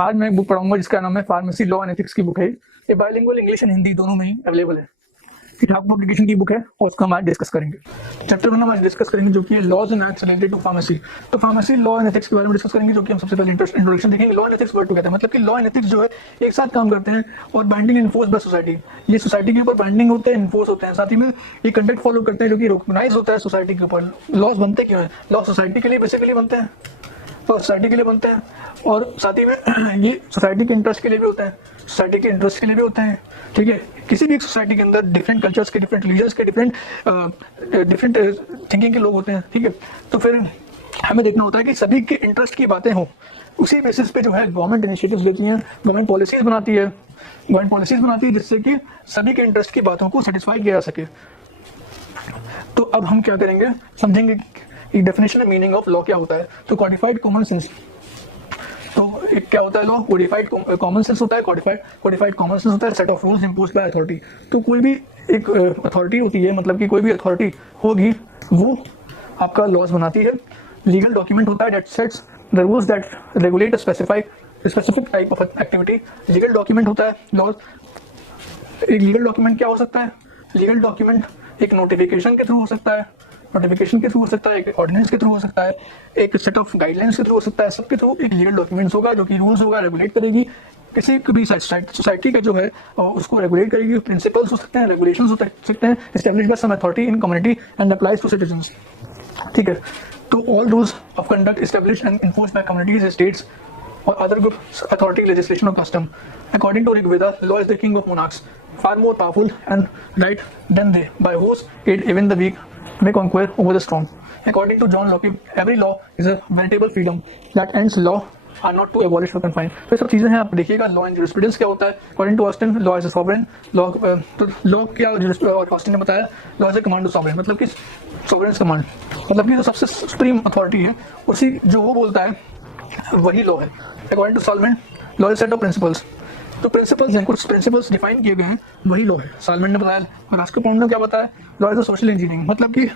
आज मैं एक बुक पढ़ाऊंगा जिसका नाम है फार्मेसी लॉ एंड एथिक्स की बुक है। ये बाइलिंगुअल इंग्लिश एंड हिंदी दोनों में ही अवेलेबल है। ठाकुर पब्लिकेशन की बुक है और उसका हम आज डिस्कस करेंगे। चैप्टर 1 हम आज डिस्कस करेंगे जो कि है laws and acts related to pharmacy. तो फार्मेसी लॉ एंड एथिक्स के बारे में डिस्कस करेंगे, जो कि हम सबसे पहले इंट्रोडक्शन देखेंगे। Law and ethics word together मतलब कि लॉ एंड एथिक्स जो है एक साथ काम करते हैं और बाइंडिंग इन्फोर्स बाय सोसाइटी। ये सोसाइटी के ऊपर बाइंडिंग होते हैं, इन्फोर्स होते हैं, साथ ही में ये कंडक्ट फॉलो करते हैं जो कि रिकॉग्नाइज होता है सोसाइटी के ऊपर। लॉज बनते क्यों है? लॉ सोसाइटी के लिए बेसिकली बनते हैं, तो सोसाइटी के लिए बनते हैं और साथ ही में ये सोसाइटी के इंटरेस्ट के लिए भी होते हैं, सोसाइटी के इंटरेस्ट के लिए भी होते हैं। ठीक है, किसी भी एक सोसाइटी के अंदर डिफरेंट कल्चर्स के, डिफरेंट रिलीजन्स के, डिफरेंट थिंकिंग के लोग होते हैं। ठीक है, तो फिर हमें देखना होता है कि सभी के इंटरेस्ट की बातें हों। उसी बेसिस पे जो है गवर्नमेंट इनिशिएटिव्स लेती है, गवर्नमेंट पॉलिसीज बनाती है, जिससे कि सभी के इंटरेस्ट की बातों को सेटिस्फाई किया जा सके। तो अब हम क्या करेंगे, समझेंगे definition and meaning of law क्या होता है। तो कॉडिफाइड कॉमन सेंस, तो एक क्या होता है लॉ? कोडिफाइड कॉमन सेंस होता है। कोडिफाइड कॉमन सेंस होता है set of rules imposed by authority. तो कोई भी एक अथॉरिटी होती है, मतलब कि कोई भी अथॉरिटी होगी वो आपका लॉज बनाती है। लीगल डॉक्यूमेंट होता है that sets the rules that regulate a specific type of activity. Legal document होता है लॉज। एक लीगल डॉक्यूमेंट क्या हो सकता है? लीगल डॉक्यूमेंट एक नोटिफिकेशन के थ्रू हो सकता है, एक ऑर्डिनेंस के थ्रू हो सकता है, एक सेट ऑफ गाइडलाइंस के थ्रू हो सकता है। सबके थ्रू एक लीगल डॉक्यूमेंट्स होगा जो कि रूल्स होगा, रेगुलेट करेगी किसी भी सोसाइटी का जो है उसको रेगुलेट करेगी। प्रिंसिपल्स हो सकते हैं, रेगुलेशंस हो सकते हैं established by some authority in community and applies to citizens. ठीक है, तो all rules of conduct established and enforced by communities, states or other group authority, legislation or custom. According to Rig Veda, law is the king of monarchs, far more powerful and right than they, by whose aid even the weak may conquer over the strong. According to John Locke, every law is a veritable freedom that ends law are not to abolish or confine. तो ये सब चीजें हैं, आप देखिएगा। Law and jurisprudence क्या होता है? According to Austin, law is a sovereign law. तो लॉ क्या और ऑस्टिन ने बताया, law is a command to sovereign, मतलब कि सॉवरेन कमांड, मतलब कि जो सबसे सुप्रीम अथॉरिटी है उसी जो वो बोलता है वही लॉ है। According to Salmond, law is set of principles. तो प्रिंसिपल्स हैं, कुछ प्रिंसिपल्स डिफाइन किए गए हैं, वही लॉ है। सालमैन ने बताया। और रास्कर पॉन्ड ने क्या बताया? Law is a social engineering, मतलब कि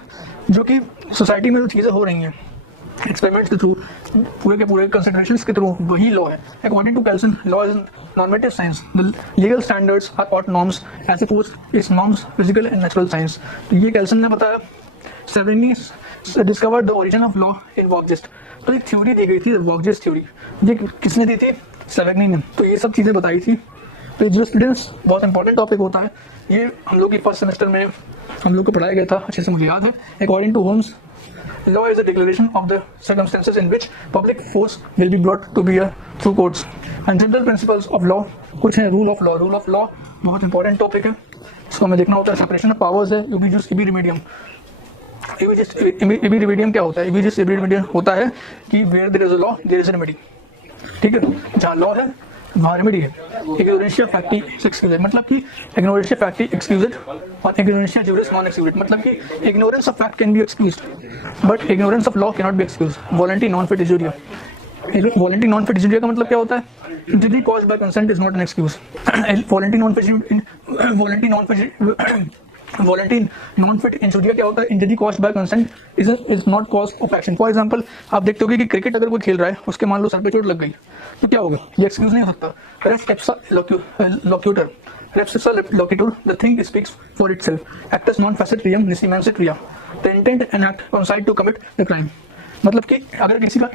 जो कि सोसाइटी में जो चीज़ें हो रही हैं एक्सपेरिमेंट्स के थ्रू, पूरे के पूरे कंसिडरेशंस के थ्रू, वही लॉ है। According to Kelsen, law is normative science. The legal standards are ought norms as opposed its norms physical and natural science. तो ये कैल्सन ने बताया। Savigny discovered the origin of law in Volksgeist. तो एक theory दी गई थी, वॉकजेस्ट theory. ये किसने दी थी? सेवेगनी ने। तो ये सब चीज़ें बताई थी। तो जुरिस्प्रूडेंस बहुत इंपॉर्टेंट टॉपिक होता है। ये हम लोग की फर्स्ट सेमेस्टर में हम लोग को पढ़ाया गया था, अच्छे से मुझे याद है। According to Holmes, law is a declaration of the circumstances in which public force will be brought to bear through courts and general principles of law। कुछ है रूल ऑफ लॉ बहुत इंपॉर्टेंट टॉपिक है, इसको हमें देखना होता है। Separation of powers है, यूबी जुस इबी रिमेडियम। इबी रिमेडियम क्या होता है? इबी जुस इबी रिमेडियम होता है कि where there is a law there is a remedy. ठीक है, जहाँ लॉ है वहाँ रेमेडी है। इग्नोरेंशिया फैक्टी एक्सक्यूजेड, मतलब कि इग्नोरेंशिया फैक्टी एक्सक्यूजेड और इग्नोरेंशिया जुरिस नॉन एक्सक्यूजेड, मतलब कि ignorance of fact can be excused but ignorance of law can not be excused. Voluntary non fit injuria. Voluntary non fit injuria का मतलब क्या होता है? Injury caused by consent is not an excuse. Voluntary non fit injuria क्या होता है? Injury caused by consent is not cause of action. For example, आप देखते होगे कि क्रिकेट अगर कोई खेल रहा है, उसके मान लो सर पे चोट लग गई, तो क्या होगा? ये एक्सक्यूज नहीं हो सकता। रेफ ipsa locutor, the thing speaks for itself. Actus non facet reum nisi mansit rea. The intent and act coincide to commit the crime। मतलब कि अगर किसी का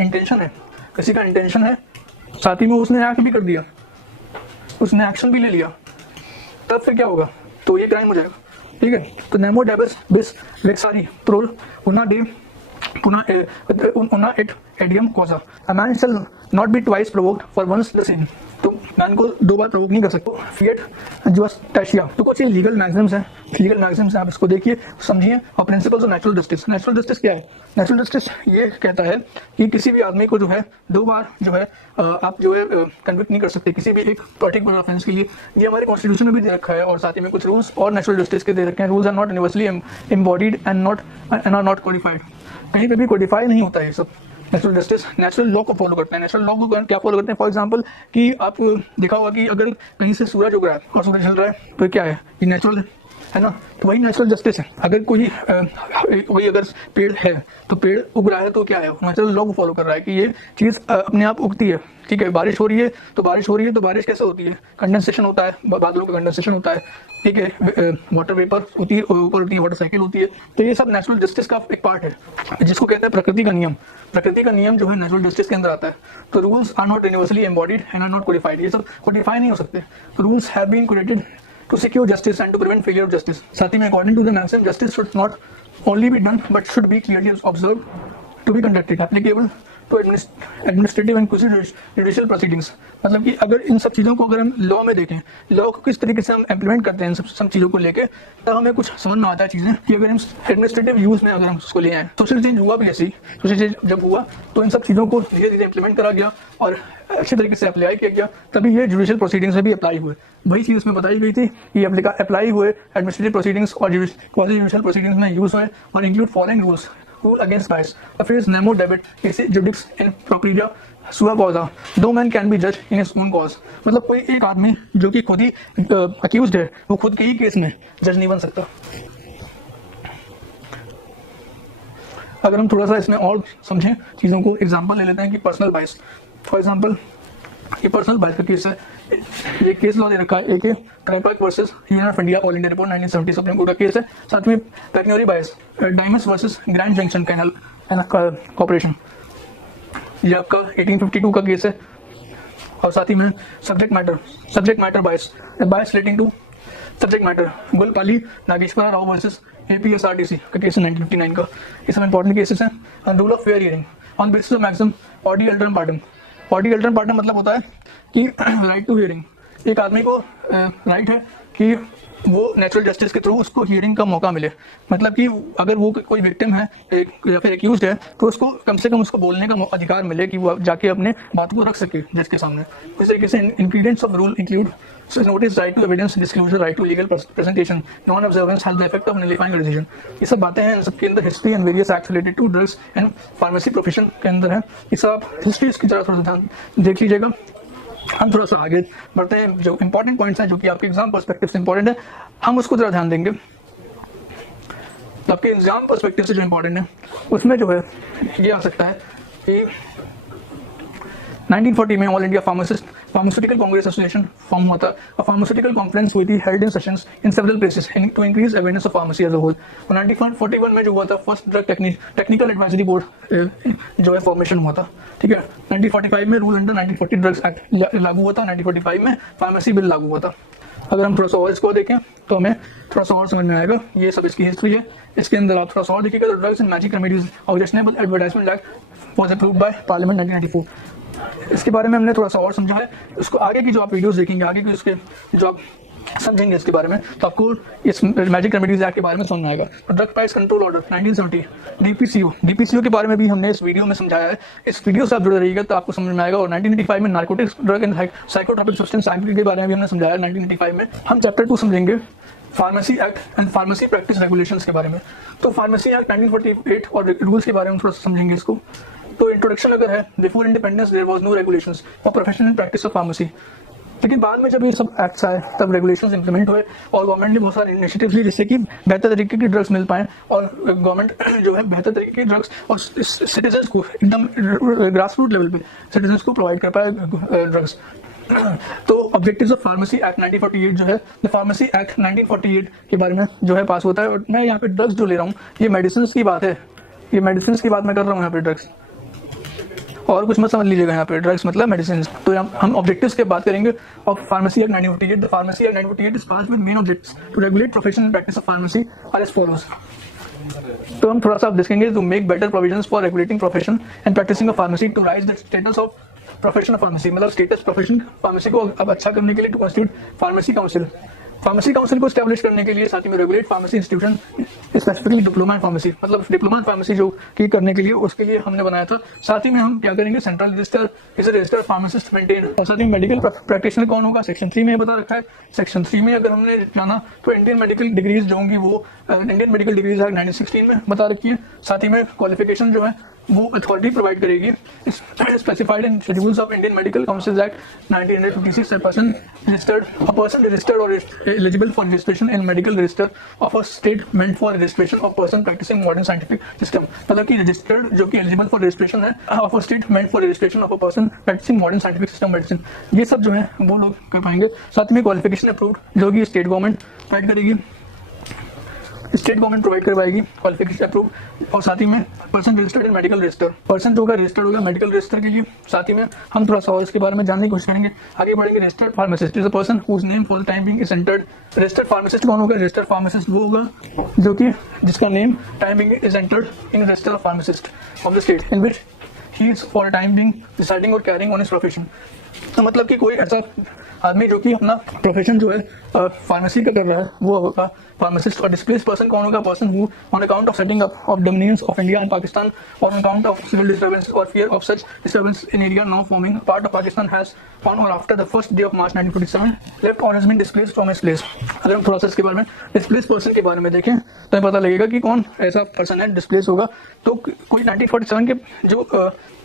इंटेंशन है, साथ ही में उसने एक्ट भी कर दिया, उसने एक्शन भी ले लिया, तब फिर क्या होगा? तो ये क्राइम हो जाएगा। ठीक है, तो नेमो डेबिस बिस वेक्सारी प्रोल उना डे उना एट एडियम कॉजा। A man shall not be twice provoked for once the same. तो मैन को दो बार प्रोवोक नहीं कर सकते। फिएट जुस्टिशिया, तो कुछ लीगल मैक्सिम्स हैं, आप इसको देखिए, समझिए। और प्रिंसिपल्स ऑफ नेचुरल जस्टिस क्या है? नेचुरल जस्टिस ये कहता है कि किसी भी आदमी को जो है दो बार जो है आप जो है कन्विक्ट नहीं कर सकते किसी भी एक पर्टिकुलर ऑफेंस के लिए। ये हमारे कॉन्स्टिट्यूशन में भी दे रखा है और साथ ही में कुछ रूल्स और नेचुरल जस्टिस के दे रखे हैं। Rules are not universally embodied and are not codified. कहीं पे भी कोडिफाई नहीं होता है ये सब। नेचुरल जस्टिस नेचुरल लॉ को फॉलो करते हैं। नेचुरल लॉ को क्या फॉलो करते हैं? फॉर एग्जांपल कि आप देखा होगा कि अगर कहीं से सूरज उग रहा है और सूरज ढल रहा है, तो क्या है? ये नेचुरल है। है ना। तो वही नेचुरल जस्टिस है। अगर कोई कोई अगर पेड़ है तो पेड़ उग रहा है तो क्या है, नेचुरल लॉ को फॉलो कर रहा है कि ये चीज़ अपने आप उगती है। ठीक है, बारिश हो रही है तो बारिश कैसे होती है, कंडेंसेशन होता है, बादलों का कंडेंसेशन होता है। ठीक है, वाटर वेपर होती है, ऊपर होती है, वाटर साइकिल होती है। तो ये सब नेचुरल जस्टिस का एक पार्ट है, जिसको कहते हैं प्रकृति का नियम। प्रकृति का नियम जो है नेचुरल जस्टिस के अंदर आता है। तो rules are not universally embodied and are not codified, ये सब कोडिफाई नहीं हो सकते। Rules have been created to secure justice and to prevent failure of justice. साथ ही में according to the maxim, justice should not only be done but should be clearly observed to be conducted, applicable to administrative and judicial proceedings. मतलब कि अगर इन सब चीज़ों को अगर हम लॉ में देखें, लॉ को किस तरीके से हम इम्प्लीमेंट करते हैं सब चीज़ों को लेके, तब हमें कुछ समझ में आता है चीज़ें कि अगर हम एडमिनिस्ट्रेटिव यूज़ में अगर हम उसको ले आए। सोशल चेंज हुआ भी ऐसी, सोशल चेंज जब हुआ तो इन सब चीज़ों को धीरे धीरे इम्प्लीमेंट करा गया और अच्छे तरीके से अप्लाई किया गया, तभी ये जुडिशियल प्रोसीडिंग्स में भी अप्लाई हुए। वही चीज़ उसमें बताई गई थी कि अप्लाई हुए एडमिनिस्ट्रेटिव प्रोसीडिंग्स और क्वासी जुडिशियल प्रोसीडिंग्स में यूज हुए और include following rules: rule against bias, affairs nemo debit, esse judice in properia sua causa, no man can be judged in his own cause। मतलब कोई एक आदमी जो कि खुद ही अक्यूज्ड है, वो खुद के ही केस में जज नहीं बन सकता। अगर हम थोड़ा सा इसमें और समझें चीज़ों को, एग्जांपल ले लेते हैं कि पर्सनल बायस। फॉर एग्जांपल ये पर्सनल बायस का केस है, ये केस लॉ दे रखा है, एक Kraipak versus union of India all India report 1970 supreme court का केस है। साथ में pecuniary bias, Dimes versus grand junction canal corporation, ये आपका 1852 का केस है। और साथ ही में subject matter bias relating to subject matter, Gullapalli Nageswara Rao versus APSRTC का केस है 1959 का। ये सब इंपॉर्टेंट केसेस हैं। Rule of fair hearing on basis of maxim ऑडी अल्टरम पार्टम। ऑडी अल्टरम पार्टम मतलब होता है कि राइट टू हियरिंग, एक आदमी को राइट है कि वो नेचुरल जस्टिस के थ्रू उसको हियरिंग का मौका मिले। मतलब कि अगर वो कोई विक्टिम है या फिर एक्यूज्ड है तो उसको कम से कम उसको बोलने का अधिकार मिले कि वो जाके अपने बात को रख सके जज के सामने। इस तरीके से ingredients of rule include notice, right to evidence, disclosure, right to legal presentation, non observance has the effect of nullifying a decision. ये सब बातें हैं, सबके अंदर history and various acts related to drugs and pharmacy profession के अंदर है। ये सब आप हिस्ट्री इसकी तरह थोड़ा सा ध्यान देख लीजिएगा। हम थोड़ा सा आगे बढ़ते हैं, जो इंपॉर्टेंट पॉइंट्स हैं जो कि आपके एग्जाम पर्सपेक्टिव से इंपॉर्टेंट है, हम उसको जरा ध्यान देंगे। तो आपके एग्जाम पर्सपेक्टिव से जो इंपॉर्टेंट है उसमें जो है ये आ सकता है कि 1940 में all India pharmaceutical congress association form हुआ था। अ फार्मास्यूटिकल कॉन्फ्रेंस हुई थी, held in sessions in several places to increase awareness of pharmacy as a whole. 1941 में जो हुआ था first drug technical advisory board जो है फॉर्मेशन हुआ था। ठीक है, 1945 में रूल अंडर 1940 ड्रग्स एक्ट लागू हुआ था। 1945 में फार्मेसी बिल लागू हुआ था। अगर हम थोड़ा सा और इसको देखें तो हमें थोड़ा सा और समझ में आएगा। ये सब इसकी हिस्ट्री है। इसके अंदर आप थोड़ा सा और देखिएगा तो drugs and magic remedies objectionable advertisement act was approved by parliament 1994। इसके बारे में हमने थोड़ा सा और समझा है। उसको आगे की जो आप वीडियोस देखेंगे, आगे की उसके जो आप समझेंगे इसके बारे में, तो आपको इस मैजिक रेमेडीज एक्ट के बारे में समझ में आएगा। Drug price control order 1970, DPCO के बारे में भी हमने इस वीडियो में समझाया है। इस वीडियो से आप जुड़े रहिएगा तो आपको समझ में आएगा। और 1985 में narcotics drug and psychotropic substance act के बारे में भी हमने समझाया 1985 में। हम चैप्टर 2 समझेंगे pharmacy act and pharmacy practice regulations के बारे में। तो फार्मेसी एक्ट 1948 और रूल्स के बारे में थोड़ा सा समझेंगे इसको। तो इंट्रोडक्शन अगर है, before independence there was no regulations for professional practice of pharmacy. लेकिन बाद में जब ये सब एक्ट्स आए तब रेगुलेशंस इंप्लीमेंट हुए और गवर्नमेंट ने बहुत सारे इनिशिएटिव्स लिए जिससे कि बेहतर तरीके की ड्रग्स मिल पाएँ और गवर्नमेंट जो है बेहतर तरीके की ड्रग्स और सिटीजन्स को एकदम ग्रास रूट लेवल पे सिटीजन्स को प्रोवाइड कर पाए ड्रग्स। तो ऑब्जेक्टिव्स ऑफ फार्मेसी एक्ट 1948 जो है, फार्मेसी एक्ट 1948 के बारे में जो है पास होता है। और मैं यहाँ पे ड्रग्स जो ले रहा हूँ ये मेडिसिन की बात है, ये मेडिसिन की बात मैं कर रहा हूँ यहाँ पे। ड्रग्स और कुछ मत समझ लीजिएगा यहाँ पे, ड्रग्स मतलब मेडिसिन। तो हम ऑब्जेक्टिव्स की बात करेंगे of pharmacy act 1948। The pharmacy act 1948 is passed with main objectives to regulate professional practice of pharmacy are as follows. तो हम थोड़ा सा देखेंगे to make better provisions for regulating profession and practising of pharmacy to raise the status of profession of pharmacy. मतलब status profession pharmacy को अब अच्छा करने के लिए to constitute pharmacy council. Pharmacy council को स्टैब्लिश करने के लिए साथ ही में regulate pharmacy institution specifically diploma in pharmacy, मतलब डिप्लोमा इन फार्मेसी जो की करने के लिए उसके लिए हमने बनाया था। साथ ही में हम क्या करेंगे, central register is register pharmacist maintain. और साथ ही मेडिकल प्रैक्टिशनर कौन होगा, सेक्शन 3 में बता रखा है। सेक्शन 3 में अगर हमने जाना तो इंडियन मेडिकल डिग्रीज जो होंगी वो इंडियन मेडिकल डिग्रीज एक्ट 1916 में बता रखी है। साथ ही में क्वालिफिकेशन जो है वो अथॉरिटी प्रोवाइड करेगी specified in schedules of Indian medical council act 1956 person registered और eligible for registration in medical register of a state maintained for registration of person practising modern scientific system. मतलब कि registered जो कि eligible for registration है of a state maintained for registration of a person practising modern scientific system medicine, ये सब जो है वो लोग कर पाएंगे। साथ में क्वालिफिकेशन अप्रूव्ड जो कि स्टेट गवर्नमेंट प्रोवाइड करेगी, स्टेट गवर्नमेंट प्रोवाइड करवाएगी क्वालिफिकेशन अप्रूव। और साथ ही में person registered in medical register, person जो होगा रजिस्टर्ड होगा मेडिकल रजिस्टर के लिए। साथ ही में हम थोड़ा सा और इसके बारे में जानने की कोशिश करेंगे, आगे बढ़ेंगे। Registered pharmacist is a person whose name for the time being is entered. Registered pharmacist कौन होगा? रजिस्टर्ड फार्मासिस्ट वो होगा जो कि जिसका name time being is entered in register of pharmacists of the state in which he is for time being deciding or carrying on his profession. तो मतलब कि कोई ऐसा आदमी जो कि अपना प्रोफेशन जो है फार्मेसी का कर रहा है वो होगा फार्मासिस्ट। और डिस्प्लेस्ड पर्सन कौन होगा? Person who on account of setting up of dominions of India and Pakistan or on account of civil disturbance or fear of such disturbance in area now forming part of Pakistan has on or after the first day of March 1947 left or has been displaced from his place. अगर हम थोड़ा सा इसके बारे में displaced person के बारे में देखें तो हमें पता लगेगा कि कौन ऐसा पर्सन है डिस्प्लेस होगा। तो कोई 1947 के जो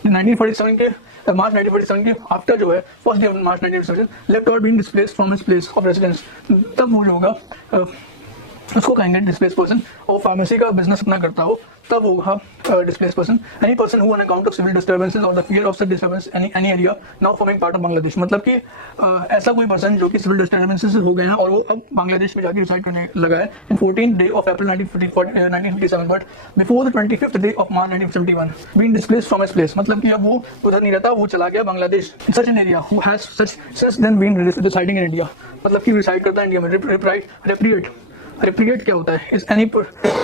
1947 के मार्च 1947 के आफ्टर जो है first day of March 1947 left or been displaced from his place of residence, तब वो जो होगा उसको कहेंगे डिस्प्लेस्ड पर्सन। और फार्मेसी का बिजनेस अपना करता हो तब होगा displaced person. Any person who on account of civil disturbances or the fear of such disturbance any area now forming part of Bangladesh. मतलब कि ऐसा कोई पर्सन जो कि सिविल डिस्टर्बेंसेस हो गए हैं और वो अब बांग्लादेश में जाकर रिसाइड करने लगा है in 14 day of April 1957 but before the 25th day of March 1971 been displaced from his place. मतलब कि अब वो उधर नहीं रहता, वो चला गया Bangladesh. In such an area who has such since then been residing in India, मतलब कि रिसाइड करता है इंडिया में। Repatriate क्या होता है? Is any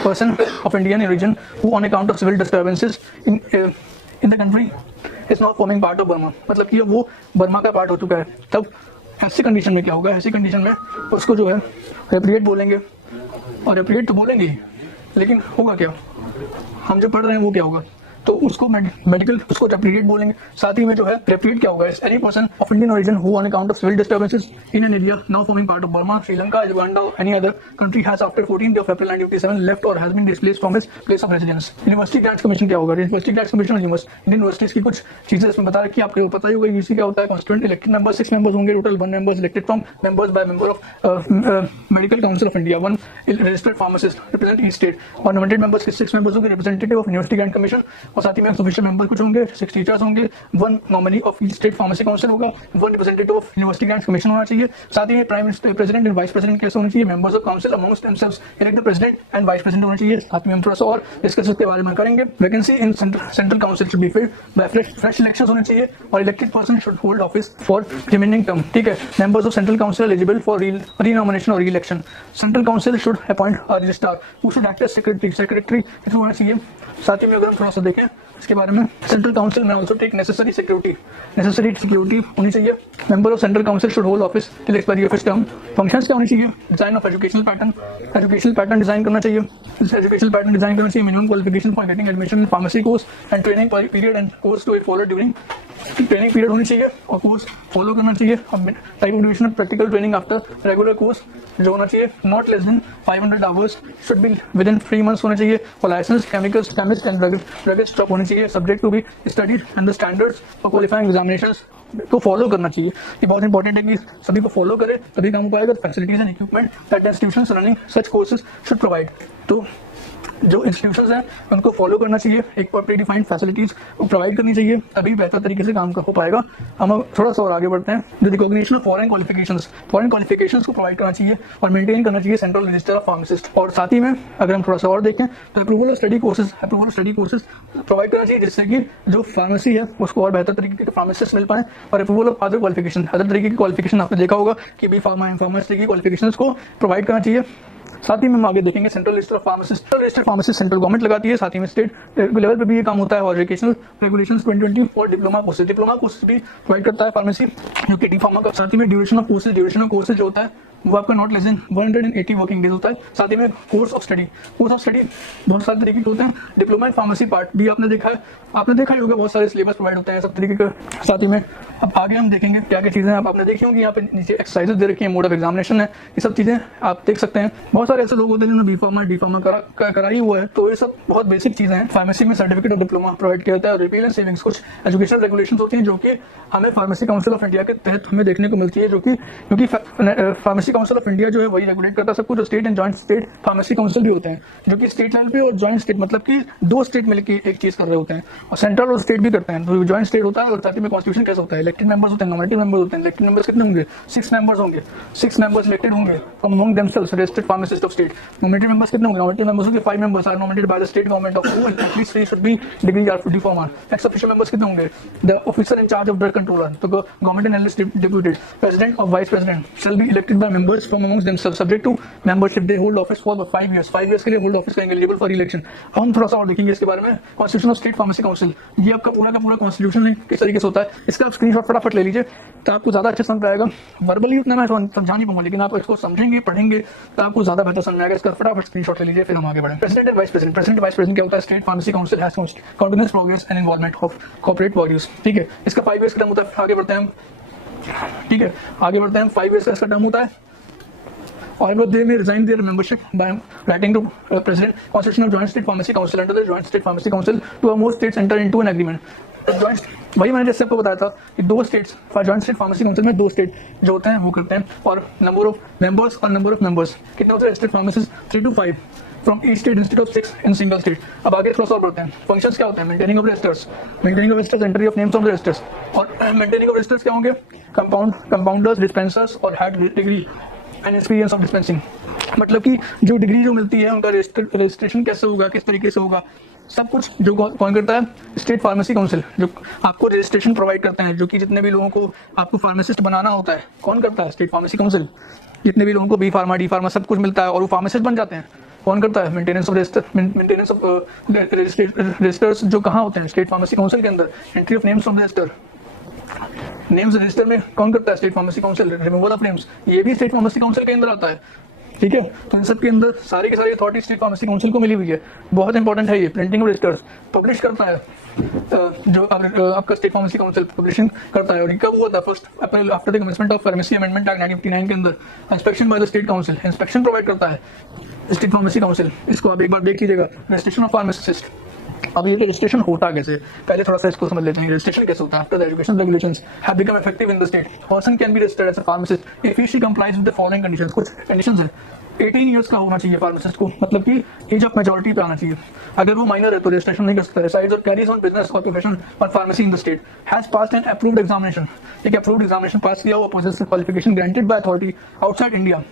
person of Indian origin who on account of civil disturbances in the country is now forming part of Burma। मतलब कि वो बर्मा का पार्ट हो चुका है। तब ऐसी कंडीशन में क्या होगा? ऐसी कंडीशन में उसको जो है रेप्रिएट बोलेंगे। और रेप्रिएट तो बोलेंगे ही, लेकिन होगा क्या? हम जो पढ़ रहे हैं वो क्या होगा? तो उसको मेडिकल उसको रेप्रिएट बोलेंगे। साथ ही में जो है रेप्रिएट क्या होगा? Any person of Indian origin who on account of civil disturbances in an area now forming part of Burma, Sri Lanka, Uganda or any other country has after 14 day of April 1957 left or has been displaced from his place of residence. University grants commission क्या होगा? University grants commission Indian universities की कुछ चीजें इसमें बता रखी है, आपको पता ही होगा। यूसी क्या होता है? कॉन्स्टिट्यूएंट इलेक्टेड मेंबर्स 6 मेंबर्स होंगे total, 1 members elected from members by member of medical council of India, 1 registered pharmacist represent each state और नॉमिनेटेड मेंबर्स के 6 मेंबर्स होंगे representative of university grant commission. और साथ ही में ऑफिशियल मेंबर कुछ होंगे, 6 टीचर्स होंगे, 1 nominee of each state pharmacy council होगा, 1 representative of university grants commission होना चाहिए। साथ ही में prime minister, president and vice president कैसे होने चाहिए? Members of council amongst themselves elect the president and vice president होना चाहिए। साथ में हम थोड़ा सा और डिस्कस इसके बारे में करेंगे। Vacancy in central council should be filled by fresh elections होने चाहिए और elected person should hold office for remaining term. ठीक है। Members of central council eligible for renomination or re-election. Central council should appoint a registrar who should act as secretary होना चाहिए। साथ ही में अगर हम थोड़ा सा देखें इसके बारे में, सेंट्रल काउंसिल में ऑल्सो टेक नेसेसरी सिक्योरिटी होनी चाहिए। Member of central council should hold office till expiry of his term. Functions क्या होनी चाहिए? Design of educational pattern design करना चाहिए। एजुकेशनल पैटर्न डिजाइन करना चाहिए। Minimum qualification for getting admission in pharmacy course and training period and course to be follow during training period होनी चाहिए और कोर्स फॉलो करना चाहिए। Type of duration of practical training after regular course जो होना चाहिए not less than 500 hours, should be within 3 months होना चाहिए। और licence chemicals chemist and drug stop होनी चाहिए, subject to be studied and the standards for qualifying examinations को फॉलो करना चाहिए। ये बहुत इंपॉर्टेंट है कि सभी को फॉलो करे तभी काम हो पाएगा। Facilities and equipment that institutions running such courses should provide. तो जो इंस्टीट्यूशंस हैं उनको फॉलो करना चाहिए, एक प्री डिफाइंड फैसिलिटीज प्रोवाइड करनी चाहिए, तभी बेहतर तरीके से काम हो पाएगा। हम थोड़ा सा और आगे बढ़ते हैं। जो रिकॉग्निशन ऑफ फॉरेन क्वालिफिकेशंस को प्रोवाइड करना चाहिए और मेंटेन करना चाहिए सेंट्रल रजिस्टर ऑफ फार्मासिस्ट। और साथ ही में अगर हम थोड़ा सा और देखें तो approval of study courses provide करना चाहिए, जिससे कि जो फार्मेसी है उसको और बेहतर तरीके के फार्मासिस्ट मिल पाए। और अप्रूवल ऑफ अदर तरीके की क्वालिफिकेशन आपने देखा होगा कि बी फार्मा एंड फार्मेसी की क्वालिफिकेशंस को प्रोवाइड करना चाहिए। साथ ही में हम आगे देखेंगे central register of pharmacist central government लगाती है। साथ ही में स्टेट लेवल पे भी ये काम होता है। और एजुकेशनल रेगुलेशंस 2020 और डिप्लोमा कोर्सेज भी प्रोवाइड करता है फार्मेसी जो कि डी फार्मा का। साथ ही में ड्यूरेशन ऑफ कोर्सेज जो होता है वो आपका not less then 180 working days होता है। साथ ही में कोर्स ऑफ स्टडी बहुत सारे तरीके के होते हैं। डिप्लोमा इन फार्मेसी पार्ट भी आपने देखा ही होगा, बहुत सारे सिलेबस प्रोवाइड होते हैं सब तरीके के। साथ ही में अब आगे हम देखेंगे क्या क्या चीज़ें आपने देखी होंगी। यहाँ पे नीचे एक्सरसाइजेस दे रखी है, मोड ऑफ एग्जामिनेशन है, ये सब चीज़ें आप देख सकते हैं। बहुत सारे ऐसे लोग होते हैं जिन्होंने बीफार्मा डीफार्मा करा ही हुआ है, तो ये सब बहुत बेसिक चीज़ें हैं। फार्मेसी में सर्टिफिकेट ऑफ डिप्लोमा प्रोवाइड किया जाता है। रिपील एंड सेविंग्स कुछ एजुकेशनल रेगुलेशंस होती हैं जो कि हमें फार्मेसी काउंसिल ऑफ इंडिया के तहत हमें देखने को मिलती है, जो कि क्योंकि फार्मेसी काउंसिल ऑफ इंडिया जो है वही रेगुलेट करता है सब कुछ। State and joint state pharmacy council भी होते हैं जो कि स्टेट लेवल पे और जॉइंट स्टेट मतलब कि दो स्टेट मिलकर एक चीज़ कर रहे होते हैं, और सेंट्रल और स्टेट भी करते हैं। तो जॉइंट स्टेट होता है और साथ ही में कॉन्स्टिट्यूशन कैसे होता है, इलेक्टेड मेंबर्स होते हैं, नॉमिनेटेड मेंबर्स होते हैं। इलेक्टेड मेंबर्स कितने होंगे, 6 मेंबर्स होंगे, 6 मेंबर्स इलेक्टेड होंगे from among themselves registered pharmacists of state. Nominated members कितने होंगे, नॉमिनेटेड मेंबर्स होंगे 5 members are nominated by the state government of who at least 3 should be degree or diploma. Ex official members कितने होंगे, the officer in charge of drug controller, तो government analyst deputed president और vice president shall be elected by members from among themselves subject to membership. They hold office for 5 years, 5 years के लिए hold office करेंगे, eligible for election. अब हम थोड़ा सा और देखेंगे इसके बारे में। Constitution of state pharmacy council, ये आपका पूरा का पूरा कॉन्स्टिट्यूशन है, किस तरीके से होता है। इसका आप स्क्रीनशॉट फटाफट ले लीजिए तो आपको ज़्यादा अच्छे समझ आएगा। वर्बली उतना मैं समझा नहीं पाऊंगा, लेकिन आप इसको समझेंगे पढ़ेंगे तो आपको ज़्यादा बेहतर समझ आएगा। इसका फटाफट स्क्रीनशॉट ले लीजिए, फिर हम आगे बढ़ें। President and vice president, president vice president क्या होता है, state pharmacy council has continuous progress and involvement of corporate bodies. ठीक है, इसका 5 years का टर्म होता है। आगे बढ़ते हैं हम, ठीक है, आगे बढ़ते हैं हम। 5 years का इसका टर्म होता है। However, they may resign their membership by writing to President, Constitution of Joint State Pharmacy Council under the Joint State Pharmacy Council to have more states enter into an agreement. वही मैंने जैसे आपको बताया था कि 2 states joint state pharmacy council में 2 state जो होते हैं वो करते हैं, और नंबर ऑफ मेंबर्स और नंबर ऑफ मेंबर्स कितने होते हैं state pharmacist 3 to 5 from each state instead of 6 in single state. अब आगे थोड़ा सा और बढ़ते हैं। फंक्शंस क्या होते हैं, maintaining of registers, entry of names of registers, और मेंटेनिंग ऑफ रजिस्टर्स क्या होंगे, कंपाउंडर्स, डिस्पेंसर्स और had degree and experience of dispensing. मतलब कि जो डिग्री जो मिलती है उनका रजिस्ट्रेशन कैसे होगा, किस तरीके से होगा, सब कुछ जो कौन करता है, स्टेट फार्मेसी काउंसिल जो आपको रजिस्ट्रेशन प्रोवाइड करते हैं, जो कि जितने भी लोगों को आपको फार्मासिस्ट बनाना होता है कौन करता है, स्टेट फार्मेसी काउंसिल। जितने भी लोगों को बी फार्मा डी फार्मा सब कुछ मिलता है और वो फार्मासिस्ट बन जाते हैं, कौन करता है, मेंटेनेंस ऑफ रजिस्टर्स जो कहाँ होते हैं, स्टेट फार्मेसी काउंसिल के अंदर। Entry of names of register, names register में कौन करता है, state pharmacy council. Removal of names ये भी स्टेट फार्मेसी काउंसिल के अंदर आता है। ठीक है, तो इन सब के अंदर सारी की सारी अथॉरिटी स्टेट फार्मेसी काउंसिल को मिली हुई है। बहुत इंपॉर्टेंट है ये। प्रिंटिंग ऑफ रजिस्टर्स पब्लिश करता है जो आपका स्टेट फार्मेसी काउंसिल पब्लिशिंग करता है। और कब हुआ था, 1 April after the commencement of pharmacy amendment act 1959 के अंदर। Inspection by the state council, inspection provide करता है स्टेट फार्मेसी काउंसिल। इसको आप एक बार देख लीजिएगा। रजिस्ट्रेशन ऑफ फार्मासिस्ट, अब ये रजिस्ट्रेशन होता कैसे, पहले थोड़ा सा इसको समझ लेते हैं। रजिस्ट्रेशन कैसे होता है, after the education regulations have become effective in the state, person can be registered as a pharmacist if he she complies with the following conditions. कुछ कंडीशंस है। 18 years का होना चाहिए फार्मासिस्ट को, मतलब कि एज ऑफ मेजॉरिटी पे आना चाहिए। अगर वो माइनर है तो रजिस्ट्रेशन नहीं कर सकता। Resides or carries on business or profession or pharmacy in the state, has passed an approved examination, एक अप्रूव्ड एग्जामिनेशन पास किया हुआ, possesses qualification granted by authority outside India,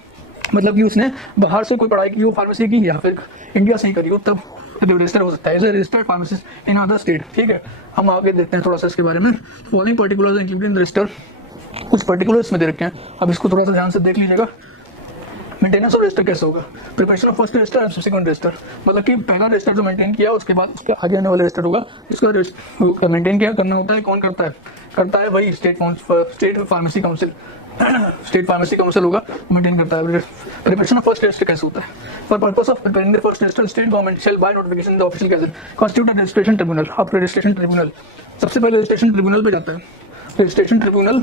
मतलब कि उसने बाहर से कोई पढ़ाई की हो फार्मेसी की या फिर इंडिया से ही करी हो, तब रजिस्टर हो सकता है as a registered pharmacist in other state. ठीक है, हम आगे देखते हैं थोड़ा सा इसके बारे में। Following particulars included in register, कुछ पर्टिकुलर्स में दे रखे हैं, अब इसको थोड़ा सा ध्यान से देख लीजिएगा। मेंटेनेंस ऑफ रजिस्टर कैसे होगा, preparation of first resistor and subsequent register, मतलब कि पहला रजिस्टर जो मेंटेन किया उसके बाद उसके आगे आने वाला रजिस्टर होगा, इसका मेंटेन क्या करना होता है, कौन करता है वही state pharmacy council. State pharmacy council होगा, मेंटेन करता है। प्रिपरेशन ऑफ फर्स्ट रजिस्टर कैसे होता है, for purpose of preparing the first register state government shall bye notification in the official gadget constitute a registration tribunal. अब registration tribunal सबसे पहले registration tribunal पे जाता है। रजिस्ट्रेशन ट्रिब्यूनल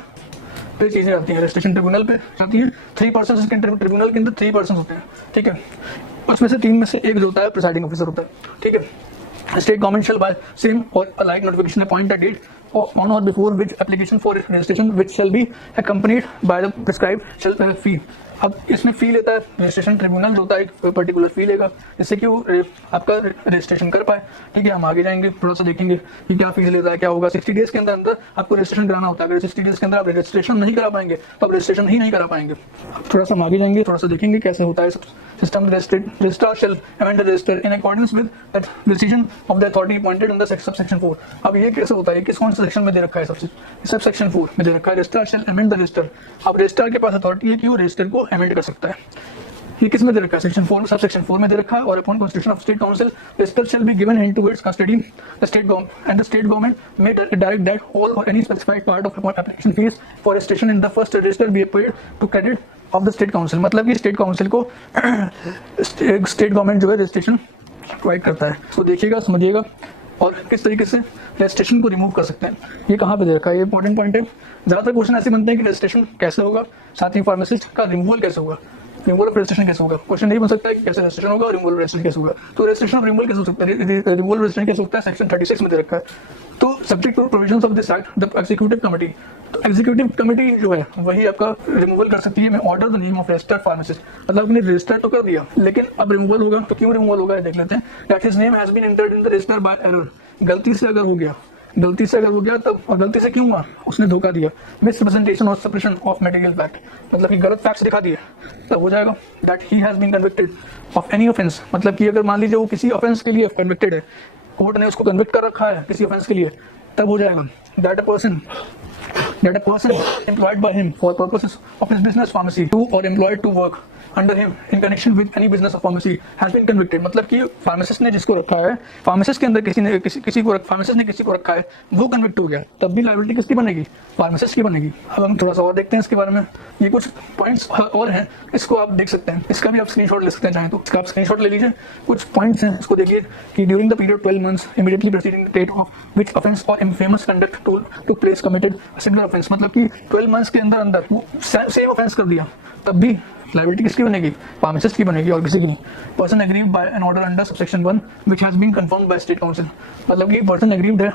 पे चीजें आती हैं, रजिस्ट्रेशन ट्रिब्यूनल पे आती हैं। 3 पर्सन इसके ट्रिब्यूनल के अंदर 3 पर्सन होते हैं। ठीक है, उसमें से 3 में से एक जो होता है प्रिसाइडिंग ऑफिसर होता है। ठीक है, state government shall by same or alike notification appoint a date on or before which application for registration which shall be accompanied by the prescribed shall fee। अब इसमें फी लेता है रजिस्ट्रेशन ट्रिब्यूनल, जो होता है एक पर्टिकुलर फी लेगा जिससे कि वो आपका रजिस्ट्रेशन कर पाए। ठीक है, हम आगे जाएंगे थोड़ा सा देखेंगे कि क्या फीस लेता है, क्या होगा। 60 डेज के अंदर आपको रजिस्ट्रेशन कराना होता है। अगर 60 डेज के अंदर आप रजिस्ट्रेशन नहीं करा पाएंगे तो आप रजिस्ट्रेशन ही नहीं करा पाएंगे। थोड़ा सा हम आगे जाएंगे, थोड़ा सा देखेंगे कैसे होता है system. Registrar shall amend the register in accordance with that decision of the authority appointed in the subsection 4। अब ये कैसे होता है, किस कौन से सेक्शन में दे रखा है, सबसेक्शन 4 में दे रखा है। Registrar shall amend the register, अब रजिस्ट्रार के पास अथॉरिटी है कि वो रजिस्टर को अमेंड कर सकता है। ये किस में दे रखा है, सेक्शन 4 में, सबसेक्शन 4 में दे रखा है। और upon constitution of state council register shall be given into its custody the state government and the state government may direct that all or any specified part of application fees for registration in the first register be paid to credit of the state council, मतलब कि state council को state government जो है registration provide करता है। तो देखिएगा, समझिएगा और किस तरीके से रजिस्ट्रेशन को रिमूव कर सकते हैं। ये कहाँ पे दे रखा है, ये इंपॉर्टेंट पॉइंट है। ज़्यादातर क्वेश्चन ऐसे बनते हैं कि रजिस्ट्रेशन कैसे होगा, साथ ही फार्मासिस्ट का रिमूवल कैसे होगा, रिमूवल ऑफ रजिस्ट्रेशन कैसे होगा। क्वेश्चन नहीं बन सकता है कि कैसे रजिस्ट्रेशन होगा और रिमूवल रजिस्ट्रेशन कैसे होगा। तो रजिस्ट्रेशन और रिमूवल कैसे हो सकता है, रिमूवल रजिस्ट्रेशन कैसे होता है, सेक्शन 36 में दे रखा है। तो subject to provisions of this act the executive committee, तो एग्जीक्यूटिव कमेटी जो है वही आपका रिमूवल कर सकती है। May order the name of registered pharmacist, मतलब आपने रजिस्टर तो कर दिया लेकिन अब रिमूवल होगा, तो क्यों रिमूवल होगा देख लेते हैं। That his name has been entered in the register by error, गलती से अगर हो गया, गलती से अगर हो गया तब, और गलती से क्यों हुआ, उसने धोखा दिया, मिसरिप्रेजेंटेशन और सप्रेशन ऑफ मटेरियल फैक्ट, मतलब कि गलत फैक्ट्स दिखा दिए, तब हो जाएगा। That he has been convicted of any offence, मतलब कि अगर मान लीजिए वो किसी ऑफेंस के लिए कन्विक्टेड है, कोर्ट ने उसको कन्विक्ट कर रखा है किसी ऑफेंस के लिए, तब हो जाएगा। That a person employed by him for purposes of his business pharmacy to or employed to work under him in connection with any business of pharmacy has been convicted, मतलब कि फार्मासिस्ट ने जिसको रखा है, फार्मासिस्ट के अंदर pharmacist ने किसी को रखा है, वो कन्विक्ट हो गया, तब भी लायबिलिटी किसकी बनेगी, फार्मासिस्ट की बनेगी। अब हम थोड़ा सा और देखते हैं इसके बारे में। ये कुछ पॉइंट्स और हैं, इसको आप देख सकते हैं, इसका भी आप स्क्रीनशॉट ले सकते हैं चाहें तो। इसका आप स्क्रीनशॉट ले लीजिए। कुछ पॉइंट्स हैं, इसको देखिए कि during the period 12 months immediately preceding the date of which offence or infamous conduct took place committed a similar offence, मतलब कि 12 months के अंदर अंदर वो सेम ऑफेंस कर दिया, तब भी लायबिलिटी किसकी बनेगी, फार्मासिस्ट की बनेगी और किसी की नहीं। Person aggrieved by an order under subsection 1 which has been confirmed by state council, मतलब कि पर्सन एग्रीव्ड है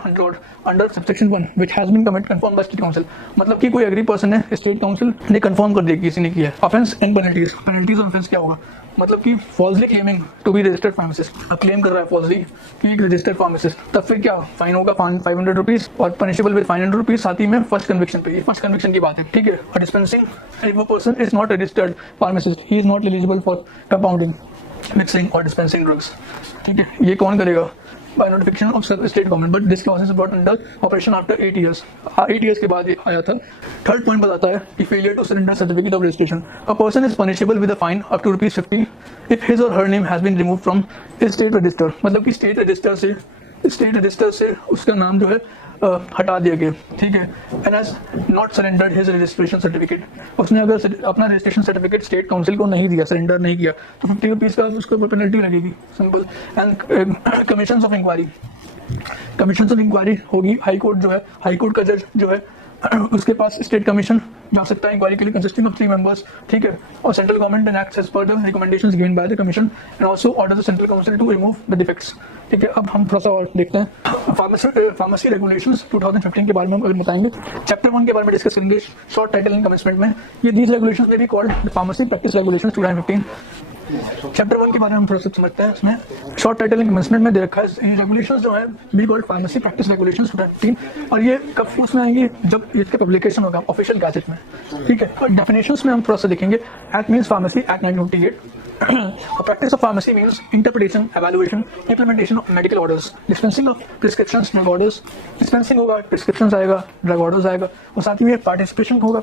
under subsection 1 which has been confirmed by state council, मतलब कि कोई एग्री पर्सन है, स्टेट काउंसिल ने कंफर्म कर दिया किसी ने किया है। Offence and penalties of offence क्या होगा, मतलब कि falsely claiming to be registered pharmacist, claim कर रहा है फॉल्सली कि एक रजिस्टर्ड फार्मासिस्ट, तब फिर क्या फाइन होगा 500 रुपीज और पनिशेबल विद 500 रुपीज, साथ ही में फर्स्ट कन्विक्शन पे, ये फर्स्ट कन्विक्शन की बात है, ठीक है। और डिस्पेंसिंग, इफ वो person is not registered pharmacist he is not eligible for compounding, mixing और डिस्पेंसिंग ड्रग्स, ठीक है। ये कौन करेगा, by notification of state government, but this clause is brought under operation after 8 years। 8 years के बाद ये आया था। थर्ड पॉइंट बताता है कि failure to surrender certificate of registration, a person is punishable with a fine up to ₹50 if his or her name has been removed from his state register, मतलब कि स्टेट रजिस्टर से उसका नाम जो है हटा दिया गया, ठीक है। And has not surrendered his registration certificate, उसने अगर अपना रजिस्ट्रेशन सर्टिफिकेट स्टेट काउंसिल को नहीं दिया, सरेंडर नहीं किया, तो 50 रुपीज़ का उसके ऊपर पेनल्टी लगेगी, simple. And commissions of inquiry होगी, हाई कोर्ट जो है, हाई कोर्ट का जज जो है उसके पास स्टेट कमीशन जा सकता है इंक्वायरी के लिए, कंसिस्टिंग ऑफ 3 members, ठीक है। और central government acts as per the recommendations given by the commission and also order the central council to remove the defects, ठीक है। अब हम थोड़ा सा और देखते हैं फार्मेसी रेगुलेशंस 2015 के बारे में अगर बताएंगे। चैप्टर 1 के बारे में डिस्कस करेंगे शॉर्ट टाइटल एंड कमेंसमेंट में। ये दीज रेगुलेशंस में भी called pharmacy practice regulations 2015। Chapter 1 के बारे में हम थोड़ा सा समझते हैं। इसमें शॉर्ट टाइटल एंड कमेंसमेंट में दे रखा है रेगुलेशंस जो है be called pharmacy practice regulations 2015, और ये कब उसमें आएंगे, जब इसका पब्लिकेशन होगा ऑफिशियल गैजेट में, ठीक है। और डेफिनेशंस में हम थोड़ा सा देखेंगे। Act means pharmacy act 1928, practice of pharmacy means interpretation, evaluation, implementation of medical orders, dispensing of prescriptions, drug orders, dispensing होगा, prescriptions आएगा, drug orders आएगा, और साथ ही में participation होगा,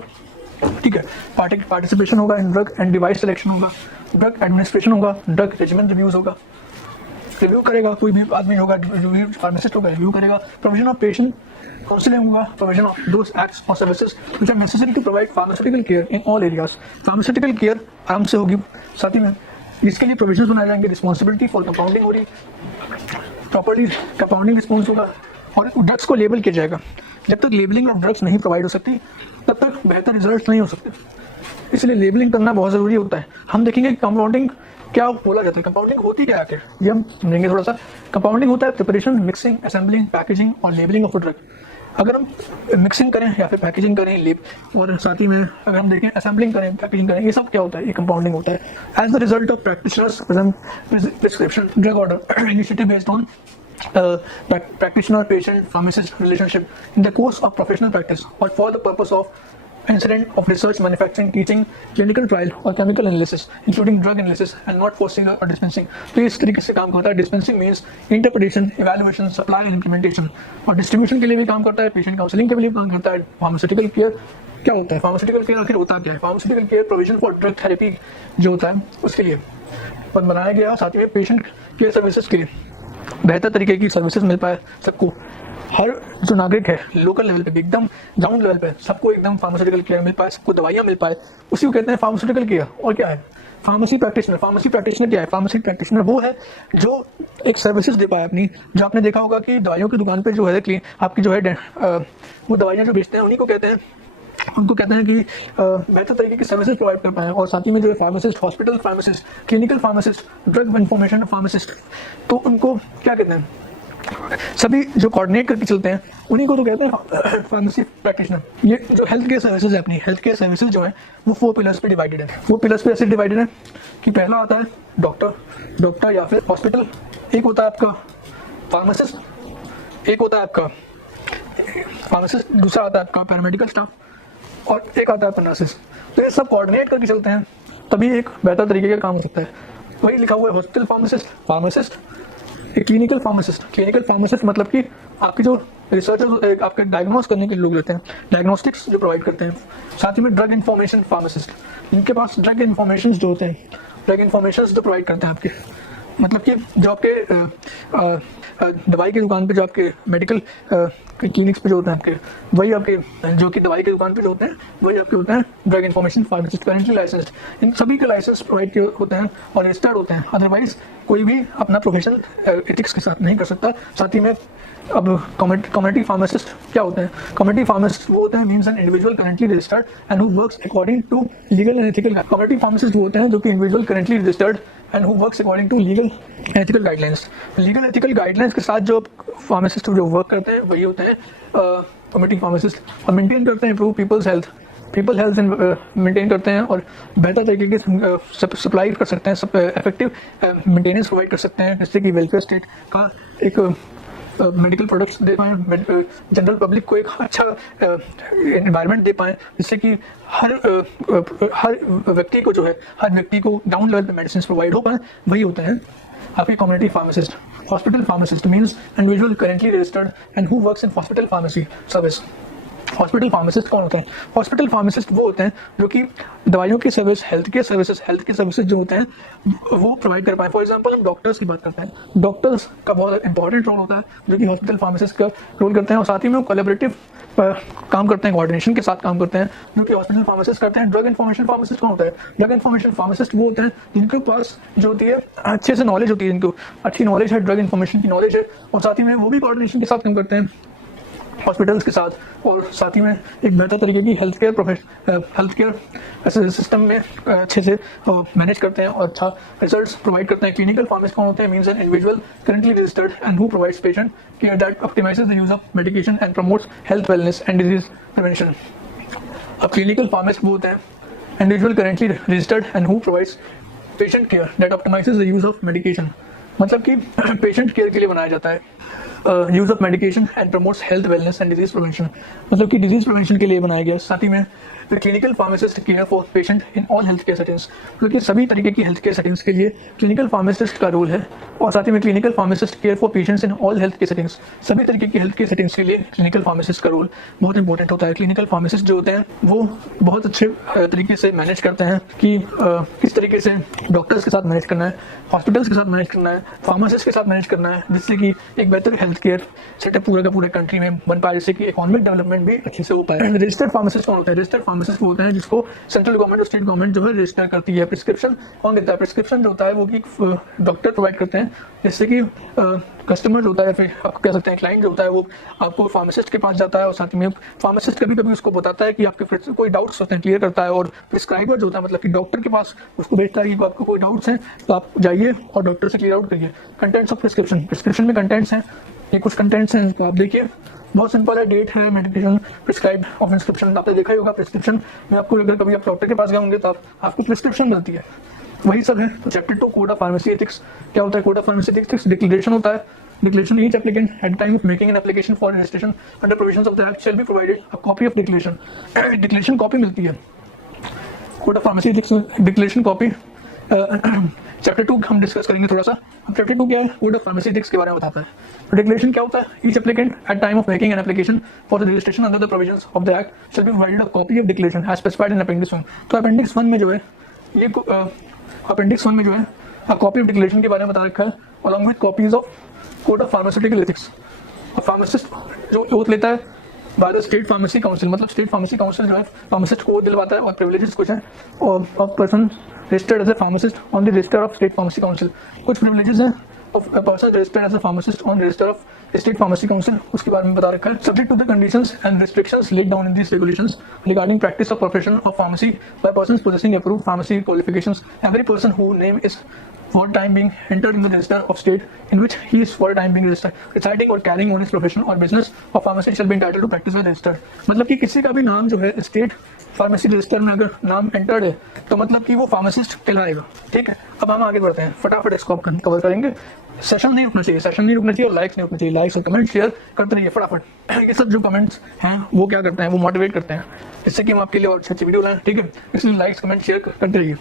ठीक है। पार्टिसिपेशन होगा in drug and device selection होगा, ड्रग एडमिनिस्ट्रेशन होगा, ड्रग रेजिमेंट रिव्यूज होगा, रिव्यू करेगा कोई भी आदमी होगा, फार्मासिस्ट होगा, रिव्यू करेगा। प्रोविजन ऑफ पेशेंट काउंसलिंग होगा, प्रोविजन ऑफ दोस एक्ट्स और services which are necessary to provide pharmaceutical care in all areas, pharmaceutical care आराम से होगी। साथ ही में इसके लिए प्रोविजंस बनाए जाएंगे। रिस्पॉन्सिबिलिटी फॉर कंपाउंडिंग हो रही, प्रॉपर्ली कंपाउंडिंग रिस्पॉन्स होगा, और ड्रग्स को लेबल किया जाएगा। जब तक लेबलिंग ऑफ ड्रग्स नहीं प्रोवाइड हो सकती तब तक बेहतर रिजल्ट नहीं हो सकते, इसलिए लेबलिंग करना बहुत ज़रूरी होता है। हम देखेंगे कंपाउंडिंग क्या बोला जाता है, कंपाउंडिंग होती क्या है, ये हम समझेंगे थोड़ा सा। कंपाउंडिंग होता है प्रिपरेशन, मिक्सिंग, असेंबलिंग, पैकेजिंग और लेबलिंग ऑफ ड्रग। अगर हम मिक्सिंग करें या फिर पैकेजिंग करें, लेब, और साथ ही में अगर हम देखें असेंबलिंग करें, पैकेजिंग करें, ये सब क्या होता है, ये कंपाउंडिंग होता है। As the result of practitioners prescription drug order initiative based on practitioner patient pharmacist relationship in the course of professional practice or for the purpose of incident of research, manufacturing, teaching, clinical trial or chemical analysis including drug analysis and not for single or dispensing। तो इस तरीके से काम करता है। Dispensing means interpretation, evaluation, supply and implementation, और distribution के लिए भी काम करता है, पेशेंट काउंसलिंग के लिए भी काम करता है। फार्मास्यूटिकल केयर क्या होता है, फार्मास्यूटिकल केयर आखिर होता क्या है? Pharmaceutical care provision for drug therapy जो होता है उसके लिए बनाया गया, साथ ही में पेशेंट केयर सर्विसेज के लिए बेहतर तरीके की सर्विसेज मिल पाए सबको। हर जो नागरिक है लोकल लेवल पे भी, एकदम ग्राउंड लेवल पे सबको एकदम फार्मास्यूटिकल केयर मिल पाए, सबको दवाइयाँ मिल पाए, उसी को कहते हैं फार्मास्यूटिकल केयर। और क्या है फार्मेसी प्रैक्टिशनर? फार्मेसी प्रैक्टिशनर क्या है? फार्मेसी प्रैक्टिशनर वो है जो एक सर्विसेज दे पाए अपनी। जो आपने देखा होगा कि दवाइयों की दुकान पे जो है क्लीन आपकी जो है वो दवाइयाँ जो बेचते हैं उन्हीं को कहते हैं, उनको कहते हैं कि बेहतर तरीके की सर्विसेज प्रोवाइड कर पाएँ। और साथ ही में जो है pharmacist, hospital pharmacist, clinical pharmacist, drug information pharmacist, तो उनको क्या कहते हैं? सभी जो कोऑर्डिनेट करके चलते हैं उन्हीं को तो कहते हैं फार्मेसी प्रैक्टिशनर। ये जो हेल्थ केयर सर्विसेज है, अपनी हेल्थ केयर सर्विसेज जो है वो 4 पिलर्स पे डिवाइडेड है। वो पिलर्स पे ऐसे डिवाइडेड है कि पहला आता है डॉक्टर या फिर हॉस्पिटल, एक होता है आपका फार्मासिस्ट, एक होता है आपका फार्मासिस्ट, दूसरा आता है आपका पैरामेडिकल स्टाफ और एक आता है आपका नर्सेस। तो ये सब कोऑर्डिनेट करके चलते हैं तभी एक बेहतर तरीके का काम हो सकता है। वही लिखा हुआ है हॉस्पिटल फार्मासिस्ट, एक क्लिनिकल फार्मासिस्ट मतलब कि आपकी जो रिसर्चर्स आपके डायग्नोस करने के लोग रहते हैं, डायग्नोस्टिक्स जो प्रोवाइड करते हैं। साथ ही में ड्रग इन्फॉर्मेशन फार्मासिस्ट, इनके पास ड्रग इन्फॉर्मेशन जो होते हैं, ड्रग इन्फॉर्मेशन जो प्रोवाइड करते हैं आपके, मतलब कि जो आपके दवाई की दुकान पे जो आपके मेडिकल क्लिनिक्स पे जो होते हैं आपके, वही आपके जो कि दवाई की दुकान पे जो होते हैं वही आपके होते हैं drug information pharmacist, currently licensed. इन सभी के लाइसेंस प्रोवाइड किए होते हैं और रजिस्टर्ड होते हैं, अदरवाइज कोई भी अपना प्रोफेशन एथिक्स के साथ नहीं कर सकता। साथ ही में अब कम्युनिटी फार्मासिस्ट क्या होते हैं? कम्युनिटी फार्मासिस्ट वो होते हैं means an individual currently registered and who works according to legal and ethical. Community pharmacist वो होते हैं जो कि individual currently registered and who works according to legal ethical guidelines. Legal ethical guidelines के साथ जो फार्मासिस्ट जो वर्क करते हैं वही होते हैं कम्युनिटी फार्मासिस्ट, और मेंटेन करते हैं इम्प्रूव पीपल हेल्थ मेंटेन करते हैं और बेहतर तरीके की सप्लाई कर सकते हैं, सब इफेक्टिव मेंटेनेंस प्रोवाइड कर सकते हैं, जिससे कि वेलफेयर स्टेट का एक मेडिकल प्रोडक्ट्स दे पाएँ, जनरल पब्लिक को एक अच्छा एनवायरनमेंट दे पाएँ, जिससे कि हर व्यक्ति को जो है हर व्यक्ति को डाउन लेवल पे मेडिसिन प्रोवाइड हो पाए। वही होते हैं आपके community pharmacist. Hospital pharmacist means individual currently registered and who works in hospital pharmacy service. Hospital pharmacist कौन होते हैं? हॉस्पिटल फार्मासिस्ट वो होते हैं जो कि दवाइयों की सर्विस, हेल्थ केयर सर्विसेज जो होते हैं वो प्रोवाइड कर पाए। फॉर एग्जांपल हम डॉक्टर्स की बात करते हैं, डॉक्टर्स का बहुत इंपॉर्टेंट रोल होता है जो कि हॉस्पिटल फार्मासिस्ट का रोल करते हैं, और साथ ही में वो कोलैबोरेटिव काम करते हैं, कोऑर्डिनेशन के साथ काम करते हैं जो कि हॉस्पिटल फार्मासिस्ट करते हैं। ड्रग इन्फॉर्मेशन फार्मासिस्ट कौन होता है? ड्रग इन्फॉर्मेशन फार्मासिस्ट वो होते हैं जिनके पास जो होती है अच्छे से नॉलेज होती है, जिनको अच्छी नॉलेज है, ड्रग इन्फॉर्मेशन की नॉलेज है, और साथ ही में वो भी कोऑर्डिनेशन के साथ काम करते हैं हॉस्पिटल्स के साथ, और साथ ही में एक बेहतर तरीके की हेल्थ केयर सिस्टम में अच्छे से मैनेज करते हैं और अच्छा रिजल्ट्स प्रोवाइड करते हैं। क्लिनिकल फार्मासिस्ट कौन होते हैं? Means an individual currently registered and who provides patient care that optimizes the use of medication and promotes health wellness and disease prevention. अब क्लिनिकल फार्मासिस्ट वो होते हैं individual currently registered and who provides patient care that optimizes the use of medication, मतलब कि patient care के लिए बनाया जाता है use of medication and promotes health wellness and disease prevention, मतलब कि डिजीज प्रिवेंशन के लिए बनाया गया। साथ ही में clinical pharmacist care for patient in all health care settings, क्योंकि सभी तरीके की हेल्थ केयर सेटिंग्स के लिए क्लिनिकल फार्मासिस्ट का रोल है। और साथ ही में clinical pharmacist care for patients in all health care settings, सभी तरीके की हेल्थ केयर सेटिंग्स के लिए क्लिनिकल फार्मासिस्ट का रोल बहुत इंपॉर्टेंट होता है। क्लिनिकल फार्मासिस्ट जो होते हैं वो बहुत अच्छे तरीके से मैनेज करते हैं कि किस तरीके से डॉक्टर्स के साथ मैनेज करना है, हॉस्पिटल्स के साथ मैनेज करना है, फार्मासिस्ट के साथ मैनेज करना है, जिससे कि एक बेहतर हेल्थ केयर सेटअप पूरा का पूरा कंट्री में बन पाए, जिससे कि इकोनॉमिक डेवलपमेंट भी अच्छे से हो पाए। रजिस्टर्ड फार्मासिस्ट कौन होता है? रजिस्टर्ड फार्मासिस्ट वो होते हैं जिसको सेंट्रल गवर्नमेंट और स्टेट गवर्नमेंट जो है रजिस्टर करती है। प्रिस्क्रिप्शन कौन देता है? प्रिस्क्रिप्शन जो होता है वो कि डॉक्टर प्रोवाइड करते हैं, जिससे कि कस्टमर जो होता है, फिर आप कह सकते हैं क्लाइंट जो होता है, वो आपको फार्मासिस्ट के पास जाता है और साथ में फार्मासिस्ट कभी कभी उसको बताता है कि आपके फिर से कोई डाउट्स होते हैं, क्लियर करता है। और प्रिस्क्राइबर जो होता है मतलब कि डॉक्टर के पास उसको भेजता है कि आपको कोई डाउट्स हैं तो आप जाइए और डॉक्टर से क्लियर आउट करिए। कंटेंट्स ऑफ प्रिस्क्रिप्शन में कंटेंट्स हैं, ये कुछ कंटेंट्स हैं, तो आप देखिए बहुत सिंपल है। डेट है, मेडिकेशन प्रिस्क्राइब ऑफ इंस्क्रिप्शन, आपने देखा ही होगा प्रिस्क्रिप्शन में आपको अगर कभी आप डॉक्टर के पास गए होंगे तो आपको प्रिस्क्रिप्शन मिलती है, वही सब है। तो chapter 2 code of pharmacy ethics क्या होता है? Code of pharmacy ethics declaration होता है। Declaration: each applicant at the time of making an application for registration under provisions of the Act shall be provided a copy of declaration. Declaration copy मिलती है। Code of Pharmacy Ethics Declaration copy chapter 2 हम discuss करेंगे थोड़ा सा। अब chapter 2 क्या है? Code of pharmacy ethics के बारे में बताता है। तो डिक्लेरेशन क्या होता है? Each applicant at time of making an application for the registration under the provisions of the act shall be provided a copy of declaration as specified in appendix 1। तो अपेंडिक्स 1 में जो है ये अपेंडिक्स 1 में जो है कॉपी ऑफ डिक्लेरेशन के बारे में बता रखा है along with copies of code of pharmaceutical ethics. Pharmacist जो ओथ लेता है bye the state pharmacy council, मतलब स्टेट फार्मेसी काउंसिल जो है फार्मासिस्ट को दिलवाता है, और प्रिविलेजेस कुछ हैं और of person registered as a pharmacist on the register of state pharmacy council. कुछ प्रिविलेजेस हैं of a person registered as a pharmacist on register of state pharmacy council, उसके बारे में बता रखा है। Subject to the conditions and restrictions laid down in this regulations regarding practice of profession of pharmacy by persons possessing approved pharmacy qualifications, every person whose name is for time being entered in the register of state in which he is for time being registered, residing or carrying on his profession or business of pharmacy shall be entitled to practice with register। मतलब कि किसी का भी नाम जो है state pharmacy register में अगर नाम एंटर्ड है तो मतलब कि वो फार्मासिस्ट कहलाएगा। ठीक है, अब हम आगे बढ़ते हैं, फटाफट इसको कवर करेंगे। सेशन नहीं रुकना चाहिए, सेशन नहीं रुकना चाहिए और लाइक्स नहीं रुकना चाहिए। लाइक्स और कमेंट शेयर करते रहिए फटाफट। ये सब जो कमेंट्स हैं वो क्या करते हैं, वो मोटिवेट करते हैं इससे कि हम आपके लिए और अच्छी अच्छी वीडियो लाएं। ठीक है, इसलिए लाइक्स कमेंट शेयर करते रहिए।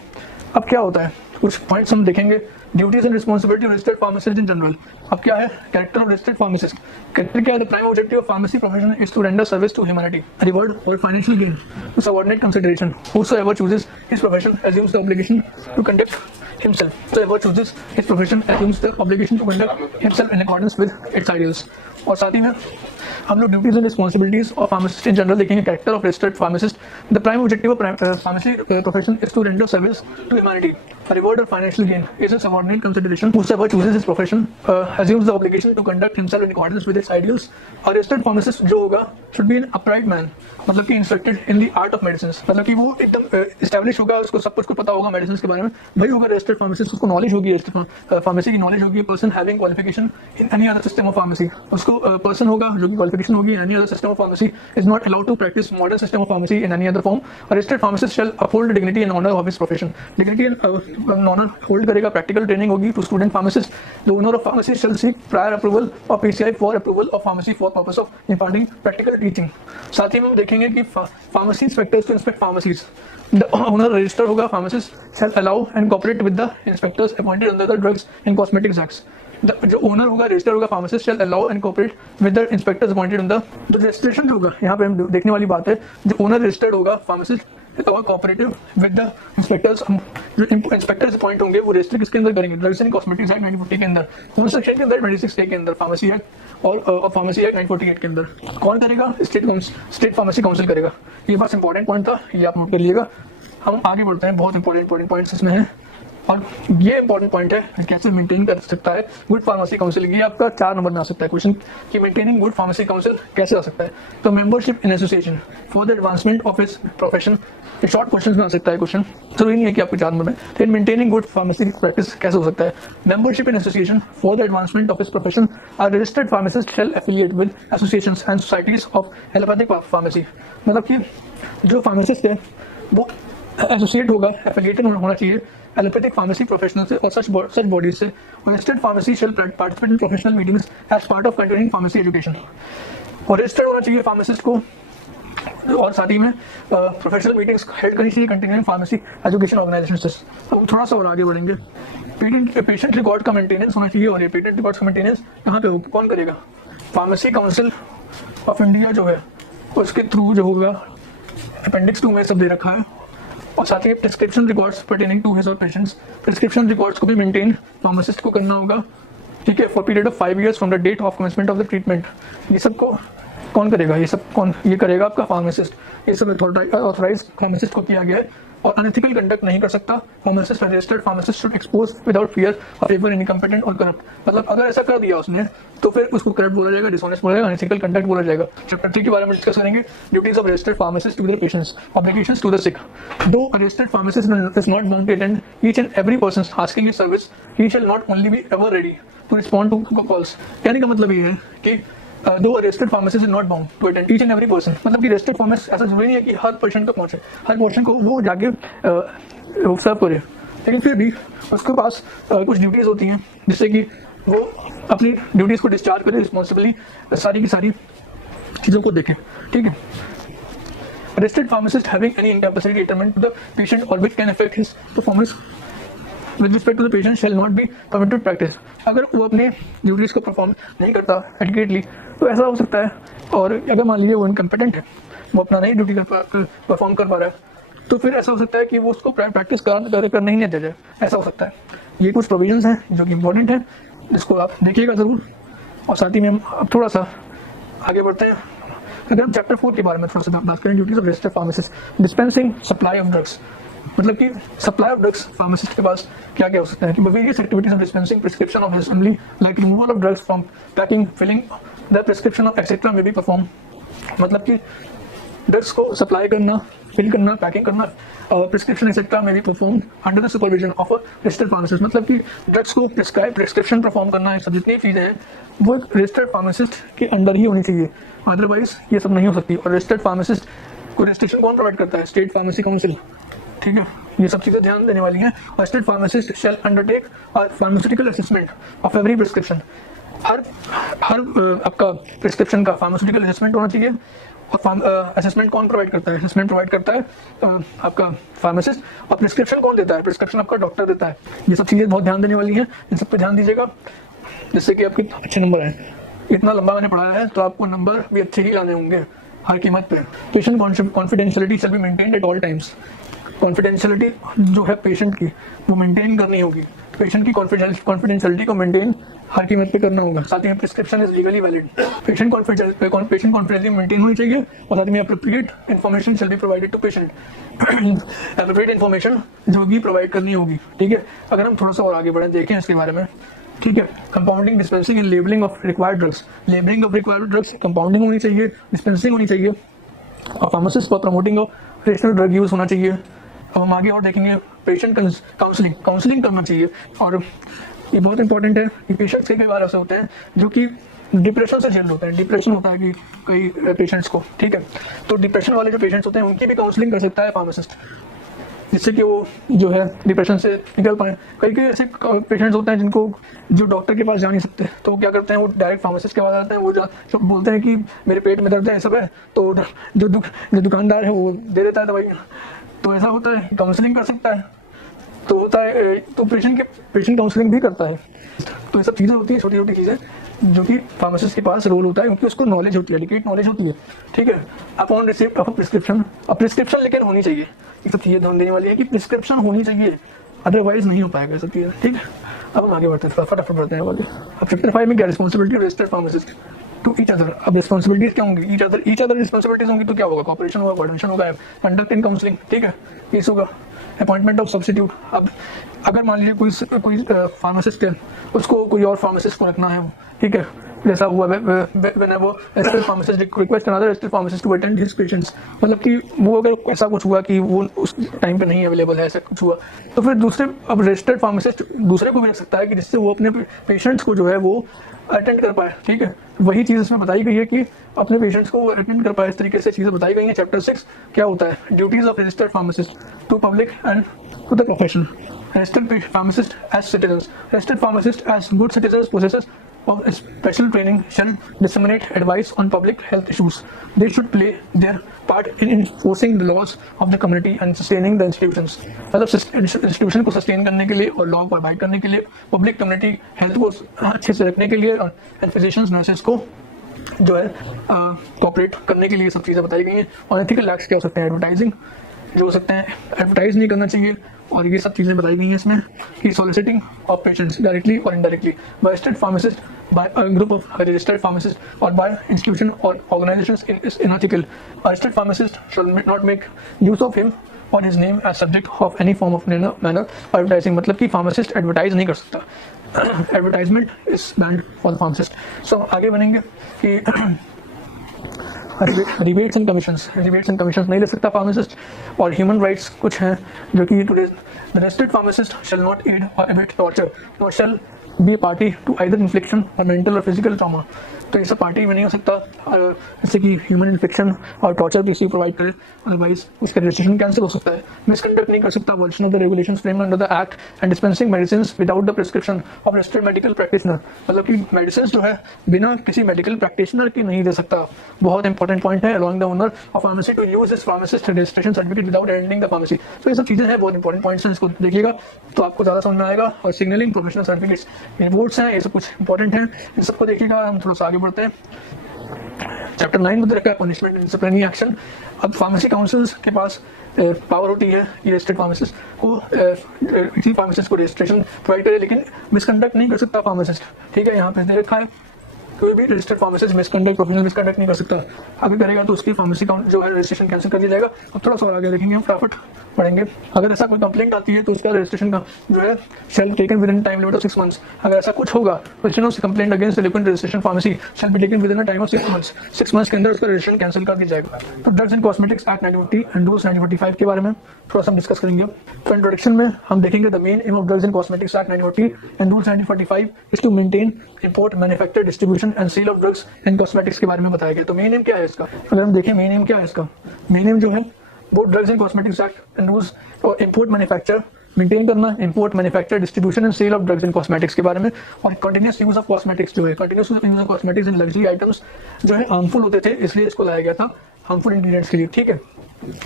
अब क्या होता है, कुछ पॉइंट्स हम देखेंगे। Duties and responsibility of registered pharmacist in general. अब क्या है character of registered pharmacist. Character क्या है, the prime objective of pharmacy profession is to render service to humanity, reward or financial gain to subordinate consideration. Whosoever chooses his profession assumes the obligation to conduct himself. Whoever chooses his profession assumes the obligation to conduct himself in accordance with its ideals। और साथ ही में हम लोग duties and responsibilities of pharmacist in general देखेंगे। Character of registered pharmacist, the prime objective of pharmacy profession is to render service to humanity, reward or financial gain is a subordinate consideration. Whosoever chooses his profession assumes the obligation to conduct himself in accordance with its ideals। और registered pharmacist जो होगा should be an upright man, मतलब कि instructed in the art of medicine, मतलब कि वो एकदम establish होगा, उसको सब कुछ को पता होगा मेडिसिन के बारे में। वही होगा रजिस्टर्ड फार्मासिस्ट, उसको नॉलेज होगी फार्मेसी की नॉलेज होगी। Person having qualification in any other system of pharmacy, उसको पर्सन होगा जो कि क्वालिफिकेशन होगी any other system of pharmacy is not allowed to practise modern system of pharmacy in any other form. Registered pharmacist shall uphold dignity and honour of his profession, dignity and honour hold करेगा। Practical training होगी to student pharmacist. The owner of pharmacy shall seek prior approval of PCI for approval of pharmacy for purpose of imparting practical teaching. साथ ही में हम देखेंगे कि pharmacy inspectors to inspect pharmacies. The owner register होगा pharmacist shall allow and cooperate with the inspectors appointed under the Drugs and Cosmetics Acts। जो owner होगा register होगा pharmacist shall allow and cooperate with the inspectors appointed in the registration जो होगा, यहाँ पे हम देखने वाली बात है, जो ओनर रजिस्टर्ड होगा फार्मासिस्ट और कोऑपरेटिव विद द इंस्पेक्टर्स। जो इंस्पेक्टर्स अपॉइंट होंगे वो रजिस्टर किसके अंदर करेंगे, ड्रग्स एंड कॉस्मेटिक्स एक्ट 1940 के अंदर। कौन सा सेक्शन के अंदर, 26A के अंदर फार्मेसी एक्ट और फार्मेसी एक्ट 1948 के अंदर। कौन करेगा, स्टेट फार्मेसी काउंसिल करेगा। ये बस इंपॉर्टेंट पॉइंट था, ये आप नोट कर लीजिएगा। हम आगे बढ़ते हैं, बहुत इंपॉर्टेंट पॉइंट्स इसमें हैं और ये इंपॉर्टेंट पॉइंट है कैसे मेंटेन कर सकता है गुड फार्मेसी काउंसिल। ये आपका 4 नंबर में आ सकता है क्वेश्चन कि मेंटेनिंग गुड फार्मेसी काउंसिल कैसे आ सकता है। तो membership in association for the advancement of his profession, ये शॉर्ट क्वेश्चन में आ सकता है क्वेश्चन, जरूरी नहीं है कि आपके 4 नंबर में। फिर मेंटेनिंग गुड फार्मेसी प्रैक्टिस कैसे हो सकता है, membership in association for the advancement of his profession, are registered pharmacist shall affiliate with associations and societies of allopathic pharmacy. मतलब कि जो फार्मासिस्ट है वो एसोसिएट होगा, एफिलिएटेड होना चाहिए एलोपैथिक फार्मेसी प्रोफेशनल से और सच बॉडीज से। Registered pharmacy shall participate in professional meetings as part of continuing pharmacy education. और रजिस्टर्ड होना चाहिए फार्मासिस्ट को और साथ ही में प्रोफेशनल मीटिंग्स हेल्ड करनी चाहिए कंटिन्यूइंग फार्मेसी एजुकेशन ऑर्गेनाइजेशन से। अब थोड़ा सा और आगे बढ़ेंगे। पेशेंट रिकॉर्ड का मेंटेनेंस होना चाहिए और ये पेटेंट रिकॉर्ड का मेंटेनेंस कहाँ पे होगा, कौन करेगा, फार्मेसी काउंसिल ऑफ इंडिया जो है उसके थ्रू जो होगा। अपेंडिक्स 2 में सब दे रखा है। और साथ ही prescription records pertaining to his or patients, prescription records को भी मेंटेन फार्मासिस्ट को करना होगा। ठीक है, for period of 5 years from the date of commencement of the treatment. ये सब को कौन करेगा, ये सब कौन ये करेगा, आपका फार्मासिस्ट। ये सब ऑथराइज फार्मासिस्ट को किया गया है और अनएथिकल कंडक्ट नहीं कर सकता pharmacist. Registered pharmacist should expose without fear of ever incompetent और करप्ट। मतलब अगर ऐसा कर दिया उसने तो फिर उसको करप्ट बोला जाएगा, डिसऑनेस्ट बोला जाएगा, अनएथिकल कंडक्ट बोला जाएगा। चैप्टर 3 के बारे में डिस्कस करेंगे। Duties of registered pharmacist to their patients, obligations to the sick. Though a registered pharmacist is not bound to attend each and every person asking his service, he shall not only be ever ready to respond to calls. कहने का मतलब ये है कि though registered pharmacist is not bound to attend each and every person. मतलब कि registered pharmacist ऐसा जरूरी नहीं है कि हर पर्सन तक पहुंचे, हर पर्सन को वो जाके सर्व करे, लेकिन फिर भी उसके पास कुछ ड्यूटीज होती हैं जिससे कि वो अपनी ड्यूटीज को डिस्चार्ज करे रिस्पॉन्सिबली, सारी की सारी चीज़ों को देखे। ठीक है, registered pharmacist having any incapacity determined to the patient or which can affect his performance with respect to the patient shall not be permitted practice. अगर वो अपने ड्यूटीज को परफॉर्म नहीं करता एडिक्वेटली तो ऐसा हो सकता है, और अगर मान लीजिए वो इनकम्पिटेंट है, वो अपना नहीं ड्यूटी परफॉर्म कर पा रहा है, तो फिर ऐसा हो सकता है कि वो उसको प्रैक्टिस कर नहीं दिया जाए, ऐसा हो सकता है। ये कुछ प्रोविजंस हैं जो कि इंपॉर्टेंट है, जिसको आप देखिएगा ज़रूर। और साथ ही में हम अब थोड़ा सा आगे बढ़ते हैं। अगर हम चैप्टर 4 के बारे में थोड़ा सा बात करें, duties of registered pharmacist, dispensing supply of drugs, मतलब कि सप्लाई ऑफ ड्रग्स फार्मासिस्ट के पास क्या क्या हो सकता है कि various activities of dispensing prescription of assembly like removal of drugs from packing, filling the prescription of etcetera में बी परफॉर्म, मतलब कि ड्रग्स को सप्लाई करना, फिल करना, पैकिंग करना और प्रिस्क्रिप्शन एक्सेट्रा में भी perform under the supervision of a registered pharmacist, मतलब कि ड्रग्स को प्रिस्क्रिप्शन परफॉर्म करना, ये सब जितनी चीज़ें हैं वो एक रजिस्टर्ड फार्मासिस्ट के अंडर ही होनी चाहिए, अदरवाइज ये सब नहीं हो सकती। और रजिस्टर्ड फार्मासिस्ट को रजिस्ट्रेशन कौन प्रोवाइड करता है? स्टेट फार्मेसी काउंसिल, ठीक है। ये सब चीज़ें ध्यान देने वाली हैं। और state pharmacist shall undertake pharmaceutical assessment of every prescription, हर आपका प्रिस्क्रिप्शन का फार्मास्यूटिकल असेसमेंट होना चाहिए। और असेसमेंट कौन प्रोवाइड करता है? असेसमेंट प्रोवाइड करता है आपका फार्मासिस्ट, और प्रिस्क्रिप्शन कौन देता है? प्रिस्क्रिप्शन आपका डॉक्टर देता है। ये सब चीज़ें बहुत ध्यान देने वाली हैं, इन सब पे ध्यान दीजिएगा जिससे कि आपके अच्छे नंबर आए। इतना लंबा मैंने पढ़ाया है तो आपको नंबर भी अच्छे ही लाने होंगे हर कीमत पे। Patient confidentiality shall be maintained eight all times, confidentiality जो है पेशेंट की वो मेंटेन करनी होगी। पेशेंट की कॉन्फिडेंशियलिटी को मेंटेन हर कीमत पे करना होगा। साथ ही में prescription is legally valid, patient confidentiality maintain होनी चाहिए। और साथ में appropriate information shall be provided to patient, appropriate information जो भी प्रोवाइड करनी होगी, ठीक है। अगर हम थोड़ा सा और आगे बढ़ें, देखें इसके बारे में, ठीक है। Compounding, dispensing and labelling of required drugs, labelling of required drugs, compounding होनी चाहिए, डिस्पेंसिंग होनी चाहिए, और pharmacist for promoting of rational drug use होना चाहिए। अब हम आगे और देखेंगे पेशेंट काउंसलिंग करना चाहिए। और ये बहुत इंपॉर्टेंट है कि पेशेंट्स कई बार ऐसे होते हैं जो कि डिप्रेशन से झेल होते हैं। डिप्रेशन होता है कि कई पेशेंट्स को, ठीक है। तो डिप्रेशन वाले जो पेशेंट्स होते हैं उनकी भी काउंसलिंग कर सकता है फार्मासिस्ट, जिससे कि वो जो है डिप्रेशन से निकल पाए। कई ऐसे पेशेंट्स होते हैं जिनको जो डॉक्टर के पास जा नहीं सकते, तो वो क्या करते हैं, वो डायरेक्ट फार्मासिस्ट के पास आते हैं। वो बोलते हैं कि मेरे पेट में दर्द है, सब है, तो जो दुकानदार है वो दे देता है दवाई। तो ऐसा होता है, काउंसलिंग कर सकता है, तो होता है, तो पेशेंट काउंसलिंग भी करता है। तो ये सब चीज़ें होती हैं, छोटी छोटी चीज़ें जो कि फार्मासिस्ट के पास रोल होता है, क्योंकि उसको नॉलेज होती है, एडिक्वेट नॉलेज होती है, ठीक है। अपॉन रिसिप्ट ऑफ प्रिस्क्रिप्शन, अब प्रिस्क्रिप्शन लेकिन होनी चाहिए। ये सब चीज़ें ध्यान देने वाली है कि प्रिस्क्रिप्शन होनी चाहिए, अदरवाइज नहीं हो पाएगा ये सब चीज़ें, ठीक है। अब हम आगे बढ़ते हैं, फटाफट बढ़ते हैं आगे। अब चैप्टर 5 में क्या responsibility registered pharmacist to each other. अब रिस्पॉन्सिबिलिटीज क्या होंगी? ईच अदर रिस्पॉन्सिबिलिटीज होंगी, तो क्या होगा? कॉपरेशन होगा, कोऑर्डिनेशन होगा, कंडक्ट इन काउंसलिंग, ठीक है, ये होगा। अपॉइंटमेंट ऑफ सब्स्टिट्यूट, अब अगर मान लीजिए कोई फार्मासिस्ट है, उसको कोई और फार्मासिस्ट को रखना है, ठीक है, जैसा हुआ वो registered pharmacist request another registered pharmacist to attend his patients, मतलब कि वो अगर ऐसा कुछ हुआ कि वो उस टाइम पे नहीं अवेलेबल है, ऐसा कुछ हुआ, तो फिर अब रजिस्टर्ड फार्मासिस्ट दूसरे को भी रख सकता है कि जिससे वो अपने पेशेंट्स को जो है वो अटेंड कर पाए, ठीक है। वही चीज़ इसमें बताई गई है कि अपने पेशेंट्स को अटेंड कर पाए, इस तरीके से चीज़ें बताई गई हैं। चैप्टर 6 क्या होता है? Duties of registered pharmacist to public and to the profession. Registered pharmacist as citizens, registered pharmacist as good citizens possesses of special training shall disseminate advice on public health issues. They should play their part in enforcing the laws of the community and sustaining the institutions. मतलब institution को sustain करने के लिए और law को abide करने के लिए, पब्लिक कम्युनिटी हेल्थ को अच्छे से रखने के लिए, और फिजिशियंस नर्सेस को जो है कोऑपरेट करने के लिए सब चीज़ें बताई गई हैं। और एथिकल एक्ट्स क्या हो सकते हैं? एडवर्टाइजिंग जो हो सकते हैं, एडवर्टाइज नहीं करना चाहिए, और ये सब चीज़ें बताई गई हैं इसमें कि सॉलिसिटिंग ऑफ पेशेंट्स डायरेक्टली और indirectly by registered pharmacist, by a group of registered pharmacists, or by institution or organizations is unethical. A registered pharmacist shall not make use of him or his name as subject of any form of manner advertising, मतलब कि pharmacist advertise नहीं कर सकता, advertisement is banned for the pharmacist. So आगे बनेंगे कि rebates and commissions नहीं ले सकता फार्मासिस्ट। और ह्यूमन राइट्स कुछ हैं जो कि today the registered pharmacist shall not aid or abet torture or shall be a party to either infliction or mental और फिजिकल ट्रॉमा। तो ये सब पार्टी में नहीं हो सकता, जैसे कि ह्यूमन इन्फेक्शन और टॉर्चर किसी प्रोवाइड करे, अदरवाइज उसका रजिस्ट्रेशन कैंसिल हो सकता है। मिसकंडक्ट नहीं कर सकता, violation of the regulations framed under the act and dispensing medicines without the prescription of registered medical practitioner, मतलब कि मेडिसिन जो है बिना किसी मेडिकल प्रैक्टिशनर की नहीं दे सकता। बहुत इंपॉर्टेंट पॉइंट है, allowing the owner of pharmacy to use this pharmacist registration certificate without ending the pharmacy. तो ये सब चीज़ें हैं, बहुत इंपॉर्टेंट पॉइंट्स हैं, इसको देखिएगा तो आपको ज़्यादा समझ में आएगा। और सिग्नलिंग, प्रोफेशनल सर्टिफिकेट्स, रिपोर्ट्स हैं, ये सब कुछ इंपॉर्टेंट हैं, इन सबको देखिएगा। हम थोड़ा सा आगे बढ़ते हैं। चैप्टर 9 में रखा है पनिशमेंट एंड डिसिप्लिनरी एक्शन। अब फार्मेसी काउंसिल्स के पास पावर होती है ये रजिस्टर्ड फार्मासिस्ट को किसी फार्मासिस्ट को रजिस्ट्रेशन प्रोवाइड करे, लेकिन मिसकंडक्ट नहीं कर सकता फार्मासिस्ट, ठीक है। यहाँ पे दे रखा है कोई भी registered pharmacist misconduct professional misconduct नहीं कर सकता। अगर करेगा तो उसकी फार्मेसी का जो है रजिस्ट्रेशन कैंसिल कर दिया जाएगा। अब थोड़ा सा और आगे देखेंगे हम, फटाफट पढ़ेंगे। अगर ऐसा कोई कंप्लेंट आती है तो उसका रजिस्ट्रेशन का जो है shall taken within time limit of 6 months. अगर ऐसा कुछ होगा registration of complaint against eloquent registration pharmacy shall be taken within time of 6 months. 6 months के अंदर उसका रजिस्ट्रेशन कैंसिल कर दिया जाएगा। तो drugs and cosmetics act 1940 and rules 1945 के बारे में थोड़ा सा हम डिस्कस करेंगे। तो इंट्रोडक्शन में हम देखेंगे the main aim of drugs and cosmetics act 1940 and rules 1945 is to maintain import manufacture distribution and sale of drugs and cosmetics के बारे में बताया गया। तो मेन एम क्या है इसका, अगर हम देखें मेन एम क्या है इसका, मेन एम जो है वो drugs and cosmetics act and rules और इंपोर्ट मैन्युफैक्चर मेंटेन करना, import manufacture distribution and sale of drugs and cosmetics के बारे में, और कंटिन्यूस यूज ऑफ कॉस्मेटिक्स जो है continuous use of cosmetics and luxury items जो है हार्मफुल होते थे इसलिए इसको लाया गया था हार्मफुल इंग्रेडिएंट्स के लिए। ठीक है,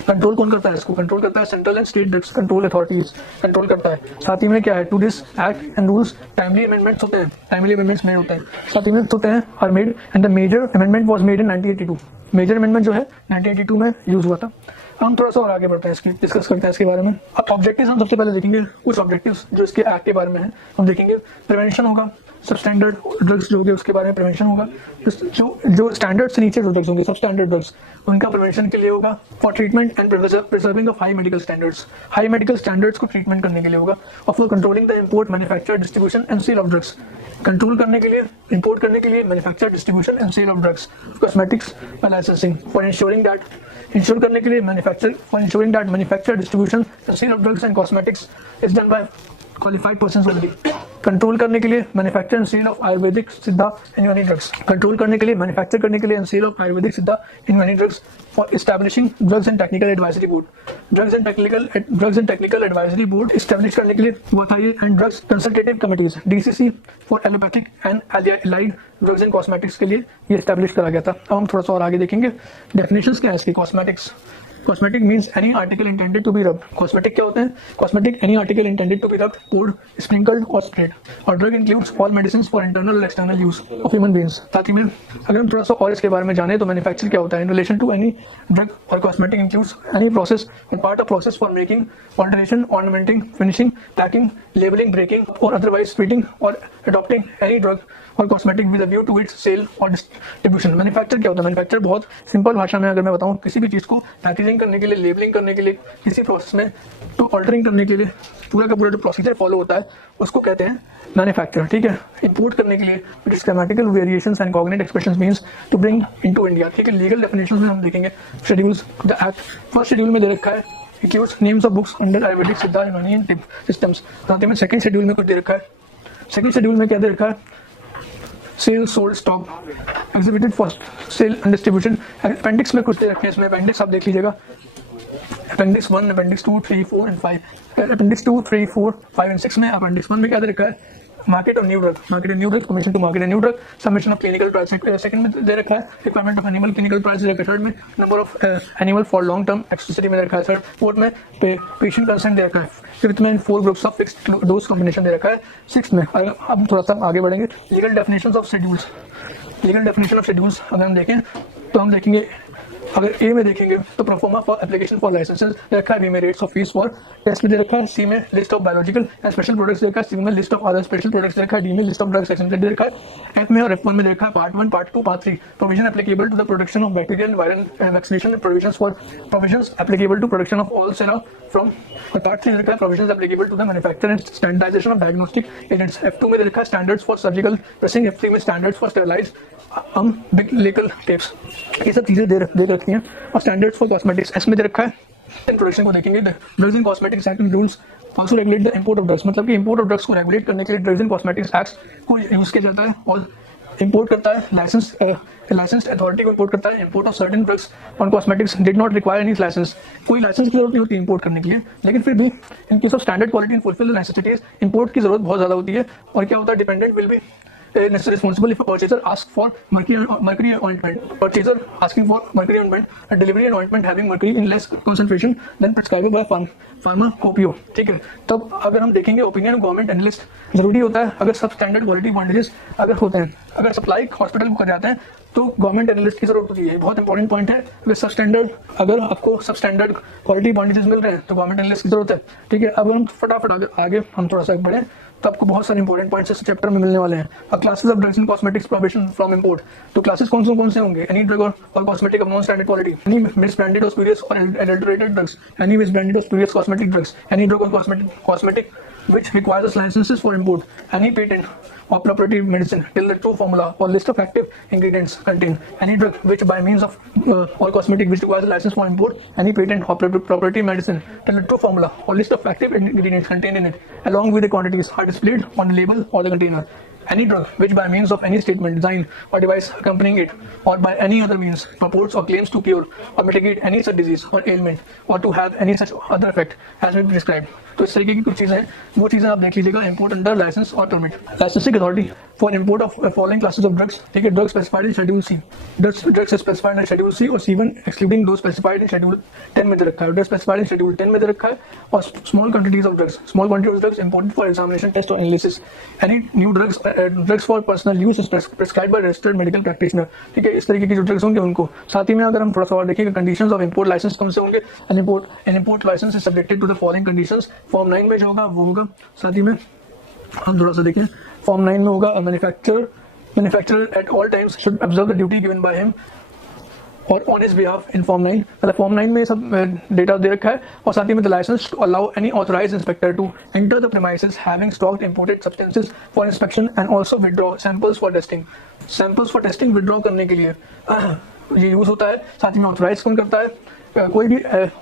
कंट्रोल कौन करता है इसको, कंट्रोल करता है central and state drugs control authorities control करता है। साथ ही में क्या है, to this act and rules timely amendments होते हैं, टाइमली अमेंडमेंट्स मेड होते हैं, साथ ही में होते हैं are made and the major amendment was made in 1982। Major amendment जो है 1982 में यूज हुआ था। हम थोड़ा सा और आगे बढ़ते हैं, इसकी डिस्कस करते हैं इसके बारे में। अब ऑब्जेक्टिव्स हम सबसे पहले देखेंगे, कुछ ऑब्जेक्टिव्स जो इसके एक्ट के बारे में है हम देखेंगे। प्रिवेंशन होगा, सबस्टैंडर्ड ड्रग्स जो होंगे उसके बारे में प्रिवेंशन होगा। जो स्टैंडर्ड से नीचे जो ड्रग्स होंगे, सब स्टैंडर्ड ड्रग्स, उनका प्रिवेंशन के लिए होगा। For treatment and preserving of high medical standards, high medical standards को ट्रीटमेंट करने के लिए होगा। और for controlling the import manufacture distribution and sale of drugs, control करने के लिए, इंपोर्ट करने के लिए, manufacture distribution and sale of drugs, cosmetics by licensing, for ensuring that, ensure करने के लिए manufacture, for ensuring that manufacture distribution and sale of drugs and cosmetics is done by qualified persons only. Control करने के लिए manufacture and sale of Ayurvedic Siddha इनवेनिक drugs, control करने के लिए, मैन्युफैक्चर करने के लिए and sale of Ayurvedic Siddha इनवेनिक drugs, for establishing drugs and technical advisory board, drugs and technical advisory board establish करने के लिए वथाइल and drugs consultative committees DCC for allopathic and allied drugs and cosmetics के लिए ये एस्टैब्लिश करा गया था। अब हम थोड़ा सा और आगे देखेंगे डेफिनेशंस क्या है इसकी। Cosmetics, cosmetic means any article intended to be rubbed. Cosmetic क्या होते हैं, cosmetic any article intended to be rubbed, poured, sprinkled or sprayed। और drug includes all medicines for internal और external use of human beings. साथ ही में अगर हम थोड़ा सा और इसके बारे में जाने तो मैन्युफैक्चर क्या होता है, in relation to any drug or cosmetic includes any process or part of process for making, alteration, ornamenting, finishing, packing, labelling, breaking or otherwise feeding or adopting any drug or cosmetic with a view to its sale or distribution. Manufacture क्या होता है, manufacture बहुत simple भाषा में अगर मैं बताऊं, किसी भी चीज़ को पैकेजिंग करने के लिए, लेबलिंग करने के लिए, किसी प्रोसेस में तो ऑल्टरिंग करने के लिए पूरा का पूरा जो प्रोसीजर फॉलो होता है उसको कहते हैं मैन्युफैक्चर। ठीक है, इंपोर्ट करने के लिए with grammatical variations and cognitive expressions means to bring into India. ठीक है, लीगल डेफिनेशंस में हम देखेंगे schedules the act. First schedule में दे रखा है includes names of books under Ayurvedic सिद्धा यूनानी सिस्टम्स। साथ ही में सेकंड शेड्यूल में कुछ दे रखा है, सेकंड शेड्यूल में क्या दे रखा है, sale, sold, stock, exhibited for sale and distribution. Appendix में कुछ दे रखे हैं, इसमें अपेंडिक्स आप देख लीजिएगा, appendix 1, appendix 2, 3, 4 and 5। Appendix 2, 3, 4, 5 and 6 में अपेंडिक्स 1 में क्या दे रखा है, market or new drug, market and new drug, permission to market and new drug, submission of clinical trials. Second में दे रखा है requirement of animal clinical trials दे रखा है। थर्ड में number of animal for long term exclusivity में दे रखा है। थर्ड, फोर्थ में पेशेंट कंसेंट दे रखा है। फिफ्थ में 4 groups of fixed dose combination दे रखा है। सिक्स्थ में अब थोड़ा सा आगे बढ़ेंगे, legal definitions of schedules. Legal definition of schedules अगर हम देखें तो हम देखेंगे, अगर ए में देखेंगे तो proforma for application for licences दे रखा है, बी में rates of fees for test में दे रखा है, सी में list of biological and special products दे रखा है, सी में list of other special products दे रखा है, डी में लिस्ट ऑफ ड्रग्स एक्सेप्टेड दे रखा है, एफ में और F1 में दे रखा है part 1, part 2, part 3 provision applicable to the production of bacterial viral vaccination and provisions for provisions applicable to production of all sera from, और पार्ट 3 में दे रखा है provisions applicable to the manufacture and standardization of diagnostic agents. F2 में दे रखा है standards for surgical dressing, F3 में स्टैंडर्ड्स फॉर स्टेरिलाइज्ड बिलिकल टेप्स। ये सब चीजें दे रखी हैं। और स्टैंडर्ड्स फॉर कॉस्मेटिक्स एस में दे रखा है। इंट्रोडक्शन को देखेंगे, drugs and cosmetics act and rules also regulate the import of drugs, मतलब कि इंपोर्ट ऑफ ड्रग्स को रेगुलेट करने के लिए ड्रग्स एंड कॉस्मेटिक्स एक्ट को यूज किया जाता है। और इंपोर्ट करता है लाइसेंस्ड अथॉरिटी को इंपोर्ट करता है। Import of certain drugs on cosmetics did not require any licence, कोई लाइसेंस की जरूरत नहीं होती इंपोर्ट करने के लिए, लेकिन फिर भी in case of standard quality and fulfil the necessities import की जरूरत बहुत ज्यादा होती है। और क्या होता है, dependent will be responsible if a purchaser asks for mercury ointment. Purchaser asking for mercury ointment, a delivery and ointment having mercury in less concentration than prescribed by pharmacopoeia. ठीक है, तब अगर हम देखेंगे ओपिनियन गवर्नमेंट एनालिस्ट जरूरी होता है। अगर सब स्टैंडर्ड क्वालिटी क्वांटिटीज अगर होते हैं, अगर सप्लाई हॉस्पिटल को कर जाते हैं तो गवर्नमेंट एनालिस्ट की जरूरत होती है, बहुत इंपॉर्टेंट पॉइंट है। वे सब स्टैंडर्ड, अगर आपको सब स्टैंडर्ड क्वालिटी क्वांटिटीज मिल रहे हैं तो गवर्नमेंट एनालिस्ट की जरूरत है, ठीक है। अब हम फटाफट आगे हम थोड़ा सा बढ़े तो आपको बहुत सारे इंपॉर्टेंट पॉइंट्स इस चैप्टर में मिलने वाले हैं। अब classes of drugs in cosmetics prohibition from import, तो क्लासेस कौन से होंगे? Any drug or cosmetic of non standard quality, any misbranded or spurious or adulterated drugs, any misbranded or spurious cosmetic drugs, any drug or cosmetic which requires licenses for import, any patent or property medicine till the true formula or list of active ingredients contain, any drug which by means of or cosmetic which requires a license for import, any patent or property medicine till the true formula or list of active ingredients contained in it along with the quantities are displayed on the label or the container. Any drug which by means of any statement, design or device accompanying it or by any other means purports or claims to cure or mitigate any such disease or ailment or to have any such other effect as may be prescribed. तो इस तरीके की कुछ चीज़ें हैं, वो चीज़ें आप देख लीजिएगा। इम्पोर्ट अंडर लाइसेंस और permit, licensing authority for import of following classes of drugs, ठीक है। Drugs specified in schedule C, drugs specified in schedule C और C1 एक्सक्लूडिंग दो स्पेसिफाइड इन शेड्यूल 10 में दे रखा है, ड्रग्स स्पेसिफाइड इन शेड्यूल 10 में दे रखा है। और small quantities of drugs, small quantity of drugs imported for examination, test और analysis, any new drugs for personal use prescribed by registered medical practitioner, ठीक है। इस तरीके की जो ड्रग्स होंगे उनको। साथ ही में अगर हम थोड़ा सा और देखेंगे कंडीशंस ऑफ इंपोर्ट लाइसेंस कौन से होंगे, an import licence is subjected to the following conditions. Form 9 में जो होगा वो होगा। साथ ही में हम थोड़ा सा देखें, फॉर्म 9 में होगा manufacturer at all times should observe the duty given by him or on his behalf in form 9, मतलब फॉर्म 9 में सब डेटा दे रखा है। और साथ ही में the licence to allow any authorized inspector to enter the premises having stocked imported substances for inspection and also withdraw samples for testing, samples for testing withdraw करने के लिए ये यूज होता है। साथ ही में ऑथराइज कौन करता है? कोई भी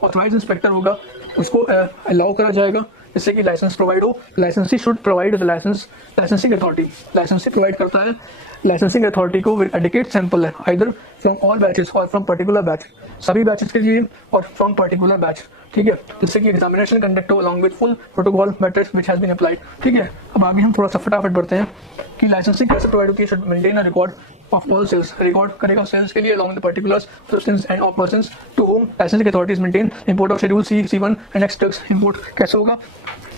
ऑथराइज इंस्पेक्टर होगा उसको अलाउ करा जाएगा जिससे कि लाइसेंस प्रोवाइड हो। लाइसेंसी should provide the licensing authority, लाइसेंसी प्रोवाइड करता है लाइसेंसिंग अथॉरिटी को विद एडिकेट सैंपल है आइदर फ्रॉम ऑल बैचेस और फ्रॉम पर्टिकुलर बैच, सभी बैचेस के लिए और फ्रॉम पर्टिकुलर बैच, ठीक है। जिससे कि एग्जामिनेशन कंडक्ट हो along with full protocol methods which has been applied, ठीक है। अब आगे हम थोड़ा सा फटाफट बढ़ते हैं कि लाइसेंसिंग कैसे प्रोवाइड होती है। Should maintain a record of all sales, record करेगा सेल्स के लिए along the particulars substance and of persons to whom licensing authorities maintain import of schedule C1 and next drugs. Import कैसे होगा?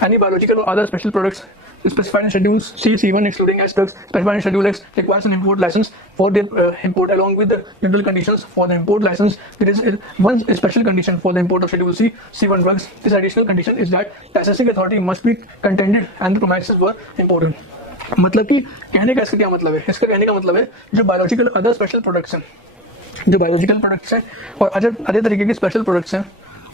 Any biological और other special products specified in schedule C1 excluding S drugs specified in schedule X requires an import license for their import along with the general conditions for the import license. There is one special condition for the import of schedule C1 drugs. This additional condition is that licensing authority must be contended and the premises were imported. मतलब कि कहने का इसका क्या मतलब है? इसका कहने का मतलब है जो बायोलॉजिकल अदर स्पेशल प्रोडक्ट्स हैं, जो बायोलॉजिकल प्रोडक्ट्स हैं और अदर तरीके के स्पेशल प्रोडक्ट्स हैं,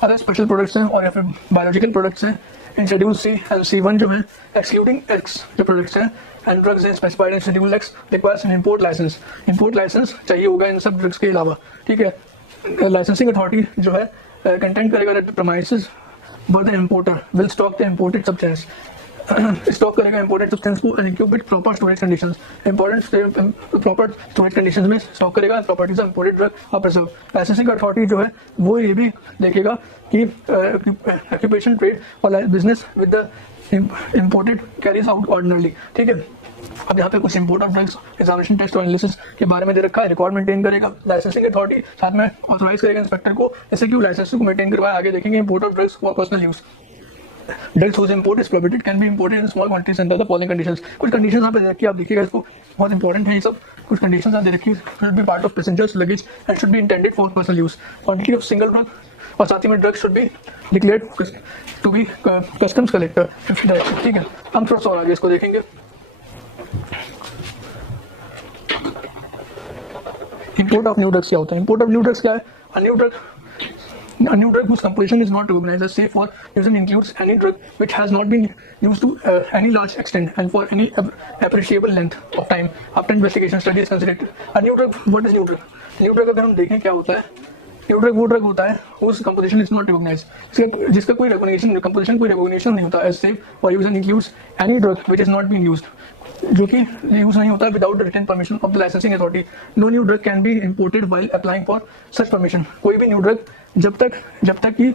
अदर स्पेशल प्रोडक्ट्स हैं और या फिर बायोलॉजिकल प्रोडक्ट्स हैं इन शेड्यूल C एंड C1 जो है एक्सक्लूडिंग X जो प्रोडक्ट्स हैं एंड ड्रग्स हैं specified in schedule X requires an import licence. Import licence चाहिए होगा इन सब ड्रग्स के अलावा, ठीक है। लाइसेंसिंग अथॉरिटी जो है कंटेंट करेगा that the premises where the importer will stock the imported substance, stock करेगा इंपोर्टेड सब्सटेंस को and with proper storage conditions, proper storage conditions में स्टॉक करेगा प्रॉपर्टीज ऑफ इंपोर्टेड ड्रग और प्रिजर्व। लाइसेंसिंग अथॉरिटी जो है वो ये भी देखेगा कि ऑक्यूपेशन ट्रेड और business with the imported carries out ordinarily, ठीक है। अब यहाँ पे कुछ import of drugs examination test और एनालिसिस के बारे में दे रखा है। रिकॉर्ड मेंटेन करेगा लाइसेंसिंग अथॉरिटी, साथ में ऑथराइज करेगा इंस्पेक्टर को जैसे कि लाइसेंस को मेंटेन करवाए। आगे देखेंगे import of drugs for personal use. Drugs whose import is prohibited can be imported in small quantities under the following conditions. कुछ कंडीशंस यहाँ पे दे रखी है, आप देखिएगा इसको, बहुत इंपॉर्टेंट है ये सब। कुछ कंडीशंस यहाँ दे रखी है, should be part of passengers luggage and should be intended for personal use. Quantity of single drug और साथ ही में drugs should be declared to be customs collector 50 direct, ठीक है। हम थोड़ा सा और आगे इसको देखेंगे। Import of new drugs क्या होता है? Import of new drugs क्या है? A new drug whose composition is not recognized as safe for use includes any drug which has not been used to any large extent and for any appreciable length of time after investigation study is considered. A new drug, what is new drug? New drug अगर हम देखें क्या होता है, new drug वो drug होता है whose composition is not recognized, जिसका कोई recognition composition कोई recognition नहीं होता as safe for use and includes any drug which is not being used, जो कि यूज नहीं होता without written permission of the licensing authority. No new drug can be imported while applying for such permission. कोई भी new drug जब तक कि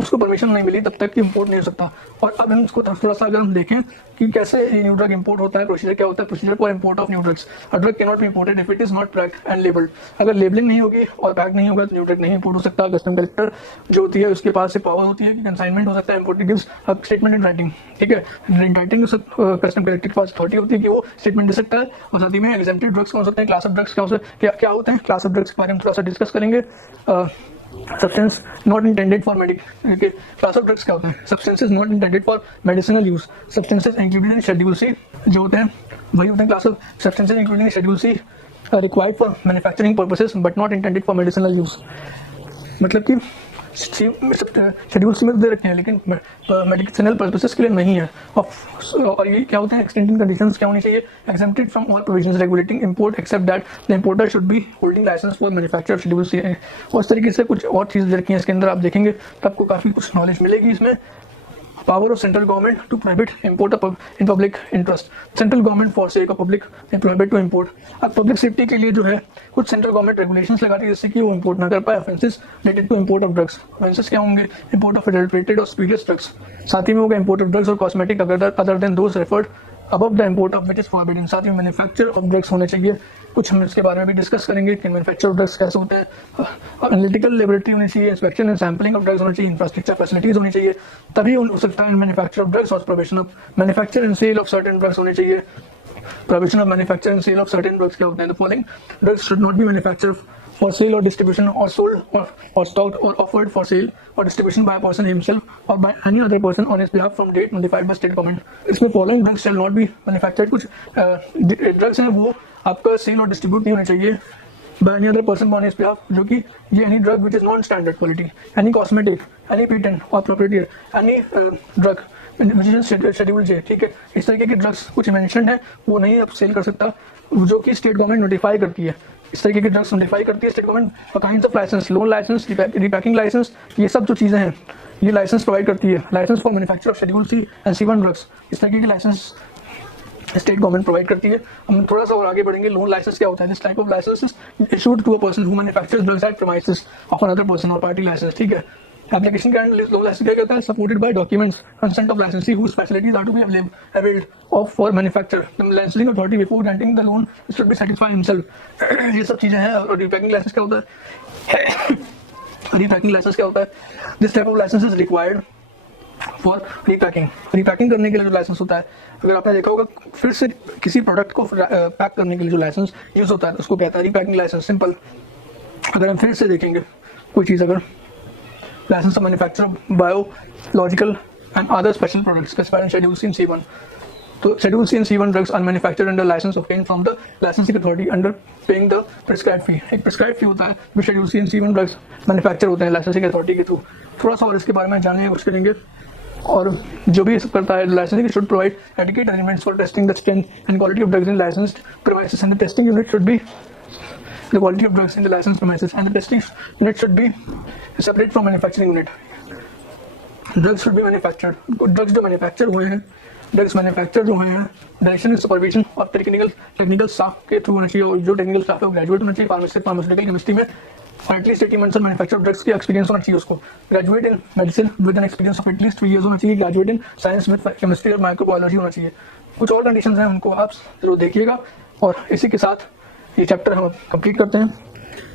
उसको परमिशन नहीं मिली तब तक इम्पोर्ट नहीं हो सकता। और अब हम इसको थोड़ा सा अगर हम देखें कि कैसे न्यू ड्रग इंपोर्ट होता है, प्रोसीजर क्या होता है, procedure for import of new drugs. A drug can not be imported if it is not packed and labelled. अगर लेबलिंग नहीं होगी और पैक नहीं होगा तो न्यू ड्रग नहीं इंपोर्ट हो सकता। कस्टम कलेक्टर जो होती है उसके पास से पावर होती है कि कंसाइनमेंट हो सकता है, import gives a statement in writing, ठीक है। इन राइटिंग कस्टम कलेक्टर के पास अथॉरिटी होती है कि वो स्टेटमेंट दे सकता है। और साथ ही में एग्जेम्प्टेड ड्रग्स कौन होते हैं, क्लास ऑफ ड्रग्स क्या होते हैं, क्लास ऑफ ड्रग्स के बारे में थोड़ा सा डिस्कस करेंगे। Substance not intended for medical, class of drugs क्या होते हैं, substances not intended for medicinal use, substances included in schedule C जो होते हैं वही होते हैं class of substances including schedule C required for manufacturing purposes but not intended for medicinal use. मतलब कि शेड्यूल सी में दे रखे हैं लेकिन मेडिसिनल पर्पसेस के लिए नहीं है। और ये क्या होते हैं, एक्सटेंडिंग कंडीशंस क्या होनी चाहिए, exempted from all provisions regulating import except that the importer should be holding licence for manufacture schedule C. और इस तरीके से कुछ और चीज़ दे रखी हैं इसके अंदर, आप देखेंगे तो आपको काफ़ी कुछ नॉलेज मिलेगी इसमें। Power of central government to prohibit import in public interest, central government for sake of public prohibit to import. अब पब्लिक सेफ्टी के लिए जो है कुछ सेंट्रल गवर्नमेंट रेगुलेशंस लगाती है जिससे कि वो इंपोर्ट ना कर पाए। Offences related to import of drugs, offences क्या होंगे, इंपोर्ट ऑफ एडल्ट्रेटेड और स्पीरियस ड्रग्स, साथ ही में होगा इंपोर्ट ऑफ ड्रग्स और cosmetic other than those referred above the import of which is forbidden. साथ ही मैन्युफैक्चर ऑफ ड्रग्स होने चाहिए, कुछ हम इसके बारे में भी डिस्कस करेंगे कि मैन्युफैक्चर ऑफ ड्रग्स कैसे होते हैं। और एनालिटिकल लेबोरेटरी होनी चाहिए, inspection and sampling of drugs होनी चाहिए, इंफ्रास्ट्रक्चर फैसिलिटीज होनी चाहिए, तभी हो सकता है मैन्युफैक्चर ऑफ ड्रग्स। और prohibition of manufacture and sale of certain drugs होने चाहिए। Prohibition of manufacture and sale of certain drugs क्या होते हैं, the following drugs should not be manufactured for sale or distribution or sold or stocked or offered for sale or distribution by a person himself or by any other person on his behalf from date notified by state government। इसमें following drugs shall not be manufactured, कुछ drugs हैं वो आपका cell और distribute नहीं होने चाहिए by any other person on his behalf, जो कि ये any drug which is non standard quality, any cosmetic, any patent or proprietary, any drug schedule J, ठीक है। इस तरीके के ड्रग्स कुछ मेंशन है वो नहीं अब सेल कर सकता, जो कि स्टेट गवर्नमेंट नोटिफाई करती है। इस तरीके के ड्रग्स नोटिफाई करती है state government. Kinds of licence, loan licence, repacking licence, ये सब जो चीज़ें हैं ये लाइसेंस प्रोवाइड करती है। Licence for manufacture of schedule C and C1 drugs, इस तरीके के लाइसेंस स्टेट गवर्नमेंट प्रोवाइड करती है। हम थोड़ा सा और आगे बढ़ेंगे। लोन लाइसेंस क्या होता है, this type of licence issued to a person who manufactures drugs at premises of another person or party licence, ठीक है। एप्लीकेशन का लोन लाइसेंस क्या कहता है, supported by documents consent of licensee whose facilities are to be availed of for manufacture the licensing authority before granting the loan should be satisfy himself. ये सब चीजें हैं। और रीपैकिंग लाइसेंस क्या होता है, रीपैकिंग लाइसेंस क्या होता है, this type of licence is required for repacking करने के लिए जो लाइसेंस होता है। अगर आपने देखा होगा फिर से किसी प्रोडक्ट को पैक करने के लिए जो लाइसेंस यूज होता है उसको कहता है रीपैकिंग लाइसेंस, सिंपल। अगर हम फिर से देखेंगे कोई चीज़, अगर licence of manufacture of biological and other special products specified in schedule C and C1, तो schedule C and C1 drugs are manufactured under licence obtained from the licensing authority under paying the prescribed fee. एक prescribed fee होता है जो schedule C and C1 drugs manufacture होते हैं licensing authority के through. थोड़ा सा और इसके बारे में जानने की कोशिश करेंगे। और जो भी करता है licensing should provide adequate arrangements for testing the strength and quality of drugs in licensed premises and the testing unit should be the quality of drugs in the licensed premises and the testing unit should be separate from manufacturing unit। drugs should be manufactured, drugs जो manufacture हुए हैं, drugs manufacture जो हुए हैं direction supervision और technical staff के through होना चाहिए। और जो टेक्निकल स्टाफ है वो ग्रेजुएट होना चाहिए फार्मास्यूटिकल केमिस्ट्री में और at least 18 months manufacture of drugs की एक्सपीरियंस होना चाहिए उसको। Graduate in medicine with an experience of at least 3 years होना चाहिए। Graduate in science with chemistry और माइक्रोबायोलॉजी होना चाहिए। कुछ और कंडीशंस हैं उनको आप जरूर देखिएगा। और इसी के साथ ये चैप्टर हम कंप्लीट करते हैं।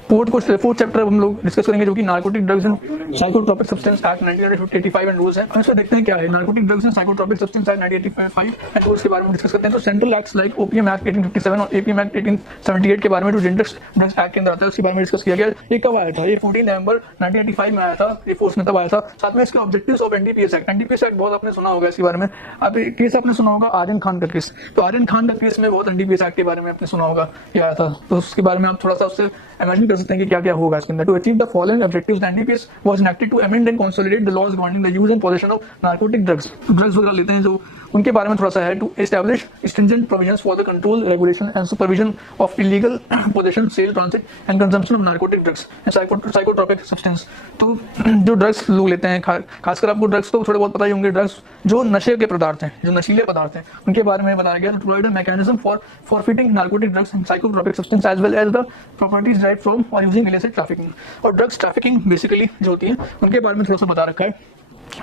फोर्थ चैप्टर हम लोग डिस्कस करेंगे जो कि narcotic drugs and psychotropic substance act 1985 and rules है। इसमें देखते हैं क्या है narcotic drugs and psychotropic substance act 1985 and rules के बारे में डिस्कस करते हैं। तो central acts like opium act 1857 और एपीएम एक्ट 1878 के बारे में जो जेंडर ड्रग्स एक्ट के अंदर आता है उसके बारे में डिस्कस किया गया। ये कब आया था, ये 14 नवंबर 1985 में आया था, ये फोर्स में तब आया था। साथ में इसके ऑब्जेक्टिव्स ऑफ एनडीपीएस एक्ट बहुत आपने सुना होगा इसके बारे में। अब केस आपने सुना होगा आर्यन खान का केस, तो आर्यन खान का केस में बहुत एनडीपीएस एक्ट के बारे में आपने सुना होगा ये आया था, तो उसके बारे में आप थोड़ा सा उससे इमेजिन कर सकते हैं कि क्या क्या होगा इसके अंदर। To achieve the following objectives the NDPS was enacted to amend and consolidate the laws governing the use and possession of narcotic drugs वगैरह लेते हैं जो उनके बारे में थोड़ा सा है, to establish stringent provisions for the control, regulation and supervision of illegal possession, sale, transit and consumption of narcotic drugs and psychotropic substance. तो जो ड्रग्स लोग लेते हैं, खासकर आपको ड्रग्स तो थोड़े बहुत पता ही होंगे, ड्रग्स जो नशे के पदार्थ हैं, जो नशीले पदार्थ हैं, उनके बारे में बताया गया। Provide a mechanism for forfeiting narcotic drugs and psychotropic substance as well as the properties right from or using illicit trafficking. और ड्रग्स ट्रैफिकिंग बेसिकली जो होती है उनके बारे में थोड़ा सा बता रखा है।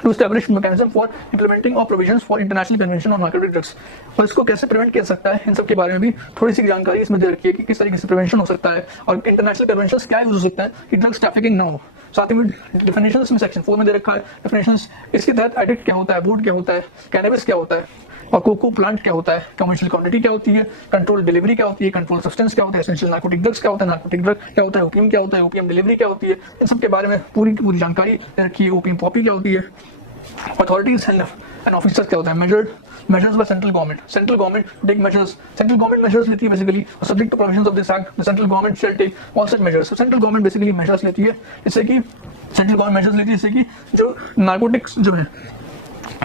To establish mechanism for implementing of provisions for international convention on narcotic drugs, और इसको कैसे प्रिवेंट किया सकता है, इन सब के बारे में भी थोड़ी सी जानकारी इसमें दे रखी है कि किस तरीके से प्रिवेंशन हो सकता है और इंटरनेशनल कन्वेंशन क्या यूज हो सकता है कि ड्रग्स ट्रैफिकिंग ना हो। साथ ही में डिफिनेशंस में सेक्शन 4 में दे रखा है डिफिनेशंस, इसके तहत एडिक्ट क्या होता है, बूट क्या होता है, कैनबिस क्या होता है और कोको प्लांट क्या होता है, कमर्शियल क्वांटिटी क्या होती है, कंट्रोल डिलीवरी क्या होती है, कंट्रोल सब्सटेंस क्या होता है, एसेंशियल नार्कोटिक ड्रग्स क्या होता है, नार्कोटिक ड्रग क्या होता है, ओपियम क्या होता है, ओपियम डिलीवरी क्या होती है, इन सब के बारे में पूरी की पूरी जानकारी रखी है। ओपियम पॉपी क्या होती है, अथॉरिटीज एंड ऑफिसर्स क्या होता है, measures by central government take measures, central government measures लेती है basically, subject to provisions of this act the central government shall take all such measures। so central government basically measures लेती है, इससे कि central government measures लेती है इससे कि जो नार्कोटिक्स जो है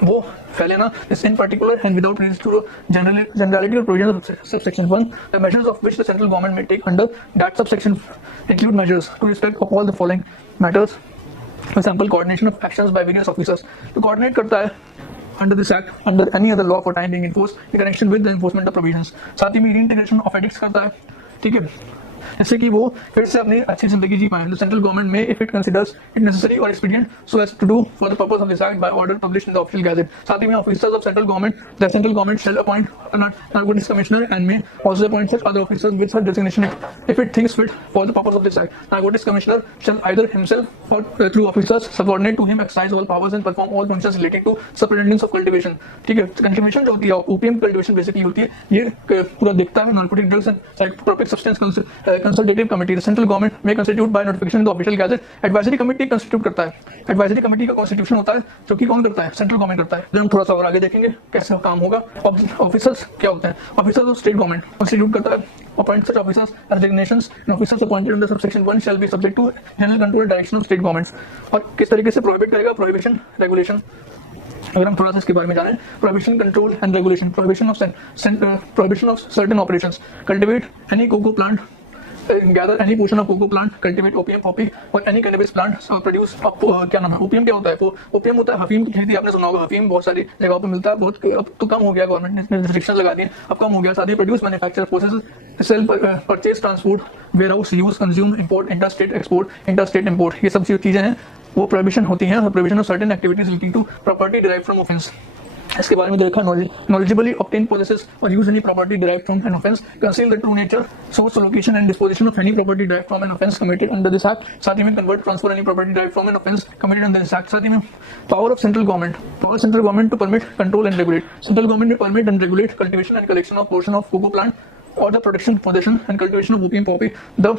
वो फैले ना, इस in particular and without reference to generality और provisions of subsection 1 the measures of which the central government may take under that subsection include measures to respect of all the following matters. For example coordination of actions by various officers, तो coordinate करता है under this act under any other law for time being enforced in connection with the enforcement of provisions। साथ ही में reintegration of addicts करता है, ठीक है, जिससे कि वो फिर से अपनी अच्छी जिंदगी जी पाए। सेंट्रल गवर्नमेंट में if it considers it necessary और expedient so as to do for the purpose of this act by order published in the official gazette. साथ ही में officers of central government shall appoint narcotics commissioner and may also appoint such other officers with such designation if it thinks fit for the purpose of this act. Narcotics commissioner shall either himself और through officers subordinate to him exercise all powers and perform all functions relating to superintendence of cultivation. ठीक है, cultivation जो होती है OPM cultivation basically होती है, ये पूरा देखता है narcotic drugs and psychotropic substance consultative committee central government में constitute by notification in the official gazette. Advisory committee constitute करता है, एडवाइजरी कमेटी का कॉन्स्टिट्यूशन होता है जो कि कौन करता है, सेंट्रल गवर्नमेंट करता है। हम थोड़ा सा और आगे देखेंगे कैसे काम होगा। ऑफिसर्स क्या होते हैं, officers of state government constitute करता है, appoint such officers resignations and officers appointed under subsection 1 shall be subject to general control direction of state governments. और किस तरीके से प्रोहिबिट करेगा, प्रोहिबिशन रेगुलेशन, अगर हम थोड़ा सा इसके बारे में जानें, prohibition control and regulation, prohibition of certain operations, cultivate any coca plant, gather any portion of cocoa plant, cultivate opium poppy or any cannabis plant, produce क्या नाम है, ओपियम क्या होता है, वो ओपियम होता है हफीम की खेती, आपने सुना होगा हफीम बहुत सारी जगहों पे मिलता है, बहुत अब तो कम हो गया, गवर्नमेंट ने इसमें रिस्ट्रिक्शन लगा दिए, अब कम हो गया। साथ ही produce, manufacture, process, sale, purchase, transport, warehouse, use, consume, import, interstate export, interstate import, ये सब चीजें हैं वो प्रोहिबिशन होती हैं। Prohibition of certain activities relating to property derived from offence, इसके बारे में देखा, knowledgeably obtain, possesses or use any property derived from an offence, conceal the true nature, source, location and disposition of any property derived from an offence committed under this act। साथ ही में convert, transfer any property derived from an offence committed under this act। साथ ही में power of central government to permit, control and regulate, central government may permit and regulate cultivation and collection of portion of cocoa plant or the production, possession and cultivation of opium poppy। the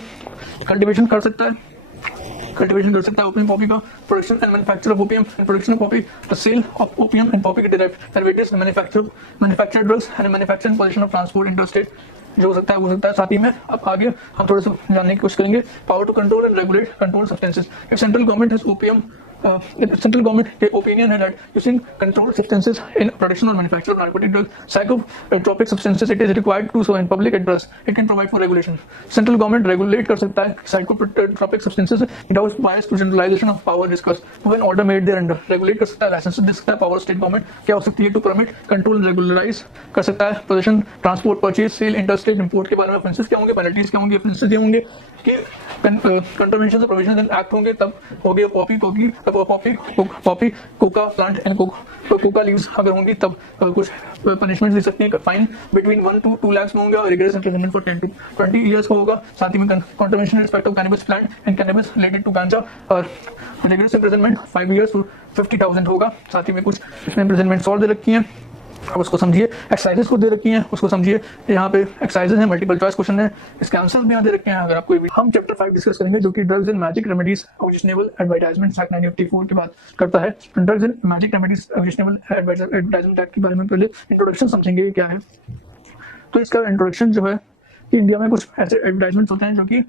cultivation कर सकता है, cultivation कर सकता है opium poppy का, production and manufacture of opium and production of poppy, the sale of opium and poppy derived various manufactured drugs and manufacturing possession of transport interstate, जो हो सकता है। साथ ही में अब आगे हम थोड़े से जानने की कोशिश करेंगे, power to control and regulate control substances. If central government has opium, central government के ओपिनियन है that using control substances in production और manufacture of narcotic drugs, psychotropic substances, it is required to so in public address, it can provide for regulation. Central government regulate कर सकता है psychotropic substances without bias to generalisation of power discuss when order made there under, regulate कर सकता है, licence दे सकता है। Power state government क्या हो सकती है, to permit, control and regularize कर सकता है possession, transport, purchase, sale, interstate import के बारे में ऑफेंसेस क्या होंगे, पेनल्टीज क्या होंगी, ऑफेंसेस ये होंगे कि कंट्रोवेंशन प्रोविजन एक्ट होंगे, तब हो गए Poppy Coca plant and Coca leaves अगर होंगी तब कुछ पनिशमेंट दे सकती है, फाइन बिटवीन 1 to 2 लाख में होंगे और rigorous imprisonment for 10 to 20 years का होगा। साथ ही में contravention respect of cannabis plant and cannabis related to ganja और रिग्रेस इम्प्रिजनमेंट 5 years to 50,000 होगा। साथ ही में कुछ इसमें इम्प्रिजनमेंट और दे रखी हैं, अब उसको समझिए। एक्सरसाइजेस को दे रखी हैं, उसको समझिए। यहाँ पे एक्सरसाइजेस हैं, मल्टीपल चॉइस क्वेश्चन है, इसके आंसर भी यहाँ दे रखे हैं। अगर आपको हम चैप्टर 5 डिस्कस करेंगे जो कि drugs and magic remedies objectionable advertisement act 1954 के बाद करता है। Drugs and magic remedies objectionable advertisement act के बारे में पहले इंट्रोडक्शन समझेंगे क्या है। तो इसका इंट्रोडक्शन जो है कि इंडिया में कुछ ऐसे एडवर्टाइजमेंट होते हैं जो कि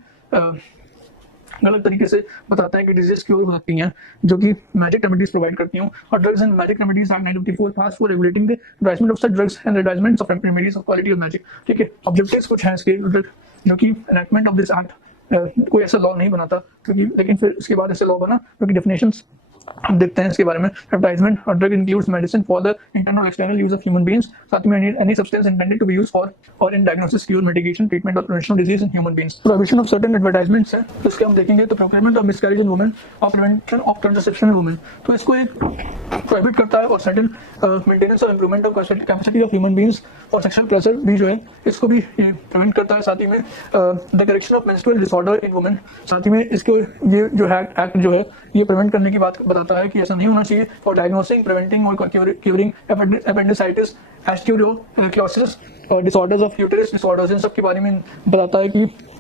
गलत तरीके से बताता है कि डिजीज क्योर हो सकती हैं, जो कि मैजिक रेमेडीज प्रोवाइड करती हूँ। और drugs and magic remedies act 1954 pass for regulating the advertisement of such drugs and advertisements of remedies of quality of magic. ठीक है, ऑब्जेक्टिव्स कुछ हैं इसके, जो कि एनैक्टमेंट ऑफ दिस एक्ट कोई ऐसा लॉ नहीं बनाता, क्योंकि लेकिन फिर उसके बाद ऐसे लॉ बना, क्योंकि डेफिनेशंस हम देखते हैं इसके बारे में। एडवर्टाइजमेंट और drug includes medicine for the internal और external use of human beings, साथ में any substance intended to be used for और in diagnosis, cure, mitigation, treatment और prevention of disease in human beings. Prohibition of certain advertisements है, तो इसके हम देखेंगे तो procurement of miscarriage in women और prevention of contraception in women, तो इसको एक प्रोहिबिट करता है। और सर्टेन मेंटेनेंस और improvement of capacity of human beings और सेक्सुअल प्लेजर भी जो है इसको भी ये प्रिवेंट करता है। साथ ही में the correction of menstrual disorder in women, साथ ही में इसको ये जो है एक्ट जो है ये प्रिवेंट करने की बात बताता है कि ऐसा नहीं होना चाहिए। और डायग्नोसिंग, प्रिवेंटिंग और क्यूरिंग एपेंडिसाइटिस, एस्टियोक्लोसिस और डिसऑर्डर्स ऑफ यूटेरस डिसऑर्डर्स, इन सब के बारे में बताता है कि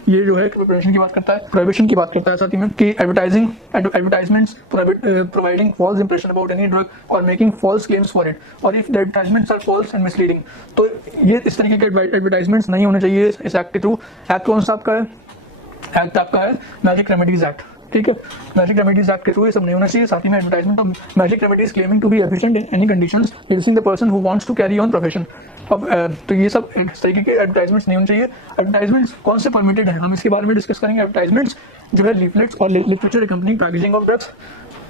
ये जो है प्रिवेंशन की बात करता है, प्रोहिबिशन की बात करता है। साथ ही में कि advertisements providing false impression about any drug और making false claims for it, और if the advertisements are false and misleading, तो ये इस तरीके के एडवर्टाइजमेंट्स नहीं होने चाहिए इस एक्ट के थ्रू। एक्ट कौन सा आपका है? एक्ट आपका है मैजिक रेमेडीज एक्ट। ठीक है, मैजिक रेमेडीज एक्ट के थ्रू ये सब नहीं होना चाहिए। साथ ही में advertisement of magic remedies claiming to be efficient in any conditions reducing the person who wants to carry on profession. अब तो ये सब इस तरीके के एडवर्टाइजमेंट्स नहीं होने चाहिए। एडवर्टाइजमेंट्स कौन से परमिटेड है, हम इसके बारे में डिस्कस करेंगे। एडवर्टाइजमेंट्स जो है लीफलेट्स और literature company packaging of drugs,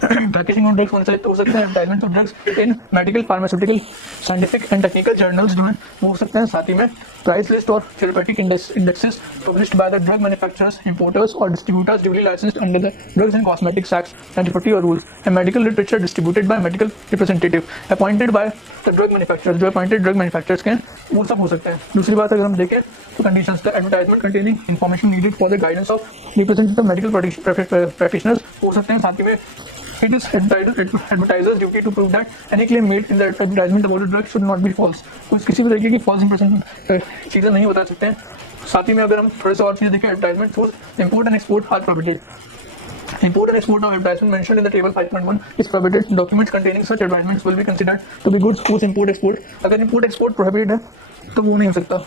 packaging of drugs हो सकते हैं। Advertisement of drugs in medical, pharmaceutical, scientific and technical journals जो है वो हो सकते हैं। साथ ही में प्राइस लिस्ट और therapeutic indexes published by the drug manufacturers, importers और distributors duly licensed under the drugs and cosmetics act 1940 और rules, and medical literature distributed by medical representative appointed by the drug manufacturers, जो appointed drug manufacturers के वो सब हो सकते हैं। दूसरी बात अगर हम देखें तो conditions, the advertisement containing information needed for the guidance of representative medical practitioners हो सकते हैं। साथ ही में it is advertiser's duty to prove that any claim made in the advertisement about a drug should not be false, तो किसी भी तरीके की false impression चीज़ें नहीं बता सकते हैं। साथ ही में अगर हम थोड़े से और चीज़ें देखें, advertisement for import and export are prohibited. Import and export of advertisement mentioned in the table 5.1 is prohibited. Documents containing such advertisements will be considered to be goods whose import export, अगर import export prohibited है तो वो नहीं हो सकता,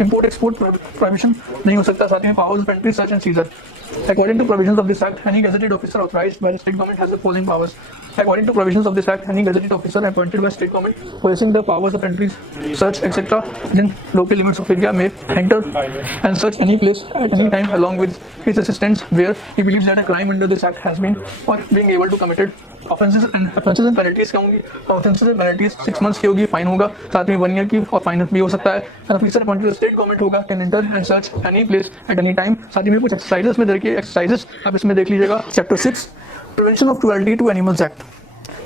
import export prohibition नहीं हो सकता। साथ ही में powers of entry, search and seizure. According to provisions of this act, any gazetted officer authorized by the state government has the following powers. According to provisions of this act, any gazetted officer appointed by state government possessing the powers of entry, search, etc. within local limits of area may enter and search any place at any time along with his assistants where he believes that a crime under this act has been or being able to committed. Offences and penalties क्या होंगी? Offences and penalties 6 months की होगी, fine होगा, साथ में 1 year की और fine भी हो सकता है। ऑफिसर अपॉइंटेड स्टेट गवर्नमेंट होगा, can enter and search any place at any time. साथ ही में कुछ एक्सरसाइजेस में देखिए, एक्सरसाइजेस आप इसमें देख लीजिएगा। Chapter 6 prevention of cruelty to animals act,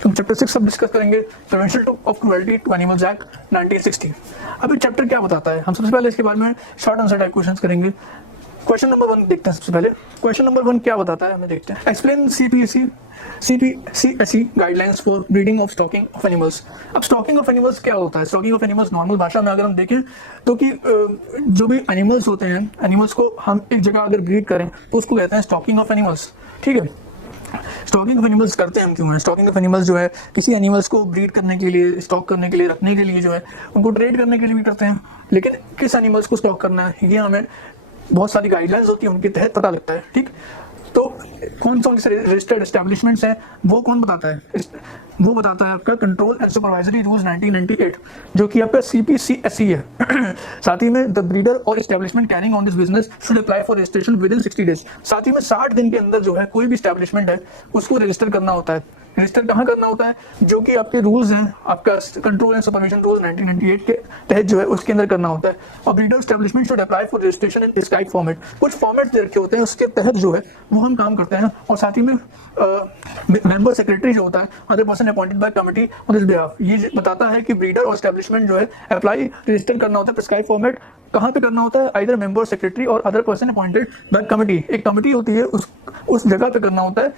तो चैप्टर 6 सब डिस्कस करेंगे। Prevention of cruelty to animals act 1960। अब ये चैप्टर क्या बताता है, हम सबसे पहले इसके बारे में शॉर्ट आंसर टाइप क्वेश्चंस करेंगे। क्वेश्चन नंबर 1 देखते हैं सबसे पहले। क्वेश्चन नंबर 1 क्या बताता है हमें देखते हैं। Explain CPSE guidelines for breeding of stocking of animals. अब स्टॉकिंग ऑफ एनिमल्स क्या होता है? स्टॉकिंग ऑफ एनिमल्स नॉर्मल भाषा में अगर हम देखें तो कि जो भी एनिमल्स होते हैं, एनिमल्स को हम एक जगह अगर ब्रीड करें तो उसको कहते हैं स्टॉकिंग ऑफ एनिमल्स। ठीक है, स्टॉकिंग ऑफ एनिमल्स करते हैं हम क्यों है? स्टॉकिंग ऑफ एनिमल्स जो है किसी एनिमल्स को ब्रीड करने के लिए, स्टॉक करने के लिए, रखने के लिए जो है, उनको ट्रेड करने के लिए भी करते हैं। लेकिन किस एनिमल्स को स्टॉक करना है ये हमें बहुत सारी गाइडलाइंस होती है, उनके तहत पता लगता है। ठीक, तो कौन सा रजिस्टर्ड एस्टैब्लिशमेंट्स है वो कौन बताता है? वो बताता है आपका कंट्रोल एंड सुपरवाइजरी रूल्स 1998, जो कि आपका CPCSE है। साथ ही में द ब्रीडर और establishment carrying on this business should apply for registration with in 60 days। साथ ही में 60 दिन के अंदर जो है कोई भी एस्टैब्लिशमेंट है उसको रजिस्टर करना होता है। रजिस्टर कहाँ करना होता है? जो कि आपके रूल्स हैं, आपका कंट्रोल एंड सुपरविजन रूल्स 1998 के तहत जो है उसके अंदर करना होता है। और breeder establishment should apply for registration in described format. कुछ फॉर्मेट दे रखे होते हैं, उसके तहत जो है वो हम काम करते हैं। और साथ ही में मेंबर सेक्रेटरी जो होता है, other person appointed by committee on this behalf, ये बताता है कि ब्रीडर और एस्टैब्लिशमेंट जो है अप्लाई, रजिस्टर करना होता है प्रिस्क्राइब फॉर्मेट। कहाँ पे करना होता है? आइदर मेंबर सेक्रेटरी और other person appointed by committee. एक कमिटी होती है, उस जगह पे करना होता है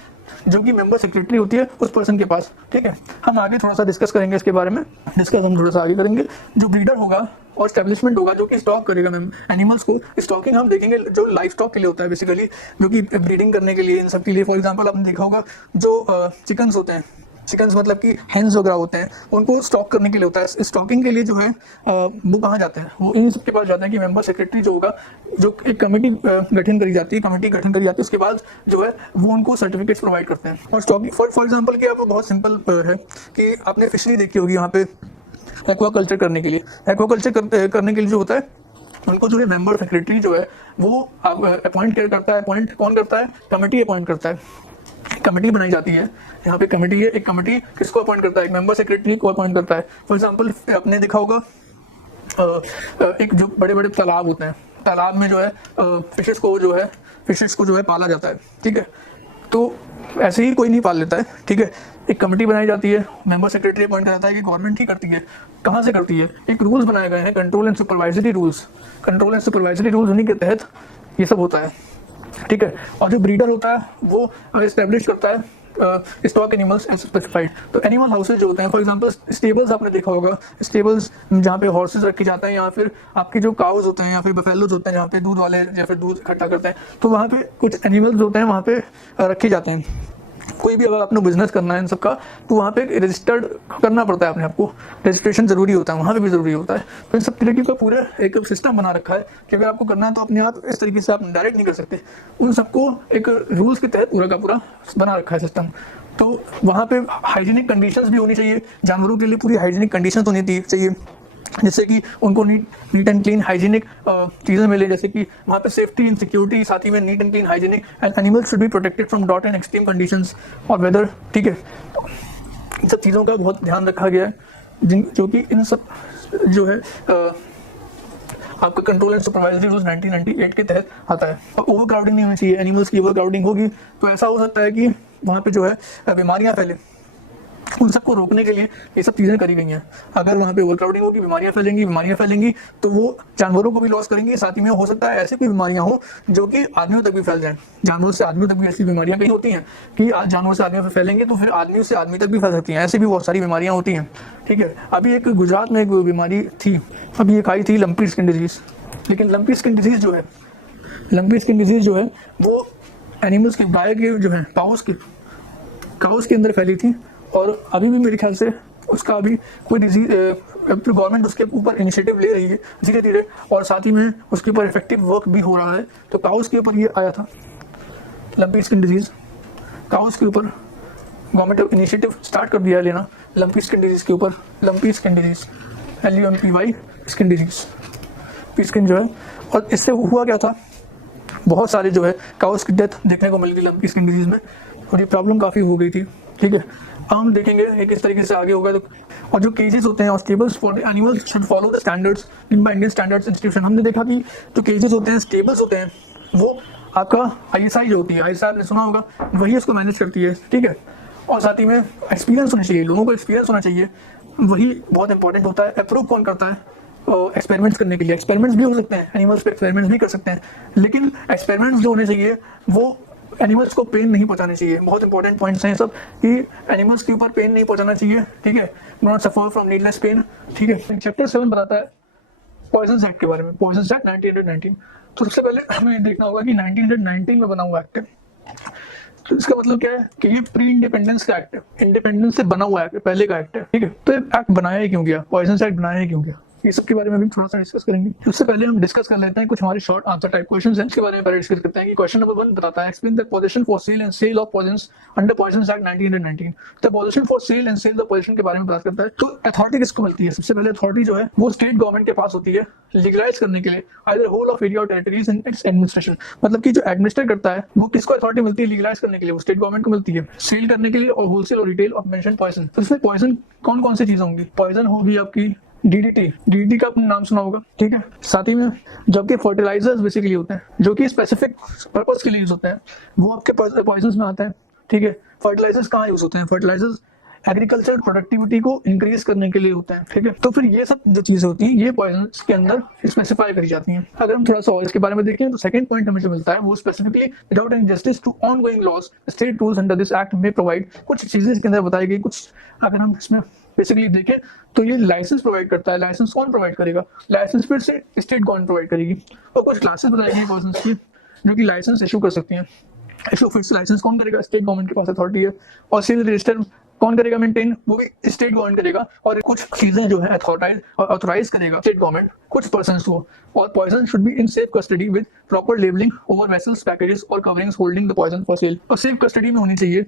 जो कि मेंबर सेक्रेटरी होती है उस पर्सन के पास। ठीक है, हम आगे थोड़ा सा डिस्कस करेंगे इसके बारे में, डिस्कस हम थोड़ा सा आगे करेंगे। जो ब्रीडर होगा और एस्टैब्लिशमेंट होगा जो कि स्टॉक करेगा एनिमल्स को, स्टॉकिंग हम देखेंगे जो लाइफ स्टॉक के लिए होता है बेसिकली, जो कि ब्रीडिंग करने के लिए, इन सब के लिए। फॉर एग्जांपल आपने देखा होगा जो चिकन्स होते हैं, चिकन्स मतलब कि हेंस वगैरह होते हैं, उनको स्टॉक करने के लिए होता है। स्टॉकिंग के लिए जो है वो कहाँ जाते हैं, वो इन सबके पास जाते हैं कि मेंबर सेक्रेटरी जो होगा, जो एक कमेटी गठन करी जाती है, उसके बाद जो है वो उनको सर्टिफिकेट्स प्रोवाइड करते हैं। और स्टॉकिंग फॉर एग्जांपल कि आपको बहुत सिंपल है कि आपने फिशरी देखी होगी, यहाँ पे एक्वाकल्चर करने के लिए जो होता है, उनको जो है मेंबर सेक्रेटरी जो है वो अपॉइंट करता है। अपॉइंट कौन करता है? कमेटी अपॉइंट करता है। कमेटी बनाई जाती है, यहाँ पे कमेटी है, एक कमेटी किसको अपॉइंट करता है? एक मेंबर सेक्रेटरी को अपॉइंट करता है। फॉर एग्जांपल आपने देखा होगा एक जो बड़े बड़े तालाब होते हैं, तालाब में जो है फिशेस को जो है पाला जाता है, ठीक है। तो ऐसे ही कोई नहीं पाल लेता है, ठीक है। एक कमेटी बनाई जाती है, मेंबर सेक्रेटरी अपॉइंट करता है कि गवर्नमेंट ही करती है। कहाँ से करती है? एक रूल्स बनाए गए हैं, कंट्रोल एंड सुपरवाइजरी रूल्स उन्हीं के तहत ये सब होता है, ठीक है। और जो ब्रीडर होता है वो एस्टेब्लिश करता है स्टॉक एनिमल्स एज स्पेसिफाइड। तो एनिमल हाउसेज जो होते हैं, फॉर एग्जांपल स्टेबल्स आपने देखा होगा, स्टेबल्स जहाँ पे हॉर्सेस रखी जाते हैं, या फिर आपके जो काउज होते हैं या फिर बफेलोज होते हैं जहाँ पे दूध वाले या फिर दूध इकट्ठा करते हैं, तो वहाँ पे कुछ एनिमल्स होते हैं वहाँ पे रखे जाते हैं। कोई भी अगर आपने बिजनेस करना है इन सबका, तो वहाँ पे रजिस्टर्ड करना पड़ता है अपने आप को, रजिस्ट्रेशन जरूरी होता है, वहाँ पे भी जरूरी होता है। तो इन सब तरीके का पूरा एक सिस्टम बना रखा है कि अगर आपको करना है तो अपने आप इस तरीके से आप डायरेक्ट नहीं कर सकते, उन सबको एक रूल्स के तहत पूरा का पूरा बना रखा है सिस्टम। तो वहाँ पे हाइजीनिक कंडीशंस भी होनी चाहिए, जानवरों के लिए पूरी हाइजीनिक कंडीशंस होनी चाहिए, जिससे कि उनको नीट एंड क्लीन हाइजीनिक चीज़ें मिले, जैसे कि वहाँ पे सेफ्टी एंड सिक्योरिटी, साथ ही में neat and clean hygienic, and animals should be protected from dot and extreme conditions और वेदर, ठीक है। इन सब चीज़ों का बहुत ध्यान रखा गया है, जो कि इन सब जो है आपका कंट्रोल एंड सुपरवाइजरी रूल्स 1998 के तहत आता है। और ओवर क्राउडिंग नहीं होनी चाहिए, एनिमल्स की ओवर क्राउडिंग होगी तो ऐसा हो सकता है कि वहाँ पे जो है बीमारियाँ फैले, उन सबको रोकने के लिए ये सब चीज़ें करी गई हैं। अगर वहाँ पे ओवरक्राउडिंग होगी, बीमारियाँ फैलेंगी तो वो जानवरों को भी लॉस करेंगी, साथ ही में हो सकता है ऐसी कोई बीमारियाँ हो जो कि आदमियों तक भी फैल जाएं। जानवरों से आदमियों तक भी ऐसी बीमारियाँ कहीं होती हैं कि जानवर से आदमियों पर फैलेंगे तो फिर आदमी से आदमी तक भी फैल सकती हैं, ऐसी भी बहुत सारी बीमारियाँ होती हैं, ठीक है। अभी एक गुजरात में एक बीमारी थी, अभी एक आई थी लंपी स्किन डिजीज़। लेकिन लंपी स्किन डिजीज़ जो है वो एनिमल्स की, गाय के जो है काउस के अंदर फैली थी, और अभी भी मेरे ख्याल से उसका अभी कोई डिजीज गवर्नमेंट उसके ऊपर इनिशिएटिव ले रही है धीरे-धीरे, और साथ ही में उसके ऊपर इफेक्टिव वर्क भी हो रहा है। तो काउस के ऊपर ये आया था लंपी स्किन डिजीज़, काउस के ऊपर गवर्नमेंट इनिशिएटिव स्टार्ट कर दिया है लेना लंपी स्किन डिजीज़ के ऊपर। Lumpy skin disease LUMPY skin disease, P skin जो है। और इससे हुआ क्या था, बहुत सारे जो है काउस की डेथ देखने को मिली थी लंपी स्किन डिजीज़ में, और ये प्रॉब्लम काफ़ी हो गई थी, ठीक है। हम देखेंगे कि किस तरीके से आगे होगा। तो और जो केजेस होते हैं और stables for the animals should follow the standards in by Indian standards institution. हमने देखा कि जो केजेस होते हैं, स्टेबल्स होते हैं, वो आपका ISI जो होती है, ISI आपने सुना होगा, वही उसको मैनेज करती है, ठीक है। और साथ ही में एक्सपीरियंस होना चाहिए, लोगों को एक्सपीरियंस होना चाहिए, वही बहुत इंपॉर्टेंट होता है। अप्रूव कौन करता है? एक्सपेरिमेंट्स करने के लिए। एक्सपेरिमेंट्स भी हो सकते हैं, एनिमल्स पे एक्सपेरिमेंट्स भी कर सकते हैं, लेकिन एक्सपेरिमेंट्स जो होने चाहिए वो एनिमल्स को पेन नहीं पहुंचाने चाहिए। बहुत इंपॉर्टेंट पॉइंट्स हैं सब कि एनिमल्स के ऊपर पेन नहीं पहुंचाना चाहिए, ठीक है। Not suffer from needless pain, ठीक है। चैप्टर 7 बताता है पॉइजन एक्ट के बारे में, पॉइजन एक्ट 1919। तो सबसे पहले हमें देखना होगा कि 1919 में बना हुआ एक्ट है। तो इसका मतलब क्या है कि ये प्री इंडिपेंडेंस का एक्ट है, इंडिपेंडेंस से बना हुआ एक्ट है, पहले का एक्ट है, ठीक है। तो ये एक्ट बनाया ही क्यों गया, पॉइजन एक्ट बनाया ही क्यों गया, ये सब के बारे में भी थोड़ा सा डिस्कस करेंगे। उससे पहले हम डिस्कस कर लेते हैं कुछ हमारे शॉर्ट आंसर टाइप क्वेश्चंस हैं, इसके बारे में पहले डिस्कस करते हैं। कि क्वेश्चन नंबर 1 बताता है explain the position for sale and sale of poisons under poisons act 1919। तो position for sale and sale the position के बारे में बात करता है। तो अथॉरिटी किसको मिलती है? सबसे पहले अथॉरिटी जो है वो स्टेट गवर्नमेंट के पास होती है लीगलाइज करने के लिए आइदर होल ऑफ एरिया और टेरिटरीज इन इट्स एडमिनिस्ट्रेशन। मतलब कि जो एडमिनिस्ट्रेट करता है वो किसको अथॉरिटी मिलती है लीगलाइज करने के लिए? वो स्टेट गवर्नमेंट को मिलती है, सेल करने के लिए और होलसेल और रिटेल ऑफ मेंशन पॉइजन। तो इसमें पॉइजन कौन कौन सी चीजें होंगी? पॉइजन होगी आपकी DDT का आपने नाम सुना होगा, ठीक है। साथ ही में जो आपके फर्टिलाइजर्स बेसिकली होते हैं जो कि स्पेसिफिक पर्पस के लिए यूज होते हैं, वो आपके पॉइजंस में आता है, ठीक है। फर्टिलाइजर्स कहाँ यूज होते हैं? फर्टिलाइजर्स एग्रीकल्चर प्रोडक्टिविटी को इंक्रीज करने के लिए होते हैं, ठीक है। तो फिर ये सब जो चीजें होती हैं ये पॉइजंस के अंदर स्पेसिफाई करी जाती हैं। अगर हम थोड़ा सा और इसके बारे में देखें तो सेकंड पॉइंट हमें जो मिलता है वो specifically without any justice to ongoing laws state rules under this act में प्रोवाइड। कुछ चीजें इसके अंदर बताई गई, कुछ अगर हम इसमें बेसिकली देखें तो ये लाइसेंस प्रोवाइड करता है। लाइसेंस कौन प्रोवाइड करेगा? लाइसेंस फिर से स्टेट गवर्नमेंट प्रोवाइड करेगी। और कुछ क्लासेस बताई गई पॉइजंस की जो कि लाइसेंस इशू कर सकती हैं। इशू फिर से लाइसेंस कौन करेगा? स्टेट गवर्नमेंट के पास अथॉरिटी है। और सेल रजिस्टर कौन करेगा मेंटेन? वो भी स्टेट गवर्नमेंट करेगा। और कुछ चीजें जो है ऑथोराइज करेगा स्टेट गवर्नमेंट कुछ पर्सन्स को। और poison should be in safe custody with proper labelling over vessels, packages और coverings holding the poison for sale. और सेफ कस्टडी में होनी चाहिए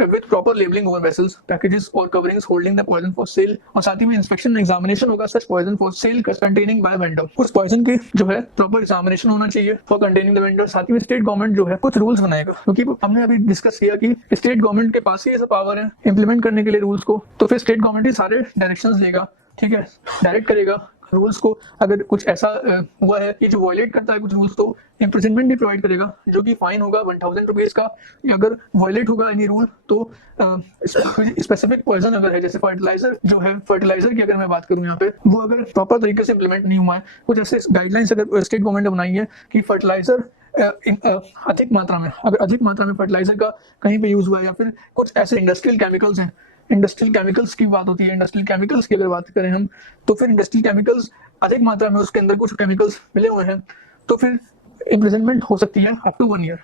with proper labelling over vessels, packages और coverings holding the poison for sale. और साथ ही में इंस्पेक्शन एग्जामिनेशन होगा such poison for sale containing by vendor. कुछ पॉइजन के जो है प्रॉपर एग्जामिनेशन होना चाहिए फॉर कंटेनिंग द वेंडर। साथ ही में स्टेट गवर्नमेंट जो है कुछ रूल्स बनाएगा, क्योंकि हमने अभी डिस्कस किया कि स्टेट गवर्नमेंट के पास ही ऐसा पावर है इंप्लीमेंट करने के लिए रूल्स को। तो फिर स्टेट गवर्नमेंट ही सारे डायरेक्शंस देगा, ठीक है, डायरेक्ट करेगा रूल्स को। अगर कुछ ऐसा हुआ है कि जो वायलेट करता है कुछ रूल्स, तो इम्प्रिजनमेंट भी प्रोवाइड करेगा, जो कि फाइन होगा 1000 रुपीज का। अगर वायलेट होगा एनी रूल तो स्पेसिफिक पॉइजन अगर है, जैसे फर्टिलाइजर जो है, फर्टिलाइजर की अगर मैं बात करूं यहाँ पे, वो अगर प्रॉपर तरीके से इंप्लीमेंट नहीं हुआ है, कुछ ऐसे गाइडलाइंस अगर स्टेट गवर्नमेंट ने बनाई है कि फर्टिलाइजर अधिक मात्रा में, अगर अधिक मात्रा में फर्टिलाइजर का कहीं पे यूज हुआ है, या फिर कुछ ऐसे इंडस्ट्रियल केमिकल्स हैं, इंडस्ट्रियल केमिकल्स की बात होती है, इंडस्ट्रियल केमिकल्स की अगर बात करें हम, तो फिर इंडस्ट्रियल केमिकल्स अधिक मात्रा में उसके अंदर कुछ केमिकल्स मिले हुए हैं, तो फिर इम्प्रिजनमेंट हो सकती है अप टू 1 ईयर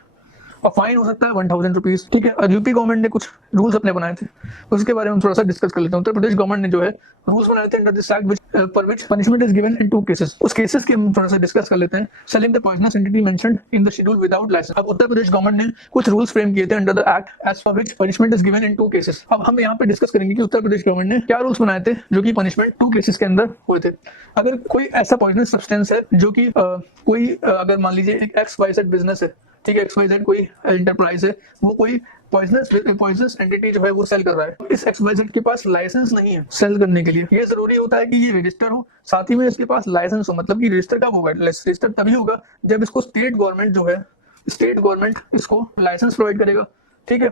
और फाइन हो सकता है 1000 रुपीज, ठीक है। और यूपी गवर्नमेंट ने कुछ रूल्स अपने बनाए थे, उसके बारे में हम थोड़ा सा डिस्कस कर लेते हैं। उत्तर प्रदेश गवर्नमेंट ने जो है रूल्स बनाए थे under this act for which punishment is given in 2 cases. उस केसेस के हम थोड़ा सा डिस्कस कर लेते हैं। Selling the poisonous entity mentioned in the schedule without licence. अब उत्तर प्रदेश गवर्नमेंट ने कुछ रूल्स फ्रेम किए थे under the act as for which punishment is given in 2 cases. अब हम यहाँ पे डिस्कस करेंगे कि उत्तर प्रदेश गवर्नमेंट ने क्या रूल्स बनाए थे जो कि पनिशमेंट 2 केसेस के अंदर हुए थे। अगर कोई ऐसा पॉइजनस सब्सटेंस है जो कि कोई अगर मान लीजिए एक XYZ बिजनेस है, ठीक है, XYZ कोई एंटरप्राइज है, वो कोई पॉइजनस एंटिटी जो है वो सेल कर रहा है, इस XYZ के पास लाइसेंस नहीं है सेल करने के लिए। ये जरूरी होता है कि ये रजिस्टर हो, साथ ही में इसके पास लाइसेंस हो। मतलब कि रजिस्टर कब होगा? रजिस्टर तभी होगा जब इसको स्टेट गवर्नमेंट जो है, स्टेट गवर्नमेंट इसको लाइसेंस प्रोवाइड करेगा, ठीक है,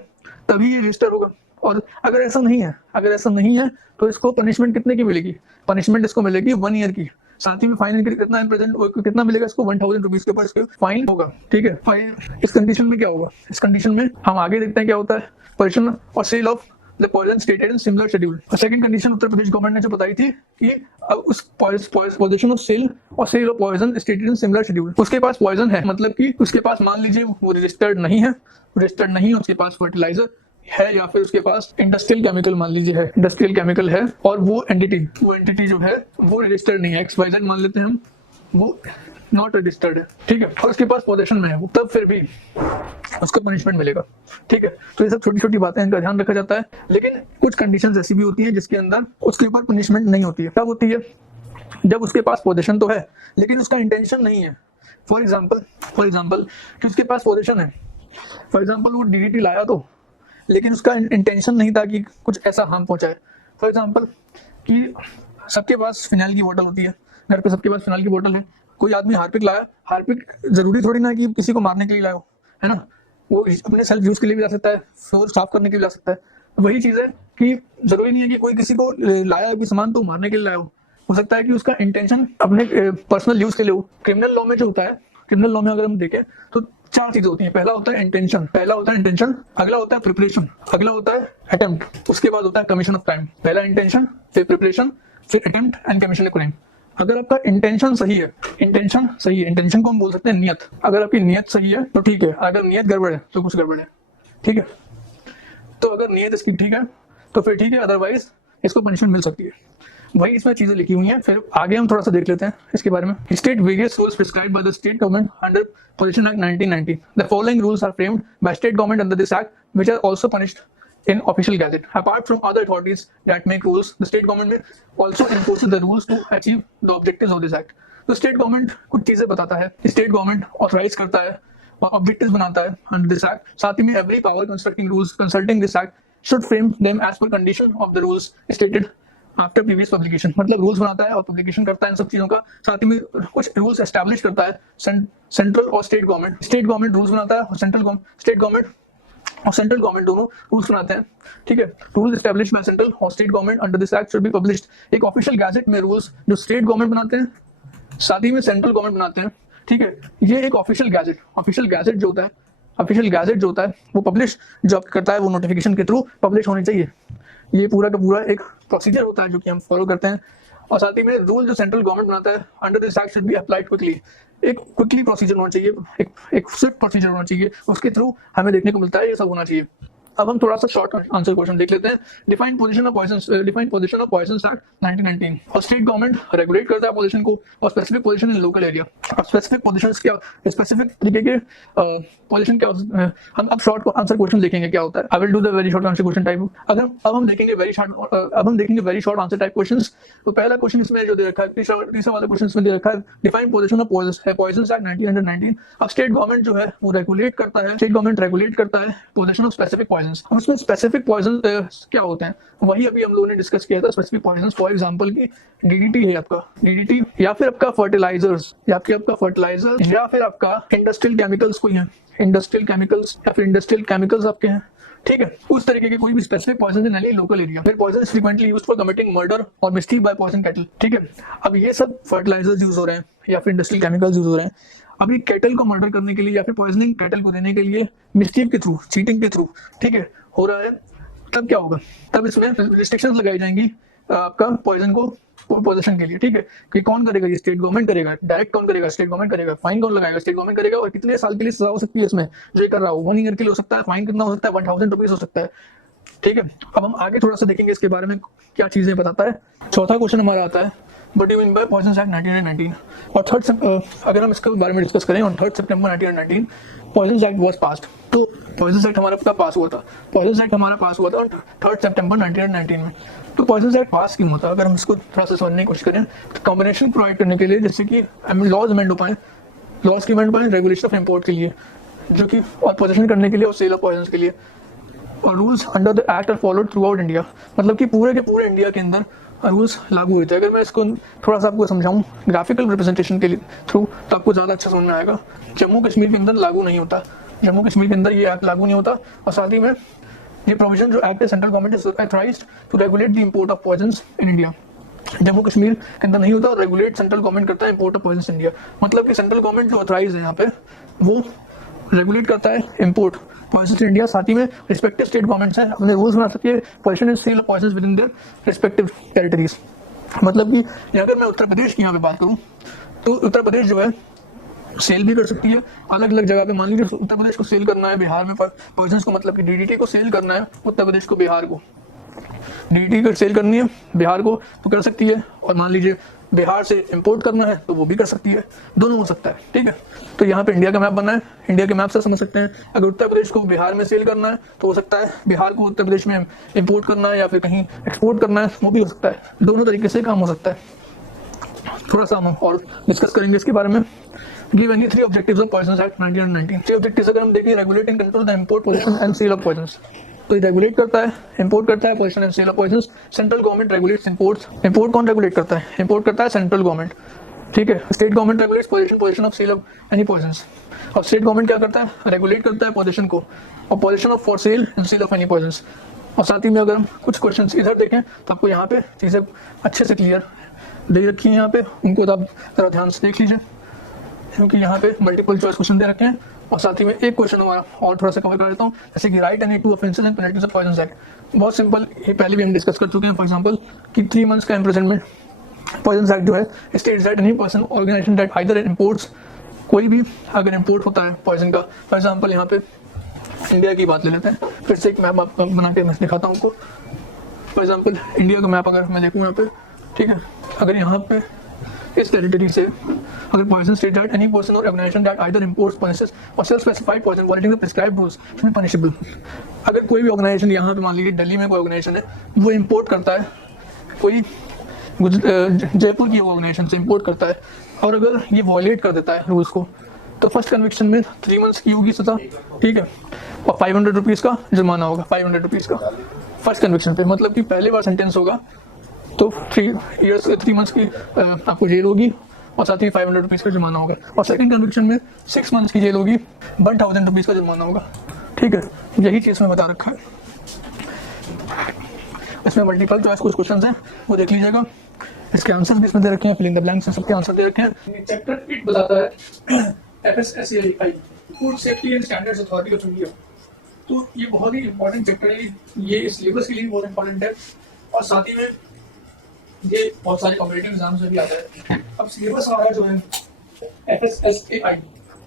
तभी ये रजिस्टर होगा। और अगर ऐसा नहीं है तो इसको पनिशमेंट कितने की मिलेगी? पनिशमेंट इसको मिलेगी 1 ईयर की। साथ ही में फाइन कितना मिलेगा इसको? 1000 रुपीज के ऊपर इसके फाइन होगा, ठीक है। फाइन इस कंडीशन में क्या होगा? इस कंडीशन में हम आगे देखते हैं क्या होता है। पोजीशन और sale of the poison stated in similar schedule. और second condition Uttar Pradesh government ने जो बताई थी कि उस पोजीशन ऑफ सेल और sale of poison stated in similar schedule, उसके पास पॉइजन है, मतलब कि उसके पास मान लीजिए वो रजिस्टर्ड नहीं है, उसके पास फर्टिलाइजर है, या फिर उसके पास इंडस्ट्रियल केमिकल मान लीजिए है, इंडस्ट्रियल केमिकल है, और वो एंटिटी जो है वो रजिस्टर्ड नहीं है, XYZ मान लेते हैं हम, वो नॉट रजिस्टर्ड है, ठीक है, और उसके पास पोजीशन में है वो, तब फिर भी उसको पनिशमेंट मिलेगा, ठीक है। तो ये सब छोटी छोटी बातें, इनका ध्यान रखा जाता है। लेकिन कुछ कंडीशंस ऐसी भी होती हैं जिसके अंदर उसके ऊपर पनिशमेंट नहीं होती है। कब होती है? जब उसके पास पोजीशन तो है लेकिन उसका इंटेंशन नहीं है। फॉर एग्जाम्पल कि उसके पास पोजीशन है, फॉर एग्जाम्पल वो DDT लाया तो, लेकिन उसका इंटेंशन नहीं था कि कुछ ऐसा हार्म पहुंचाए। फॉर एग्जाम्पल कि सबके पास फिनाइल की बोतल होती है, घर पे सबके पास फिनाइल की बोतल है, कोई आदमी हार्पिक लाया, हार्पिक जरूरी थोड़ी ना कि किसी को मारने के लिए लाया हो, है ना, वो अपने सेल्फ यूज के लिए भी ला सकता है, फ्लोर साफ करने के लिए ला सकता है। वही चीज है कि जरूरी नहीं है कि कोई किसी को लाया कोई सामान तो मारने के लिए लाया हो सकता है कि उसका इंटेंशन अपने पर्सनल यूज के लिए हो। क्रिमिनल लॉ में जो होता है, क्रिमिनल लॉ में अगर हम देखें तो 4 चीजें होती हैं। पहला होता है इंटेंशन, अगला होता है प्रिपरेशन, अगला होता है अटेम्प्ट, उसके बाद होता है कमीशन ऑफ क्राइम। पहला इंटेंशन, फिर प्रिपरेशन, फिर attempt and commission of crime. अगर आपका इंटेंशन सही है, इंटेंशन को हम बोल सकते हैं नियत। अगर आपकी नियत सही है तो ठीक है, अगर नियत गड़बड़ है तो कुछ गड़बड़ है, ठीक है। तो अगर नियत इसकी ठीक है तो फिर ठीक है, अदरवाइज इसको पनिशमेंट मिल सकती है। वही इसमें चीजें लिखी हुई हैं। फिर आगे हम थोड़ा सा देख लेते हैं इसके बारे में। State various rules prescribed by the state government under pollution act 1990। The following rules are framed by state government under this act which are also punished in official gazette. Apart from other authorities that make rules, the state government also enforces the rules to achieve the objectives of this act. तो state government कुछ चीजें बताता है, state government authorize करता है और objectives बनाता है under this act. साथ ही में every power consulting this act should frame them as per condition of the rules stated after previous publication. मतलब rules बनाता है और publication करता है इन सब चीजों का। साथ ही में कुछ rules establish करता है central और state government. State government rules बनाता है और state government और सेंट्रल गवर्नमेंट दोनों रूल्स बनाते हैं, ठीक है। रूल्स एस्टैब्लिश बाय सेंट्रल और state government under this act should be published. एक ऑफिशियल गैजेट में रूल्स जो स्टेट गवर्नमेंट बनाते हैं साथ ही में सेंट्रल गवर्नमेंट बनाते हैं, ठीक है। ये एक ऑफिशियल गैजेट जो होता है वो पब्लिश जो करता है वो नोटिफिकेशन के थ्रू पब्लिश होनी चाहिए। ये पूरा का पूरा एक प्रोसीजर होता है जो कि हम फॉलो करते हैं। और साथ ही में रूल जो सेंट्रल गवर्नमेंट बनाता है under this act should be applied quickly. एक क्विकली प्रोसीजर होना चाहिए, एक स्विफ्ट प्रोसीजर होना चाहिए, उसके थ्रू हमें देखने को मिलता है ये सब होना चाहिए। अब हम थोड़ा सा शॉर्ट आंसर क्वेश्चन देख लेते हैं। Define position of poisons act 1919। और स्टेट गवर्नमेंट रेगुलेट करता है पोजीशन को, और specific position in local area. अब स्पेसिफिक पोजीशंस क्या, स्पेसिफिक तरीके के पोजीशन क्या हम अब शॉर्ट आंसर क्वेश्चन देखेंगे क्या होता है। I will do the very short answer question type. अगर अब हम देखेंगे very short answer type questions. तो पहला क्वेश्चन इसमें जो दे रखा है, तीसरा वाला क्वेश्चन इसमें दे रखा है define position of poisons act 1919। अब स्टेट गवर्नमेंट जो है वो रेगुलेट करता है, स्टेट गवर्नमेंट रेगुलेट करता है पोजीशन ऑफ स्पेसिफिक पॉइजंस। हम उसमें स्पेसिफिक पॉइजन क्या होते हैं वही अभी हम लोगों ने डिस्कस किया था। स्पेसिफिक पॉइजंस फॉर एग्जांपल की डीडीटी है आपका, डीडीटी या फिर आपका फर्टिलाइजर्स या फिर आपका इंडस्ट्रियल केमिकल्स कोई है, इंडस्ट्रियल केमिकल्स या फिर इंडस्ट्रियल केमिकल्स आपके हैं, ठीक है। उस तरीके के कोई भी specific poison in any local area. फिर poison is frequently used for committing murder और मिस्टीफ बाय पॉइजन कैटल, ठीक है। अब ये सब फर्टिलाइजर्स यूज हो रहे हैं या फिर इंडस्ट्रियल केमिकल्स यूज हो रहे हैं। अब ये कैटल को मर्डर करने के लिए या फिर पॉइजनिंग कैटल को देने के लिए मिस्टीफ के थ्रू, चीटिंग के थ्रू, ठीक है, हो रहा है। तब क्या होगा, तब इसमें रिस्ट्रिक्शंस लगाई जाएंगी आपका पॉइजन को पोजीशन के लिए, ठीक है। कि कौन करेगा, ये स्टेट गवर्नमेंट करेगा, डायरेक्ट कौन करेगा, स्टेट गवर्नमेंट करेगा। फाइन कौन लगाएगा, स्टेट गवर्नमेंट करेगा। और कितने साल के लिए सजा हो सकती है इसमें जो ये कर रहा हो, 1 ईयर के लिए हो सकता है, फाइन कितना हो सकता है, 1000 रुपीज हो सकता है, ठीक है। अब हम आगे थोड़ा सा देखेंगे इसके बारे में क्या चीजें बताता है। चौथा क्वेश्चन हमारा आता है but you mean by poisons act 1919। और अगर हम इसके बारे में डिस्कस करें, ऑन 3 सितंबर 1919 पॉइजंस एक्ट वाज पास्ड। तो पॉइजंस एक्ट हमारा पास हुआ था, पॉइजंस एक्ट हमारा पास हुआ था ऑन 3 सितंबर 1919 में। तो पॉइजंस एक्ट पास क्यों होता है, अगर हम इसको थोड़ा सा समझने की कोशिश करें तो कॉम्बिनेशन प्रोवाइड करने के लिए, जैसे कि लॉज अमेंड हो पाए, लॉज की अमेंड हो पाए रेगुलेशन ऑफ इम्पोर्ट के लिए, जो कि और पोजीशन करने के लिए और सेल ऑफ पॉइजंस के लिए। और rules under the act are followed throughout India, मतलब कि पूरे के पूरे इंडिया के अंदर रूल्स लागू हुए थे। अगर मैं इसको थोड़ा सा आपको समझाऊं ग्राफिकल रिप्रेजेंटेशन के लिए थ्रू, तो आपको ज़्यादा अच्छा समझ में आएगा। जम्मू कश्मीर के अंदर लागू नहीं होता, जम्मू कश्मीर के अंदर ये एक्ट लागू नहीं होता। और साथ ही में ये प्रोविजन जो एक्ट है, central government is authorised to regulate the import of poisons in India. Jammu Kashmir के अंदर नहीं होता और रेगुलेट सेंट्रल गवर्नमेंट करता है import of poisons in India. मतलब कि सेंट्रल गवर्नमेंट जो ऑथराइज है यहाँ पे, वो रेगुलेट करता है इंपोर्ट पॉइजंस इन इंडिया। साथ ही में रिस्पेक्टिव स्टेट गवर्नमेंट्स हैं अपने रूल्स बना सकती है position and sale of poisons within their respective territories. मतलब कि अगर मैं उत्तर प्रदेश की यहाँ पे बात करूँ तो उत्तर प्रदेश जो है सेल भी कर सकती है अलग अलग जगह पे। मान लीजिए उत्तर प्रदेश को सेल करना है बिहार में पॉइजंस को, मतलब कि डीडीटी को सेल करना है उत्तर प्रदेश को बिहार को, डीडीटी को सेल करनी है बिहार को तो कर सकती है। और मान लीजिए बिहार से इंपोर्ट करना है तो वो भी कर सकती है, दोनों हो सकता है, ठीक है। तो यहाँ पे इंडिया का मैप बना है, इंडिया के मैप से समझ सकते हैं। अगर उत्तर प्रदेश को बिहार में सेल करना है तो हो सकता है, बिहार को उत्तर प्रदेश में इंपोर्ट करना है या फिर कहीं एक्सपोर्ट करना है वो भी हो सकता है, दोनों तरीके से काम हो सकता है। थोड़ा सा हम और डिस्कस करेंगे इसके बारे में। Give any 3 objectives of poisons act 1919। 3 objectives अगर हम देखें, regulate and control the import, position and sale of poisons. तो रेगुलेट करता है, इंपोर्ट करता है, position and sale of poisons. Central government regulates imports. Import कौन रेगुलेट करता है, इंपोर्ट करता है सेंट्रल गवर्नमेंट, ठीक है। State government regulates position of sale of any poisons. और स्टेट गवर्नमेंट क्या करता है, रेगुलेट करता है पोजीशन को और position of for sale and sale of any poisons. और साथ ही में अगर हम कुछ क्वेश्चंस इधर देखें तो आपको यहाँ पे चीज़ें अच्छे से क्लियर दे रखी है यहाँ पे, उनको तो आप जरा ध्यान से देख लीजिए क्योंकि यहाँ पे मल्टीपल चॉइस क्वेश्चन दे रखे हैं। और साथ ही में एक क्वेश्चन हमारा और थोड़ा सा कवर कर देता हूँ, जैसे कि write any 2 offences and penalties of poisons act. बहुत सिंपल, ये पहले भी हम डिस्कस कर चुके हैं। फॉर एग्जांपल कि 3 मंथ्स का इम्प्रिजनमेंट, पॉइजंस एक्ट जो है states that any person organisation that either imports, कोई भी अगर इंपोर्ट होता है पॉइजन का, फॉर एग्जांपल यहाँ पे इंडिया की बात ले लेते हैं, फिर से एक मैप आपको बना के मैं दिखाता हूँ आपको। फॉर एग्जांपल इंडिया का मैप अगर मैं देखूँ यहाँ पे, ठीक है, अगर यहाँ पे इस टेरिटरी से अगर poison state that any person और organisation that either imports poisons और sells specified poison violating the prescribed rules is punishable. अगर कोई भी ऑर्गेनाइजेशन यहाँ पे मान लीजिए दिल्ली में कोई ऑर्गेनाइजेशन है, वो इंपोर्ट करता है, कोई जयपुर की ऑर्गेनाइजेशन से इंपोर्ट करता है और अगर ये वॉयलेट कर देता है रूल्स को, तो फर्स्ट कन्विक्शन में 3 मंथ्स की होगी सजा, ठीक है, और 500 रुपीज़ का जुर्माना होगा, 500 रुपीज़ का फर्स्ट कन्विक्शन पे। मतलब कि पहली बार सेंटेंस होगा तो 3 मंथ्स की आपको जेल होगी और साथ ही 500 रुपीज़ का जुर्माना होगा। और सेकंड कन्विक्शन में 6 मंथ्स की जेल होगी, 1000 रुपीज़ का जुर्माना होगा, ठीक है। यही चीज़ में बता रखा है। इसमें मल्टीपल चॉइस कुछ क्वेश्चन हैं, वो देख लीजिएगा। इसके आंसर भी इसमें दे रखे हैं, फिलिंग द ब्लैंक्स में सबके आंसर दे रखे हैं। चैप्टर 8 बताता है FSSAI, food safety and standards authority of India. तो ये बहुत ही इंपॉर्टेंट चैप्टर है, ये सिलेबस के लिए बहुत इंपॉर्टेंट है और साथ ही में ये बहुत सारे कॉम्पिटिटिव एग्जाम्स में भी आता है। अब सिलेबस हमारा जो है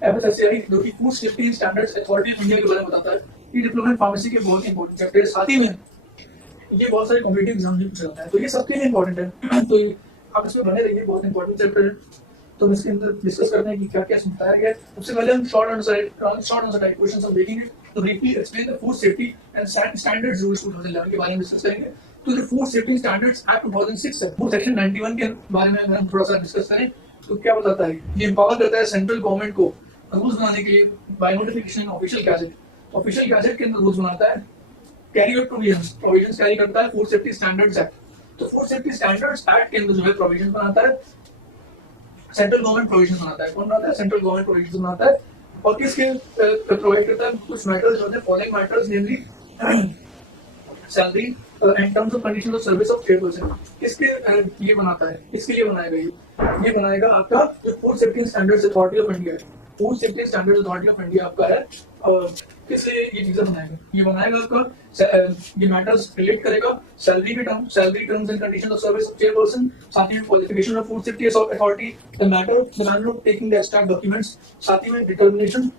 FSSAI जो कि food safety and standards authority of India के बारे में बताता है। ये डिप्लोमा इन फार्मेसी के बहुत इंपॉर्टेंट चैप्टर है। साथ ही में ये बहुत सारे कॉम्पिटिटिव एग्जाम भी पूछा जाता है, तो ये सबके लिए इंपॉर्टेंट है। तो आप इसमें बने रहिए, बहुत इंपॉर्टेंट चैप्टर है। तो हम इसके अंदर डिस्कस करते हैं कि क्या क्या बताया गया है। सबसे पहले हम शॉर्ट आंसर टाइप क्वेश्चंस हम देखेंगे। तो briefly explain the food safety and standards rules 2011 के बारे में डिस्कस करेंगे। तो जो फूड सेफ्टी स्टैंडर्ड्स एक्ट 2006 है, वो सेक्शन 91 के बारे में अगर हम थोड़ा सा डिस्कस करें तो क्या बताता है, ये एम्पावर करता है सेंट्रल गवर्नमेंट को रूल्स बनाने के लिए बाय नोटिफिकेशन ऑफिशियल गैजेट के अंदर रूल्स बनाता है, कैरी आउट प्रोविजंस कैरी करता है फूड सेफ्टी स्टैंडर्ड्स एक्ट। तो फूड सेफ्टी स्टैंडर्ड्स एक्ट के अंदर जो है प्रोविजन बनाता है, सेंट्रल गवर्नमेंट प्रोविजन बनाता है। कौन बनाता है? सेंट्रल गवर्नमेंट प्रोविजन बनाता है। और किसके प्रोवाइड करता है? कुछ मैटर्स जो है following matters, namely salary and terms of conditions of service of chairperson. किसके ये बनाता है? इसके लिए बनाएगा ये बनाएगा आपका जो food safety standards authority of India है। Food safety standards authority of India आपका है। किसलिए ये चीजें बनाएगा? ये बनाएगा आपका ये मैटर्स रिलेट करेगा salary terms and conditions of service of chairperson, साथ ही में qualification of food safety authority, the matter of taking the abstract documents, साथ ही में determination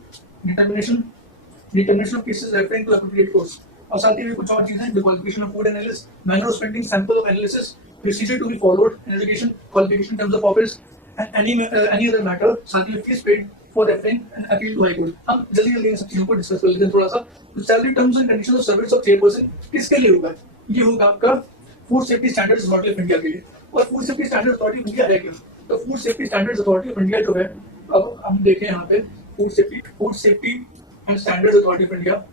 of cases referring to appropriate course, और साथ ही में कुछ और चीजें, the qualification of food analyst, manner of spending sample of analysis, procedure to be followed in education, qualification terms of office and any other matter, साथ ही में fees paid for referring and appeal to high court. हम जल्दी सब चीजों को discuss कर लेते हैं थोड़ा सा। Salary terms and conditions of service of chairperson किसके लिए होगा? ये होगा आपका food safety standards authority of India के लिए। और food safety standards authority of India है क्या? तो food safety standards authority of India जो है, अब हम देखें यहाँ पे food safety and standards authority of India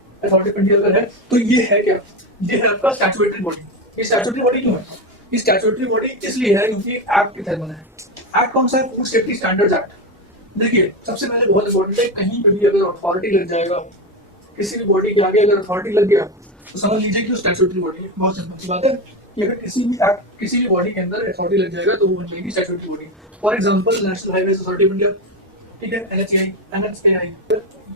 अगर है तो ये है क्या? ये है आपका स्टैट्यूटरी बॉडी। ये स्टैट्यूटरी बॉडी क्यों है? ये स्टैट्यूटरी बॉडी इसलिए है क्योंकि एक्ट के तहत बना है। एक्ट कौन सा है? Food safety standards act. देखिए सबसे पहले बहुत इंपॉर्टेंट है, कहीं पे भी अगर अथॉरिटी लग जाएगा, किसी भी बॉडी के आगे अगर अथॉरिटी लग गया तो समझ लीजिए कि स्टैट्यूटरी बॉडी है। बहुत सिंपल सी बात है कि अगर किसी भी बॉडी के अंदर अथॉरिटी लग जाएगा तो वो बन जाएगी statutory body. For example national highways authority of India, ठीक है, NHAI।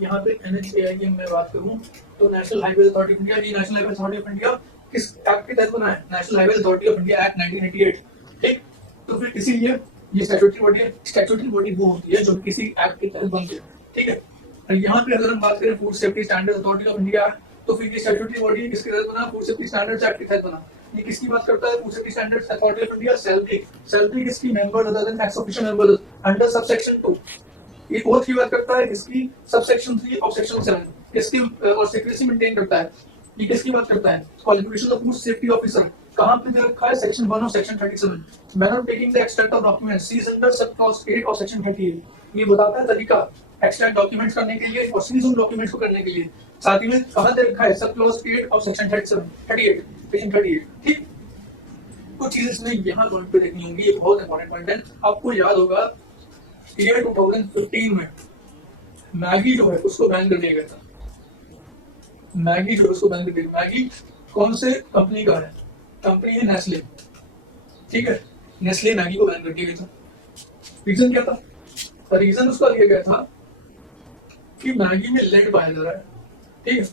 यहाँ पे NHAI की मैं बात करूँ तो national highways authority of India, ये national highways authority of India किस एक्ट के तहत बना है? National highways authority of India act 1988। ठीक, तो फिर इसीलिए ये स्टैट्यूटरी बॉडी है। स्टैट्यूटरी बॉडी वो होती है जो किसी एक्ट के तहत बनती है। ठीक है, यहाँ पे अगर हम बात करें food safety standards authority of India, तो फिर ये स्टैट्यूटरी बॉडी किसके तहत बना? फूड सेफ्टी स्टैंडर्ड्स एक्ट के तहत बना। ये किसकी बात करता है? Food safety standards authority of India. Salary किसकी? Member other than ex official members under subsection 2। ये ओथ की बात करता है, इसकी सबसेक्शन 3 और सेक्शन 7 किसकी और सीक्रेसी मेंटेन करता है। ये किसकी बात करता है? Qualification of food safety officer कहां पे दे रखा है? सेक्शन 1 और section 37। Manner of taking the extract of documents seized under sub clause 8 और सेक्शन 38। ये बताता है तरीका एक्सट्रैक्ट डॉक्यूमेंट्स करने के लिए और सीज उन डॉक्यूमेंट्स को करने के लिए। साथ ही में कहां दे रखा है? सब क्लॉज 8 और सेक्शन 38 सेक्शन 38। ठीक, कुछ चीजें इसमें यहाँ पॉइंट पे देखनी होंगी, ये बहुत इंपॉर्टेंट पॉइंट है। आपको याद होगा ईयर 2015 में मैगी जो है उसको बैन कर दिया गया था। मैगी जो है उसको बैन कर दिया। मैगी कौन से कंपनी का है? कंपनी है नेस्ले। ठीक है, नेस्ले मैगी को बैन कर दिया गया था। रीजन क्या था? रीजन उसका दिया गया था कि मैगी में लेड पाया जा रहा है। ठीक है,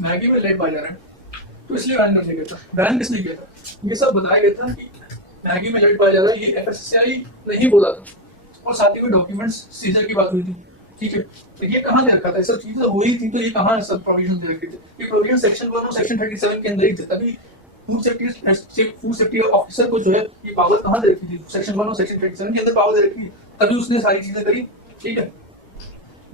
मैगी में लेड पाया जा रहा है तो इसलिए बैन कर दिया गया था। बैन किसने किया था? ये सब बताया गया था कि मैगी में लेड पाया जा रहा है, ये FSSAI नहीं बोला था। और साथ ही में डॉक्यूमेंट्स सीजर की बात हुई थी। ठीक है, तो ये कहाँ दे रखा था? सब चीजें हुई थी तो ये कहाँ सब प्रोविजन दे रखे थे? ये प्रोविजन सेक्शन 1 और सेक्शन 37 के अंदर ही थे। तभी फूड सेफ्टी ऑफिसर को जो है ये पावर कहाँ दे रखी थी? सेक्शन 1 और सेक्शन 37 के अंदर पावर दे रखी थी, तभी उसने सारी चीजें करी। ठीक है,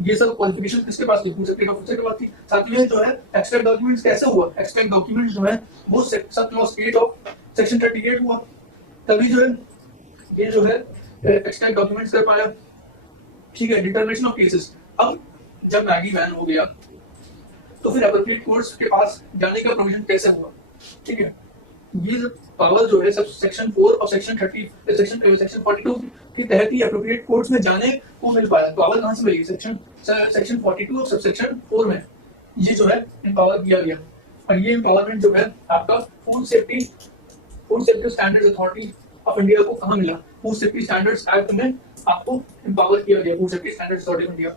ये सब क्वालिफिकेशन किसके पास थी? फूड सेफ्टी ऑफिसर के पास थी। साथ में जो है एक्सट्रैक्ट डॉक्यूमेंट्स कैसे हुआ? एक्सट्रैक्ट डॉक्यूमेंट्स जो है वो सब क्लॉज 8 ऑफ सेक्शन 38 हुआ, तभी जो है ये जो है एक्सट्रैक्ट डॉक्यूमेंट्स कर पाया। ठीक है, डिटर्मिनेशन ऑफ केसेस। अब जब मैगी बैन हो गया तो फिर एप्रोप्रिएट कोर्ट्स के पास जाने का प्रोविजन कैसे हुआ? ठीक है, ये पावर जो है सब सेक्शन 4 और सेक्शन 42 के तहत ही एप्रोप्रिएट कोर्ट्स में जाने को मिल पाया। पावर कहाँ से मिलेगी? सेक्शन 42 और सेक्शन 4 में ये जो है एम्पावर किया गया। और ये एम्पावरमेंट जो है आपका food safety standards authority of India को कहाँ मिला? फूड सेफ्टी स्टैंडर्ड्स एक्ट में आपको एम्पावर किया गया, food safety standards authority of India.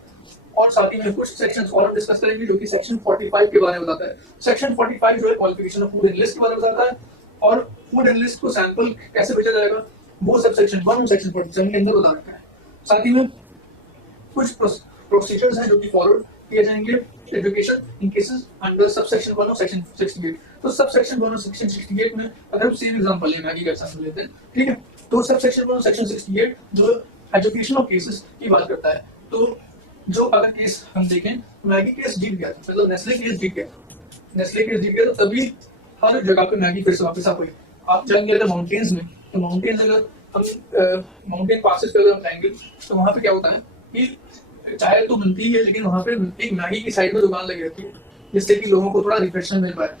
और साथ ही में कुछ सेक्शंस और डिस्कस करेंगे जो कि सेक्शन 45 के बारे में बताता है। सेक्शन 45 जो है क्वालिफिकेशन ऑफ फूड एनालिस्ट के बारे में बताता है और फूड एनालिस्ट को सैंपल कैसे भेजा जाएगा वो सब सेक्शन 1 और सेक्शन 47 के अंदर बता रखा है। साथ ही में कुछ प्रोसीजर्स हैं जो कि फॉलोड किए जाएंगे education in cases under subsection 1 of section 68। तो सबसेक्शन 1 ऑफ सेक्शन 68 में अगर हम सेम एग्जांपल ले मैगी का एग्जांपल लेते हैं, ठीक है, तो सबसेक्शन 1 ऑफ सेक्शन 68 जो एजुकेशन ऑफ केसेस की बात करता है, तो जो अगर केस हम देखें, मैगी केस जीत गया था, मतलब नेस्ले केस जीत गया, नेस्ले केस जीत गया, तो तभी हर जगह पे मैगी फिर से वापस आ गई। आप चलेंगे अगर माउंटेन्स में, तो माउंटेन्स अगर हम माउंटेन पासेस पे अगर हम जाएंगे, तो वहाँ पे क्या होता है कि चाय तो मिलती ही है, लेकिन वहाँ पे एक मैगी की साइड में दुकान लगी रहती है, जिससे कि लोगों को थोड़ा रिफ्रेशमेंट मिल पाए।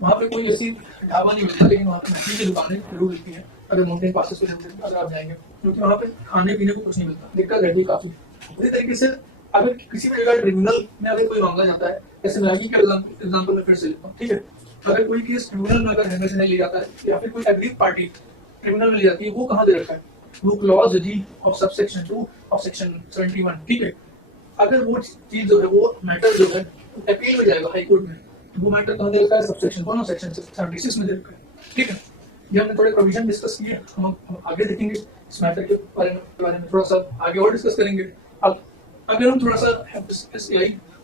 वहाँ पे कोई ऐसी ढाबा नहीं मिलता, लेकिन वहाँ पे मैगी की दुकानें जरूर मिलती है अगर माउंटेन पासेस पे अगर आप जाएंगे, क्योंकि वहाँ पे खाने पीने को कुछ नहीं मिलता, दिक्कत रहती है काफी। इसी तरीके से अगर किसी भी जगह ट्रिब्यूनल में अगर कोई मामला जाता है, जैसे मैगी के एग्जाम्पल में फिर से लेता हूँ, ठीक है, अगर कोई केस ट्रिब्यूनल में अगर हैंडल से नहीं ले जाता है, या फिर कोई एग्रीड पार्टी ट्रिब्यूनल में ले जाती है, वो कहाँ दे रखा है, वो clause ji of subsection 2 of section 71, ठीक है। अगर वो चीज जो है, वो मैटर जो है अपील में जाएगा हाई कोर्ट में, वो मैटर कहाँ दे रखा है, सबसेक्शन 1 ऑफ सेक्शन 76 में दे रखा है, ठीक है। ये हमने थोड़े प्रोविजन डिस्कस किए, हम आगे देखेंगे इस मैटर के बारे में थोड़ा सा आगे और डिस्कस करेंगे। अब अगर हम थोड़ा सा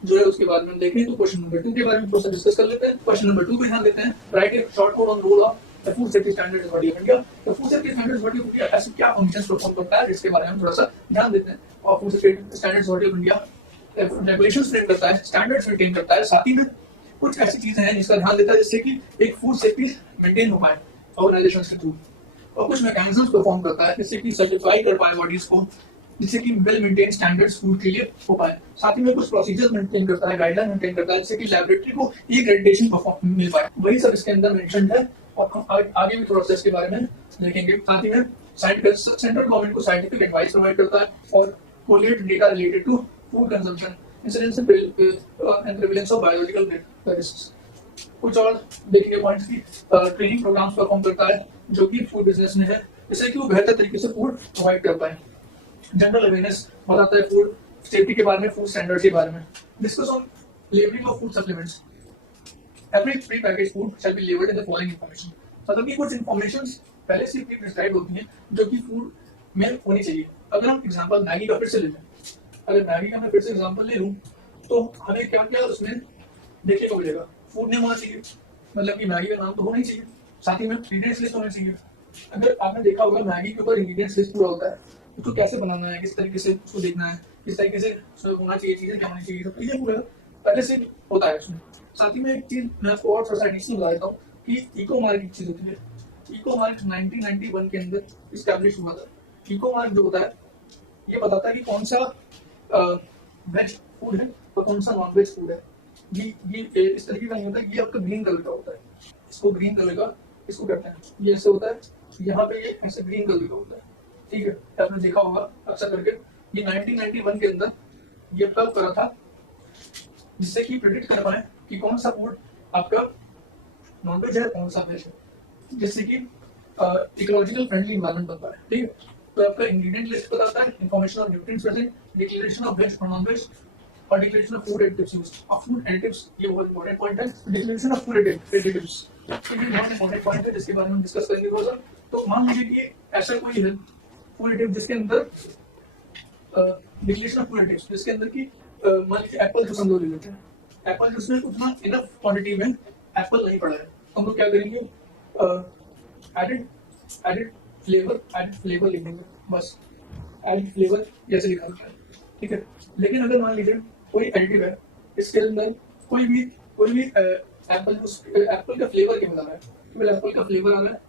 जो है उसके बाद में देखें, तो क्वेश्चन नंबर 2 के बारे में थोड़ा सा डिस्कस कर लेते हैं। क्वेश्चन नंबर 2 पे ध्यान देते हैं, write a short code on role of the food safety standards authority of India. तो food safety standards authority of India ऐसे क्या फंक्शंस परफॉर्म करता है, इसके बारे में हम थोड़ा सा ध्यान देते हैं। और food safety standards authority of India regulations frame करता है, स्टैंडर्ड्स मेंटेन करता है, साथ ही में कुछ ऐसी चीजें हैं जिसका ध्यान देता है जिससे कि एक फूड सेफ्टी मेंटेन हो पाए ऑर्गेनाइजेशंस के थ्रू, और कुछ मैकेनिज्म्स परफॉर्म करता है जिससे कि सर्टिफाई कर पाए बॉडीज को, जिससे कि वेल मेंटेन स्टैंडर्ड्स फूड के लिए हो पाए। साथ ही में कुछ प्रोसीजर्स मेंटेन करता है, गाइडलाइन मेंटेन करता है, जिससे कि लैबोरेटरी को ई एक्रेडिटेशन मिल पाए। वही सब इसके अंदर मेंशन है, और हम आगे भी थोड़ा सा इसके बारे में देखेंगे। साथ ही में सेंट्रल गवर्नमेंट को साइंटिफिक एडवाइस प्रोवाइड करता है और collate data related to food consumption, incidence and prevalence of biological risks. कुछ और देखेंगे पॉइंट्स की ट्रेनिंग प्रोग्राम्स परफॉर्म करता है जो कि फूड बिजनेस में है, जिससे कि वो बेहतर तरीके से फूड प्रोवाइड कर पाए। जनरल अवेयरनेस बताता है फूड सेफ्टी के बारे में, फूड स्टैंडर्ड के बारे में। Discuss on labelling of food supplements. Every pre package food shall be labelled in the following information. मतलब कि कुछ इंफॉर्मेशंस पहले से प्री प्रिस्क्राइब होती हैं जो कि फूड में होनी चाहिए। अगर हम एग्जांपल मैगी का फिर से ले लें, अगर मैगी का मैं फिर से एग्जांपल ले लूं, तो हमें क्या क्या उसमें देखने को मिलेगा। फूड नेम होना चाहिए, मतलब कि मैगी का नाम तो होना ही चाहिए, साथ ही में इंग्रेडिएंट्स लिस्ट होनी चाहिए। अगर आपने देखा होगा मैगी के ऊपर इंग्रेडिएंट्स लिस्ट पूरा होता है, उसको कैसे बनाना है, किस तरीके से उसको देखना है, किस तरीके से होना चाहिए, चीजें क्या होनी चाहिए, सब ये पूरा पहले से होता है उसमें। साथ ही में एक चीज मैं आपको और थोड़ा सा एडिशनल बता देता हूँ कि इको मार्क एक चीज होती है। इको मार्क 1991 के अंदर इस्टेब्लिश हुआ था। इको मार्क जो होता है ये बताता है कि कौन सा वेज फूड है और कौन सा नॉन वेज फूड है। ये इस तरीके का नहीं होता है, ये आपका ग्रीन कलर का होता है, इसको ग्रीन कलर का इसको कहते हैं, ये ऐसे होता है, यहाँ पे ये ऐसे ग्रीन कलर का होता है, ठीक है। आपने देखा होगा अक्सर करके। ये 1991 के अंदर ये तब करा था जिससे कि प्रेडिक्ट कर पाए कि कौन सा फूड आपका नॉन वेज है, कौन सा वेज है, जिससे कि इकोलॉजिकल फ्रेंडली एनवायरनमेंट बनता है, ठीक है। तो आपका इंग्रेडिएंट लिस्ट बताता है, information of nutrients present, declaration of ways और नॉन वेज, और declaration of food additives used. और फूड एडिटिव्स ये बहुत इंपॉर्टेंट पॉइंट है, डिक्लेरेशन ऑफ फूड एडिटिव्स ये बहुत इंपॉर्टेंट पॉइंट है जिसके बारे में हम डिस्कस करेंगे थोड़ा सा। तो मान लीजिए कि ऐसा कोई है फूड एडिटिव जिसके अंदर डिक्लेरेशन ऑफ फूड एडिटिव्स जिसके अंदर की मान लीजिए एप्पल जूस हम लोग ले लेते हैं, एप्पल जूस में उतना इनफ क्वांटिटी में एप्पल नहीं पड़ा है, हम लोग क्या करेंगे, एडिड फ्लेवर लिख देंगे, बस एडिड फ्लेवर जैसे लिखा होता है, ठीक है। लेकिन अगर मान लीजिए कोई एडिटिव है, इसके अंदर कोई भी एप्पल का फ्लेवर क्या बता रहा है, केवल एप्पल का फ्लेवर आ रहा है,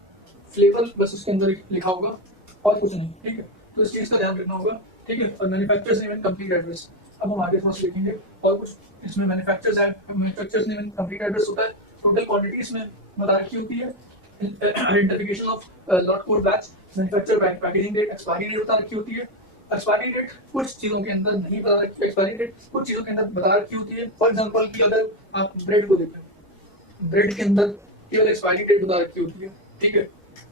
फ्लेवर बस उसके अंदर लिखा होगा और कुछ नहीं, ठीक है। तो इस चीज का ध्यान रखना होगा, ठीक है। और manufacturers name and complete address, अब हम आगे थोड़ा सा लिखेंगे और कुछ इसमें manufacturers name and complete address होता है, टोटल क्वांटिटी इसमें बता रखी होती है, identification of lot code batch, manufacture packaging date, expiry date बता रखी होती है। एक्सपायरी डेट कुछ चीजों के अंदर नहीं बता रखी, एक्सपायरी डेट कुछ चीजों के अंदर बता रखी होती है। फॉर एग्जांपल कि अगर आप ब्रेड को देखें, ब्रेड के अंदर केवल एक्सपायरी डेट बता रखी होती है, ठीक है,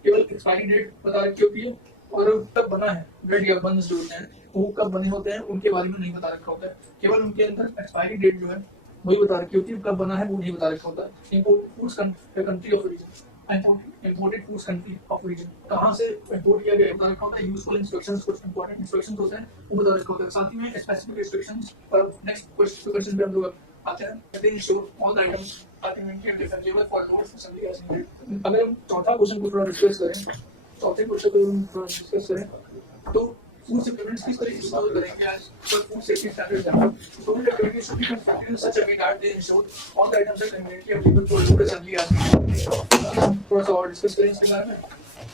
केवल एक्सपायरी डेट बता रखी होती है, और कब बना है ब्रेड या बन्स जो होते हैं वो कब बने होते हैं उनके बारे में नहीं बता रखा होता है, केवल उनके अंदर एक्सपायरी डेट जो है वही बता रखी होती है, कब बना है वो नहीं बता रखा होता है। Import foods country of origin, imported foods country of origin, कहाँ से इंपोर्ट किया गया बता रखा होता है। यूजफुल इंस्ट्रक्शंस, कुछ इंपॉर्टेंट इंस्ट्रक्शंस होते हैं वो बता रखा होता है, साथ ही में स्पेसिफिक रिस्ट्रिक्शंस। और नेक्स्ट क्वेश्चन पे हम लोग आते हैं, कहते हैं all the items are inventory differentiable for loads assembly as needed. अगर हम चौथा क्वेश्चन को थोड़ा डिस्कस करें, चौथे क्वेश्चन को हम थोड़ा डिस्कस करें तो फूड सप्लीमेंट्स किस तरीके से सॉल्व करेंगे आज पर फूड सेफ्टी स्टैंडर्ड्स हैं। Food activities should be conducted in such a way that they ensure all the items are conveniently available for food assembly as needed. थोड़ा सा और डिस्कस करें इसके बारे में।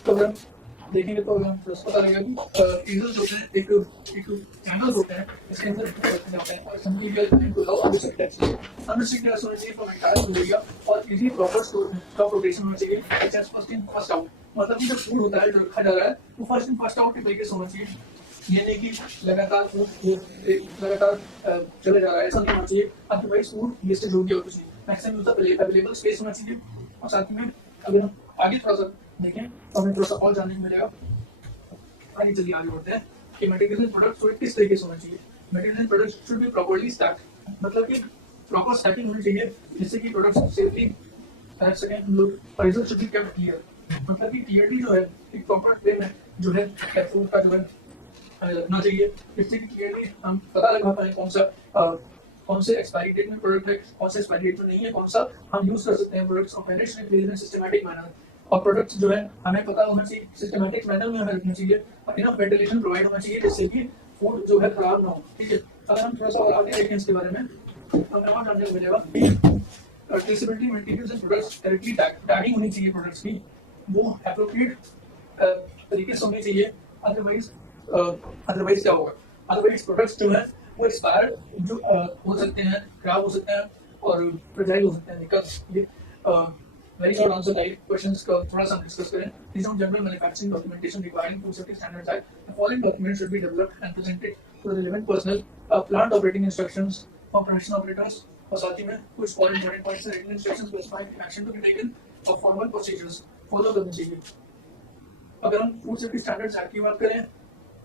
तो अगर हम देखेंगे तो हमें पता लगेगा कि ईजल्स होते हैं, एक एंगल्स होते हैं, इसके अंदर होते हैं और असेंबली के इनको लॉ अनरिस्ट्रिक्टेड एक्सेस होना चाहिए फ्रॉम एंटायर एरिया और इजी प्रॉपर स्टॉक रोटेशन होना चाहिए। फर्स्ट इन फर्स्ट आउट, मतलब कि जो फूड होता है जो रखा जा रहा है वो फर्स्ट इन फर्स्ट आउट के तरीके से होना चाहिए। ये नहीं कि लगातार चले जा रहा है, ऐसा नहीं होना चाहिए। अदरवाइज फूड वेस्टेज हो गया और कुछ नहीं। मैक्सिमम यूज अवेलेबल स्पेस होना चाहिए। और साथ में अगर हम आगे थोड़ा सा देखें तो हमें थोड़ा सा और जानने को मिलेगा। आगे चलिए आगे बढ़ते हैं कि मटेरियल एंड प्रोडक्ट्स किस तरीके से होना चाहिए। Material and products should be properly stacked, मतलब कि प्रॉपर स्टैकिंग होनी चाहिए जिससे कि प्रोडक्ट्स सेफली रख सकें और result should be kept clear, मतलब कि क्लियरली जो है एक प्रॉपर वे में जो है फूड का जो है रखना चाहिए, जिससे कि क्लियरली हम पता लगा पाए कौन से एक्सपायरी डेट में प्रोडक्ट है, कौन से एक्सपायरी डेट में नहीं है, कौन सा हम यूज कर सकते हैं प्रोडक्ट्स को मैनेज इन सिस्टमैटिक मैनर। और प्रोडक्ट्स जो है हमें पता होना चाहिए सिस्टमैटिक मैनर में हमें रखना चाहिए और इनफ वेंटिलेशन प्रोवाइड होना चाहिए जिससे कि फूड जो है खराब ना हो। ठीक है, अगर हम थोड़ा सा और आगे देखें इसके बारे में हमें और जानने को मिलेगा traceability materials and products correctly tagging होनी चाहिए प्रोडक्ट्स की, वो एप्रोप्रिएट तरीके से होनी चाहिए। अदरवाइज क्या होगा, अदरवाइज प्रोडक्ट्स जो है वो एक्सपायर जो हो सकते हैं, खराब हो सकते हैं और फ्रेजाइल हो सकते हैं। बिकॉज ये very short answer type questions का थोड़ा सा डिस्कस करें। These are general manufacturing documentation requiring food safety standards act. The following documents should be developed and presented to the relevant personnel, plant operating instructions for production operators और साथ ही में कुछ और important points हैं, written instructions specifying action to be taken और formal procedures follow करने चाहिए। अगर हम फूड सेफ्टी स्टैंडर्ड्स एक्ट की बात करें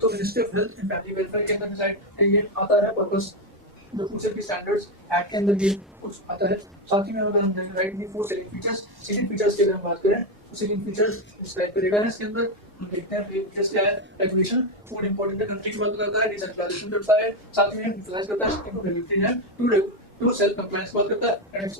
तो ministry of health and family welfare के अंदर डिसाइड ये आता है पर्पस जो फूड सेफ्टी स्टैंडर्ड्स एक्ट के अंदर ये कुछ आता है। साथ ही में अगर हम राइट में फोर सेलिंग फीचर्स की अगर हम बात करें तो सेलिंग फीचर्स डिस्क्राइब करेगा है इसके अंदर। हम देखते हैं फीचर्स क्या है। रेगुलेशन फूड इंपोर्टेंट कंट्री की बात करता है, डिसेंट्रलाइजेशन करता है, साथ में एम्फसाइज करता है टू रेगुलेटरी है टू सेल्फ कंप्लायंस बात करता है and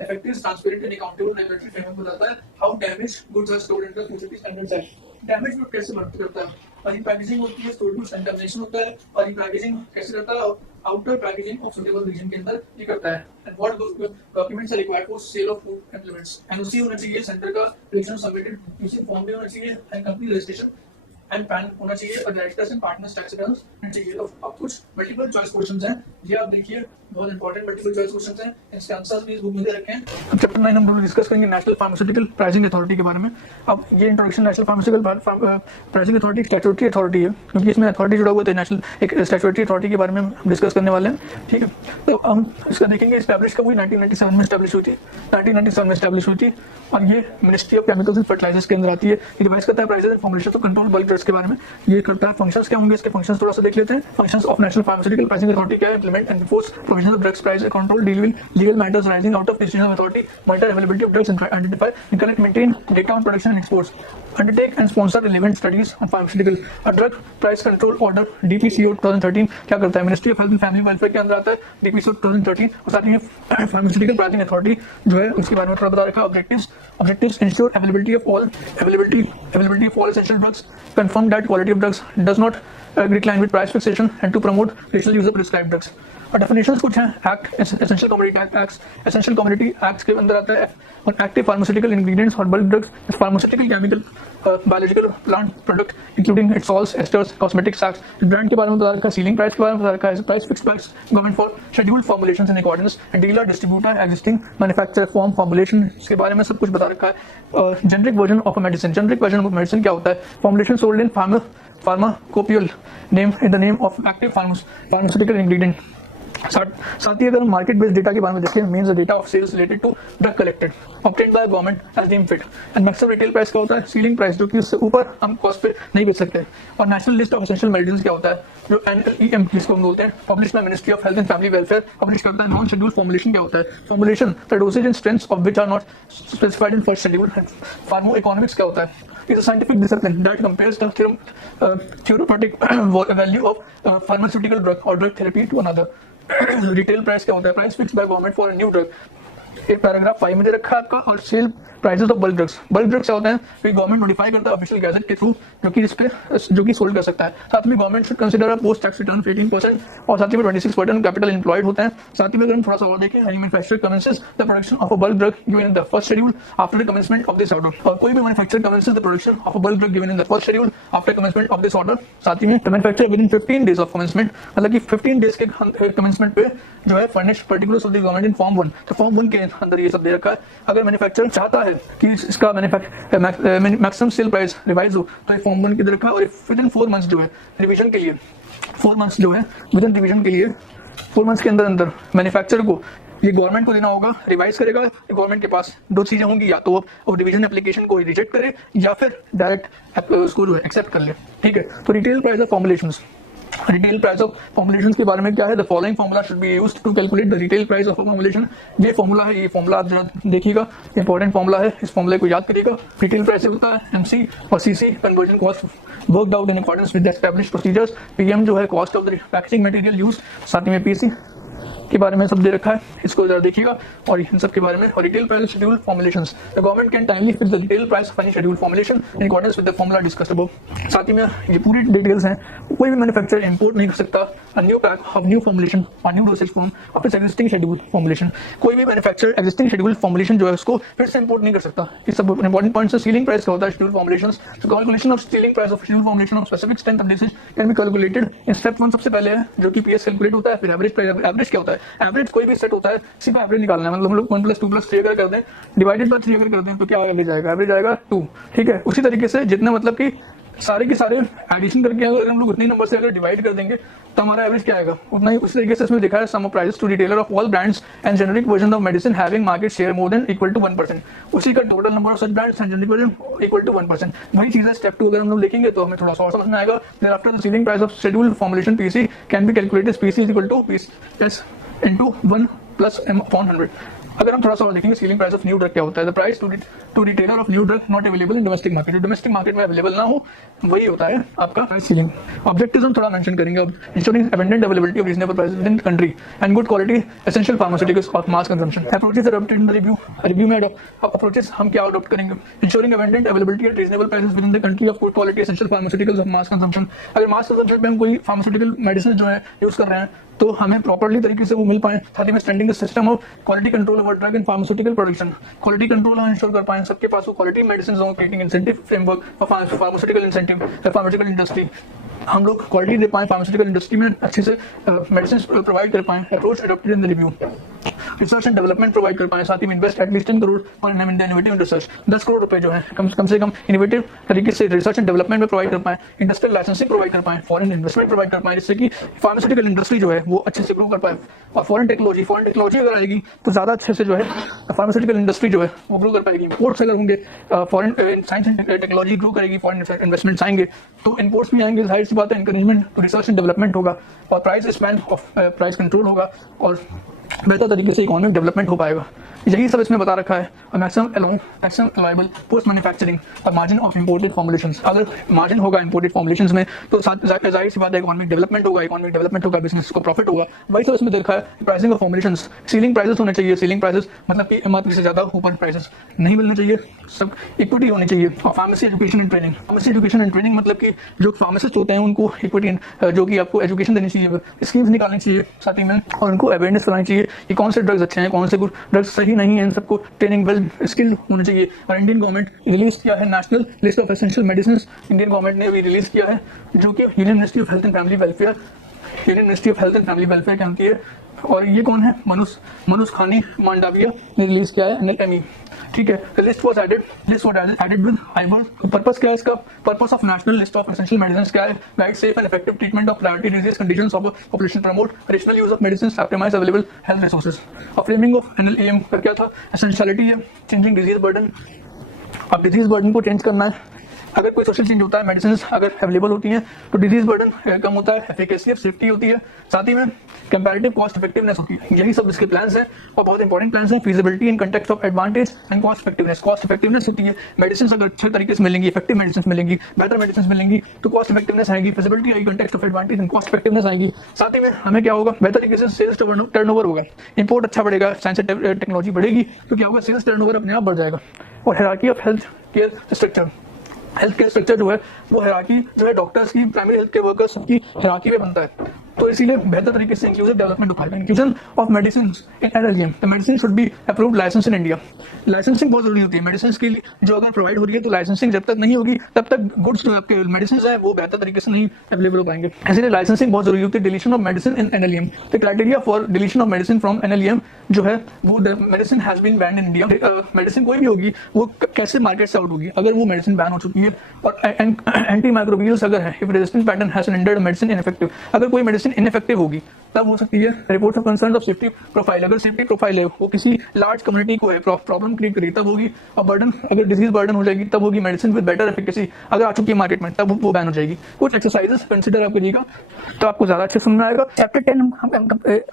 effective transparent and accountable regulatory framework बताता है how damage goods are stored in the food safety standards act. Damage good कैसे वर्क करता है और ये पैकेजिंग होती है, स्टोर टू कंटामिनेशन होता है और ये पैकेजिंग कैसे करता है, outer packaging of suitable reason के अंदर ये करता है। And what documents are required for sale of food implements, NOC होना चाहिए, सेंटर का रजिस्ट्रेशन सबमिटेड यूजिंग फॉर्म भी होना चाहिए and company registration and pan होना चाहिए और directors and partners tax returns होना चाहिए। तो अब कुछ मल्टीपल चॉइस क्वेश्चंस हैं, ये आप देखिए बहुत इंपॉर्टेंट मल्टीपल चॉइस क्वेश्चंस हैं, इसके आंसर्स भी इस बुक में दे रखे हैं। अब चैप्टर 9 हम लोग डिस्कस करेंगे नेशनल फार्मास्यूटिकल प्राइसिंग अथॉरिटी के बारे में। अब ये introduction national pharmaceutical pricing authority statutory authority है, क्योंकि इसमें अथॉरिटी जुड़ा हुआ है, नेशनल एक स्टैट्यूटरी अथॉरिटी के बारे में हम डिस्कस करने वाले हैं। ठीक है, तो हम इसका देखेंगे इस्टेब्लिश कब हुई, 1997 में इस्टेब्लिश हुई थी, 1997 में इस्टेब्लिश हुई थी और ये ministry of chemicals and fertilisers के अंदर आती है। ये डिवाइस करता है prices and formulation of control bulk drugs के बारे में ये करता है। फंक्शंस क्या होंगे इसके, फंक्शंस थोड़ा सा देख लेते हैं। Functions of national pharmaceutical pricing authority क्या है, implement and enforce provisions of drugs price control, deal with legal matters rising out of decision of authority, monitor availability of drugs, identify and collect maintain data on production and exports, undertake and sponsor relevant studies on pharmaceutical। A drug price control order DPCO 2013 क्या करता है, ministry of health and family welfare के अंदर आता है DPCO 2013 और साथ ही pharmaceutical pricing authority जो है उसके बारे में थोड़ा बता रखा है। Objectives ensure availability of all essential drugs, confirm that quality of drugs does not decline with price fixation and to promote rational use of prescribed drugs। और डेफिनेशंस कुछ हैं, एक्ट एसेंशियल कमोडिटी एक्ट्स के अंदर आता है और active pharmaceutical ingredients और bulk drugs, pharmaceutical chemical biological plant product including it's salts asters cosmetics acts, brand के बारे में बता रखा है, सीलिंग प्राइस के बारे में बता रखा है, price fixed price government for scheduled formulations in accordance and dealer distributor existing manufacturer form formulation इसके बारे में सब कुछ बता रखा है। Generic version of medicine, generic version of medicine क्या होता है, formulation sold in pharmacopoeial name in the name of active pharmaceutical ingredient साथ ही अगर हम मार्केट बेस्ड डेटा के बारे में देखें, means the data of sales related to drug collected obtained by government as deemed fit. And maximum retail price क्या होता है? सीलिंग प्राइस, जो कि उससे ऊपर हम कॉस्ट पे नहीं बेच सकते। और national list of essential medicine क्या होता है, जो NLEM जिसको हम बोलते हैं, publish by ministry of health and family welfare, publish करता है। नॉन शेड्यूल फॉर्मुलेशन क्या होता है? Formulation the dosage and strengths of which are not specified in first schedule. Pharmacoeconomics क्या होता है? is a scientific discipline that compares the therapeutic value of pharmaceutical drug or drug therapy to another. Retail price क्या होता है? Price fixed by government for a new drug. एक paragraph 5 में दे रखा है आपका। और sale prices of bulk drugs, bulk drugs क्या होते हैं? फिर गवर्नमेंट नोटिफाई करता है ऑफिशियल गैजेट के थ्रू, जो कि सोल्ड कर सकता है। साथ में government should consider a post tax return 18% और साथ ही में 26% कैपिटल एम्प्लॉयड होते हैं। साथ ही में अगर हम थोड़ा सा और देखें, any manufacturer commences the production of a bulk drug given in the first schedule after the commencement of this order. और कोई भी manufacturer commences the production of a bulk drug given in the first schedule after commencement of this order. साथ ही में manufacturer with in 15 days of commencement, मतलब कि 15 days के commencement पे जो है furnish particulars of the government in form 1। तो फॉर्म 1 के अंदर ये सब दे रखा है। अगर मैन्युफैक्चरर चाहता है कि इसका मैक्सिमम सेल प्राइस रिवाइज हो, तो ये फॉर्म 1 के अंदर रखा है। और विद इन 4 मंथ्स जो है रिवीजन के लिए, 4 मंथ्स जो है विद इन रिवीजन के लिए, 4 मंथ्स के अंदर मैन्युफैक्चरर को ये गवर्नमेंट को देना होगा, रिवाइज करेगा। गवर्नमेंट के पास दो चीजें होंगी, या तो वो डिवीजन एप्लीकेशन को रिजेक्ट करे या फिर डायरेक्ट उसको जो है एक्सेप्ट कर ले। ठीक है, तो retail price of formulations, retail price of formulations के बारे में क्या है? The following formula should be used to calculate the retail price of a formulation. ये फॉर्मूला है, ये फॉर्मूला आप जरा देखिएगा, इंपॉर्टेंट फॉर्मूला है, इस फॉर्मूले को याद करिएगा। रिटेल प्राइस होता है एमसी और CC conversion cost worked out in accordance with the established procedures. PM जो है cost of the packaging material use, साथ ही में पीसी के बारे में सब दे रखा है, इसको जरा देखिएगा। और इन सब के बारे में, और retail price schedule formulations, the government can timely fix the retail price of any schedule formulation in accordance with the formula discussed above. साथ ही में ये पूरी डिटेल्स हैं। कोई भी मैन्युफैक्चरर इंपोर्ट नहीं कर सकता a new pack of new formulation और new dosage form of its existing schedule formulation. कोई भी मैन्युफैक्चरर एग्जिस्टिंग शेड्यूल फॉर्मुलेशन जो है उसको फिर से इंपोर्ट नहीं कर सकता। ये सब इंपॉर्टेंट पॉइंट्स है। सीलिंग प्राइस क्या होता है? Schedule formulations, the calculation of ceiling price of schedule formulation of specific strength of dosage can be calculated in step 1 सबसे पहले है, जो कि पीएस कैलकुलेट होता है। फिर एवरेज प्राइस, एवरेज क्या होता है? एवरेज कोई भी सेट होता है, सिर्फ एवरेज निकालना है। मतलब हम लोग 1 + 2 + 3 अगर कर दें, डिवाइडेड बाय 3 अगर कर दें, तो क्या एवरेज आएगा? एवरेज आएगा 2। ठीक है, उसी तरीके से जितने मतलब कि सारे के सारे एडिशन करके अगर हम लोग उतने नंबर से अगर डिवाइड कर देंगे तो हमारा एवरेज क्या आएगा? उतना ही। उसी तरीके से इसमें दिखा है sum of prices to retailer of all brands and generic version of medicine having market share more than equal to 1%। उसी का total number of such brands and generic version equal to 1%। वही चीज है स्टेप 2 अगर हम लोग लिखेंगे तो हमें थोड़ा सा और समझ में आएगा। Thereafter the ceiling price of schedule formulation PC can be calculated PC is equal to PS into 1 + m/100। अगर हम थोड़ा सा और देखेंगे, ceiling price of new drug क्या होता है? The price to retailer of new drug not available in domestic market, जो डोमेस्टिक मार्केट में अवेलेबल ना हो, वही होता है आपका प्राइस सीलिंग। ऑब्जेक्टिव्स हम थोड़ा मेंशन करेंगे अब, ensuring abundant availability of reasonable prices with in country and good quality essential pharmaceuticals of mass consumption. Approaches adopted in the review में अप्रोचेस हम क्या अडॉप्ट करेंगे? Ensuring abundant availability eight reasonable prices with in the country of good quality essential pharmaceuticals of mass consumption. अगर मास consumption पे हम कोई pharmaceutical medicine जो है यूज कर रहे हैं, तो हमें प्रॉपर्ली तरीके से वो मिल पाए। साथ ही में standing system of quality control over drug and pharmaceutical production, quality control हम इंश्योर कर पाए, सबके पास वो क्वालिटी मेडिसिन हो, creating incentive framework for pharmaceutical incentive, pharmaceutical industry, हम लोग क्वालिटी दे पाए फार्मास्यूटिकल इंडस्ट्री में, अच्छे से मेडिसिन प्रोवाइड कर पाए। Approach adopted in the review, research and development provide कर पाए। साथ ही में invest at least 10 crore for innovative research, 10 crore रुपए जो है कम से कम इनोवेटिव तरीके से रिसर्च एंड डेवलपमेंट में प्रोवाइड कर पाए। इंडस्ट्रियल लाइसेंसिंग प्रोवाइड कर पाए, फॉरेन इन्वेस्टमेंट प्रोवाइड कर पाए, जिससे कि फार्मास्यूटिकल इंडस्ट्री जो है वो अच्छे से ग्रो कर पाए। और फॉरेन टेक्नोलॉजी अगर आएगी तो ज़्यादा अच्छे से जो है फार्मास्यूटिकल इंडस्ट्री जो है वो ग्रो कर पाएगी। इम्पोर्ट्स अगर होंगे, foreign science and technology grow करेगी, फॉरेन इन्वेस्टमेंट्स आएंगे तो इम्पोर्ट्स भी आएंगे, जाहिर सी बात है एनकरेजमेंट तो रिसर्च एंड डेवलपमेंट होगा और price span of price control होगा और बेहतर तरीके से इकोनॉमिक डेवलपमेंट हो पाएगा। यही सब इसमें बता रखा है। और मैक्सिमम अलाउएबल पोस्ट मैन्युफैक्चरिंग और मार्जिन ऑफ इंपोर्टेड फॉर्मुलेशंस, अगर मार्जिन होगा इंपोर्टेड फॉर्मुलेशंस में तो जाहिर सी बात है इकोनॉमिक डेवलपमेंट होगा, बिजनेस को प्रॉफिट होगा। वही सब इसमें देखा है। Pricing of formulations, ceiling prices होने चाहिए। सीलिंग प्राइसेस मतलब कि एमआरपी से ज़्यादा ऊपर प्राइसेस नहीं मिलने चाहिए, सब इक्विटी होनी चाहिए। और pharmacy education and training, pharmacy education and training मतलब कि जो फार्मासिस्ट होते हैं उनको इक्विटी, जो कि आपको एजुकेशन देनी चाहिए, स्कीम्स निकालनी चाहिए साथ ही में, और उनको अवेयरनेस करानी चाहिए कि कौन से ड्रग्स अच्छे हैं, कौन से ड्रग्स सही नहीं है, इन सबको ट्रेनिंग वेल स्किल्ड होना चाहिए। और इंडियन गवर्नमेंट रिलीज किया है national list of essential medicine, Indian government ने भी रिलीज किया है, जो कि union ministry of health and family welfare Indian ministry of health and family welfare क्या होती है, और ये कौन है, मनुष खानी मांडविया ने रिलीज किया है NLME, ठीक है। लिस्ट वॉज एडेड विद आइवर। पर्पस क्या है इसका, purpose of national list of essential medicine क्या है, guide safe and effective treatment of priority disease conditions of population, promote rational use of medicine, optimise available health resources. और framing of NLEM का क्या था, essentiality है, changing disease burden. अब disease burden को change करना है, अगर कोई सोशल चेंज होता है, मेडिसिन अगर अवेलेबल होती हैं तो डिजीज बर्डन कम होता है, एफिकेसी सेफ्टी होती है, साथ ही में कंपैरेटिव कॉस्ट इफेक्टिवनेस होती है। यही सब इसके प्लान्स हैं और बहुत इंपॉर्टेंट प्लान्स हैं। Feasibility in context of advantage and cost effectiveness. Cost effectiveness होती है, मेडिसिन अगर अच्छे तरीके से मिलेंगी, इफेक्टिव मेडिसिन मिलेंगी, बेहतर मेडिसिन मिलेंगी तो कॉस्ट इफेक्टिवनेस आएगी, फीजिबिलिटी आएगी, context of advantage and cost effectiveness आएगी। साथ ही में हमें क्या होगा, बेहतर तरीके से सेल्स टर्नओवर होगा, इंपोर्ट अच्छा बढ़ेगा, साइंस टेक्नोलॉजी बढ़ेगी तो क्या होगा, सेल्स टर्नओवर अपने आप बढ़ जाएगा। और hierarchy of health care structure, health care structure जो है वो हायरार्की जो है डॉक्टर्स की, प्राइमरी हेल्थ केयर वर्कर्स सबकी हायरार्की में बनता है, तो इसीलिए बेहतर तरीके से इंक्लूसिव डेवलपमेंट होता है। Inclusion of medicine in NLEM, the medicine should be approved licence in India. Licensing बहुत जरूरी होती है मेडिसिन के लिए, जो अगर प्रोवाइड हो रही है तो लाइसेंसिंग जब तक नहीं होगी तब तक गुड्स जो आपके मेडिसिन है वो बेहतर तरीके से नहीं अवेलेबल हो पाएंगे, इसलिए लाइसेंसिंग बहुत जरूरी होती है। Deletion of medicine in NLEM, the criteria for deletion of medicine from NLEM जो है वो, medicine has been banned in India. Medicine कोई भी होगी वो कैसे मार्केट से आउट होगी, अगर वो मेडिसिन बैन हो चुकी है और एंटी माइक्रोबियल्स अगर है, if resistant pattern has rendered medicine ineffective, अगर कोई मेडिसिन इनइफेक्टिव होगी तब हो सकती है report of concern of safety profile, अगर सेफ्टी प्रोफाइल है वो किसी लार्ज कम्युनिटी को है प्रॉब्लम क्रिएट करी तब होगी, और बर्डन अगर डिजीज बर्डन हो जाएगी तब होगी। मेडिसिन विद बेटर एफिकेसी अगर आ चुकी है मार्केट में तब वो बैन हो जाएगी। कुछ एक्सरसाइजेस कंसीडर आप करिएगा तो आपको ज्यादा अच्छे समझ में आएगा। चैप्टर 10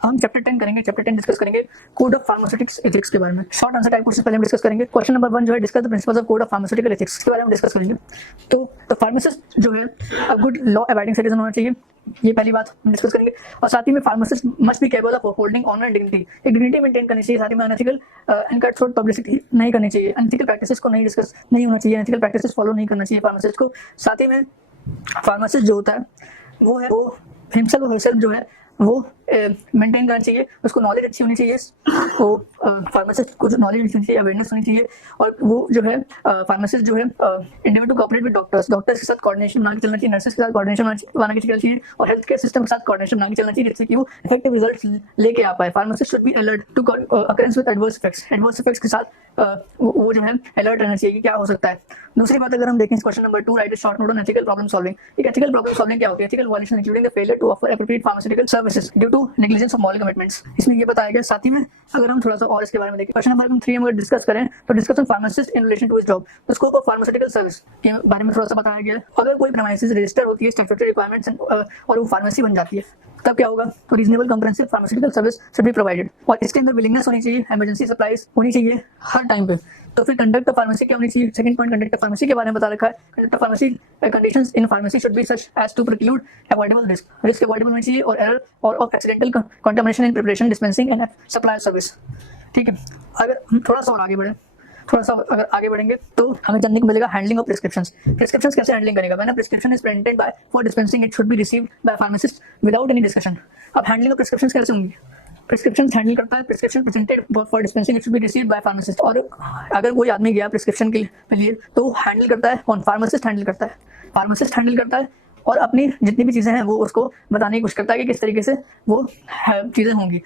हम चैप्टर 10 करेंगे, चैप्टर 10 डिस्कस करेंगे कोड ऑफ फार्मास्यूटिक्स एथिक्स के बारे में। शॉर्ट आंसर टाइप क्वेश्चन पहले हम डिस्कस करेंगे। क्वेश्चन नंबर 1 जो है discuss the principles of code of pharmaceutical ethics के बारे में डिस्कस करेंगे। तो फार्मासिस्ट जो है a good law abiding citizen होना चाहिए, ये पहली बात हम डिस्कस करेंगे। और साथ ही में pharmacist must be capable of holding honour and dignity, एक डिग्निटी मेंटेन करनी चाहिए। साथ ही में अनएथिकल एनकट फॉर पब्लिसिटी नहीं करनी चाहिए, अनएथिकल प्रैक्टिसेस को नहीं डिस्कस नहीं होना चाहिए, अनएथिकल प्रैक्टिसेस फॉलो नहीं करना चाहिए फार्मासिस्ट को। साथ ही में फार्मासिस्ट जो होता है वो हिमसेल्फ और हरसेल्फ जो है वो मेंटेन करना चाहिए, उसको नॉलेज अच्छी होनी चाहिए, वो फार्मासिस्ट को जो नॉलेज होनी चाहिए, अवेयरनेस होनी चाहिए। और वो जो है फार्मासिस्ट जो है individual to cooperate with doctors के साथ कोऑर्डिनेशन बना के चलना चाहिए, नर्सेस के साथ कोऑर्डिनेशन बना के चलना चाहिए, और हेल्थ केयर सिस्टम के साथ कोऑर्डिनेशन बना के चलना चाहिए जिससे कि वो इफेक्टिव रिजल्ट्स लेके आ पाए। Pharmacist should be alert to occurrence with adverse effects के साथ वो जो है अलर्ट रहना चाहिए कि क्या हो सकता है। दूसरी बात अगर हम देखें question number 2, write a short note on ethical problem solving. एक एथिकल प्रॉब्लम सॉल्विंग क्या होती है, ethical violation including the failure to offer appropriate pharmaceutical services due to negligence of moral commitments, इसमें ये बताया गया। साथ ही में अगर हम थोड़ा सा और इसके बारे में देखें, क्वेश्चन नंबर 3 हम अगर डिस्कस करें तो discuss on pharmacist in relation to his job, तो स्कोप ऑफ फार्मास्यूटिकल सर्विस के बारे में थोड़ा सा बताया गया। अगर कोई प्रीमाइसेस रजिस्टर होती है स्टैट्यूटरी रिक्वायरमेंट्स और वो फार्मेसी बन जाती है तब क्या होगा, तो reasonable comprehensive pharmaceutical service should be provided, और इसके अंदर विलिंगनेस होनी चाहिए, इमरजेंसी सप्लाईज होनी चाहिए हर टाइम पे। तो फिर कंडक्ट ऑफ फार्मेसी क्या होनी चाहिए, second point conduct of pharmacy के बारे में बता रखा है। Conduct of pharmacy conditions in pharmacy should be such as to preclude avoidable risk avoidable होनी चाहिए, और एरर और of accidental contamination in preparation dispensing and supply service. ठीक है, अगर हम थोड़ा सा और अगर आगे बढ़ेंगे तो हमें जानने को मिलेगा हैंडलिंग ऑफ प्रिस्क्रिप्शंस कैसे हैंडलिंग करेगा। When a prescription is printed by for dispensing it should be received by pharmacist without any discussion. अब हैंडलिंग ऑफ प्रिस्क्रिप्शंस कैसे होंगी, प्रिस्क्रिप्शन हैंडल करता है, prescription presented for dispensing it should be received by pharmacist. और अगर कोई आदमी गया प्रिस्क्रिप्शन के लिए तो हैंडल करता है कौन, फार्मासिस्ट हैंडल करता है और अपनी जितनी भी चीज़ें हैं वो उसको बताने की कोशिश करता है कि किस तरीके से वो चीज़ें होंगी।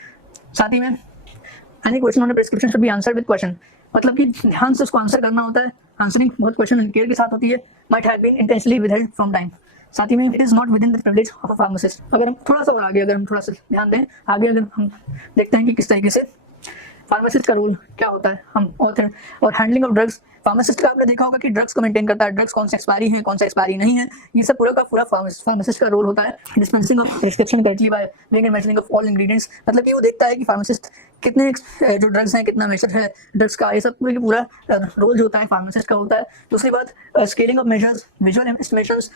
साथ ही में any question on prescription should be answered with question, मतलब कि ध्यान से उसको आंसर करना होता है। आंसरिंग बहुत क्वेश्चन एंड केयर के साथ होती है। Might have been intentionally withheld from time, साथ ही में it is not within the privilege of a pharmacist. अगर हम थोड़ा सा और आगे अगर हम थोड़ा सा ध्यान दें, आगे अगर हम देखते हैं कि किस तरीके से फार्मासिस्ट का रोल क्या होता है। हम और हैंडलिंग ऑफ ड्रग्स, फार्मासिस्ट का आपने देखा होगा कि ड्रग्स को मेंटेन करता है, ड्रग्स कौन से एक्सपायरी है कौन सा एक्सपायरी नहीं है, ये सब पूरा का पूरा फार्मासिस्ट का रोल होता है। Dispensing of prescription correctly by weighing and measuring of all ingredients, मतलब कि वो देखता है कि फार्मासिस्ट कितने जो ड्रग्स हैं कितना मेजर है ड्रग्स का, ये सब पूरा रोल जो होता है फार्मासिस्ट का होता है। दूसरी बात scaling of measures, visual estimations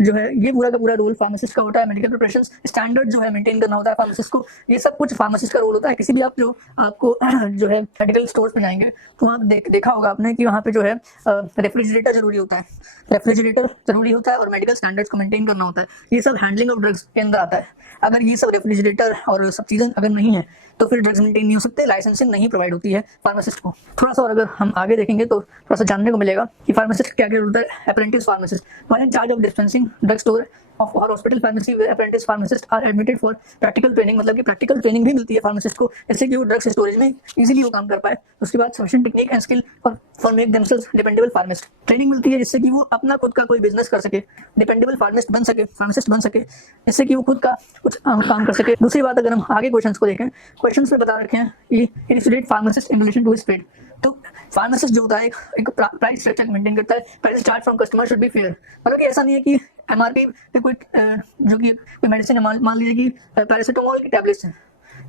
जो है ये पूरा का पूरा रोल फार्मासिस्ट का होता है। मेडिकल प्रिपरेशंस स्टैंडर्ड जो है मेंटेन करना होता है फार्मासिस्ट को, ये सब कुछ फार्मासिस्ट का रोल होता है। किसी भी आप जो आपको जो है मेडिकल स्टोर्स पे जाएंगे तो वहाँ देखा होगा आपने कि वहाँ पे जो है रेफ्रिजरेटर जरूरी होता है, और मेडिकल स्टैंडर्ड्स को मेंटेन करना होता है। ये सब हैंडलिंग ऑफ ड्रग्स के अंदर आता है। अगर ये सब रेफ्रिजरेटर और सब चीज़ें अगर नहीं है तो फिर ड्रग्स मेंटेन नहीं हो सकते, लाइसेंसिंग नहीं प्रोवाइड होती है फार्मासिस्ट को। थोड़ा सा और अगर हम आगे देखेंगे तो थोड़ा सा जानने को मिलेगा कि फार्मासिस्ट क्या क्या होता है। Apprentice pharmacist one in charge of dispensing drug store of और हॉस्पिटल फार्मेसी वे apprentice pharmacist are admitted for practical training, मतलब कि प्रैक्टिकल ट्रेनिंग भी मिलती है फार्मासिस्ट को, जिससे कि वो ड्रग्स स्टोरेज में इजीली वो काम कर पाए। उसके बाद sufficient technique and skill for make themselves dependable pharmacist, training मिलती है जिससे कि वो अपना खुद का कोई बिजनेस कर सके, डिपेंडेबल फार्मासिस्ट बन सके, जिससे कि वो खुद का कुछ काम कर सके। दूसरी बात, अगर हम आगे क्वेश्चंस को देखें, क्वेश्चंस में बता रखे हैं कि it is rate pharmacist in relation to his trade. तो फार्मासिस्ट जो होता है एक प्राइस स्ट्रक्चर मेंटेन करता है, price charge from customer should be fair. मतलब कि ऐसा नहीं है कि एमआरपी पे कोई जो कि कोई मेडिसिन है, मान लीजिए कि पैरासीटामोल की टैबलेट्स हैं,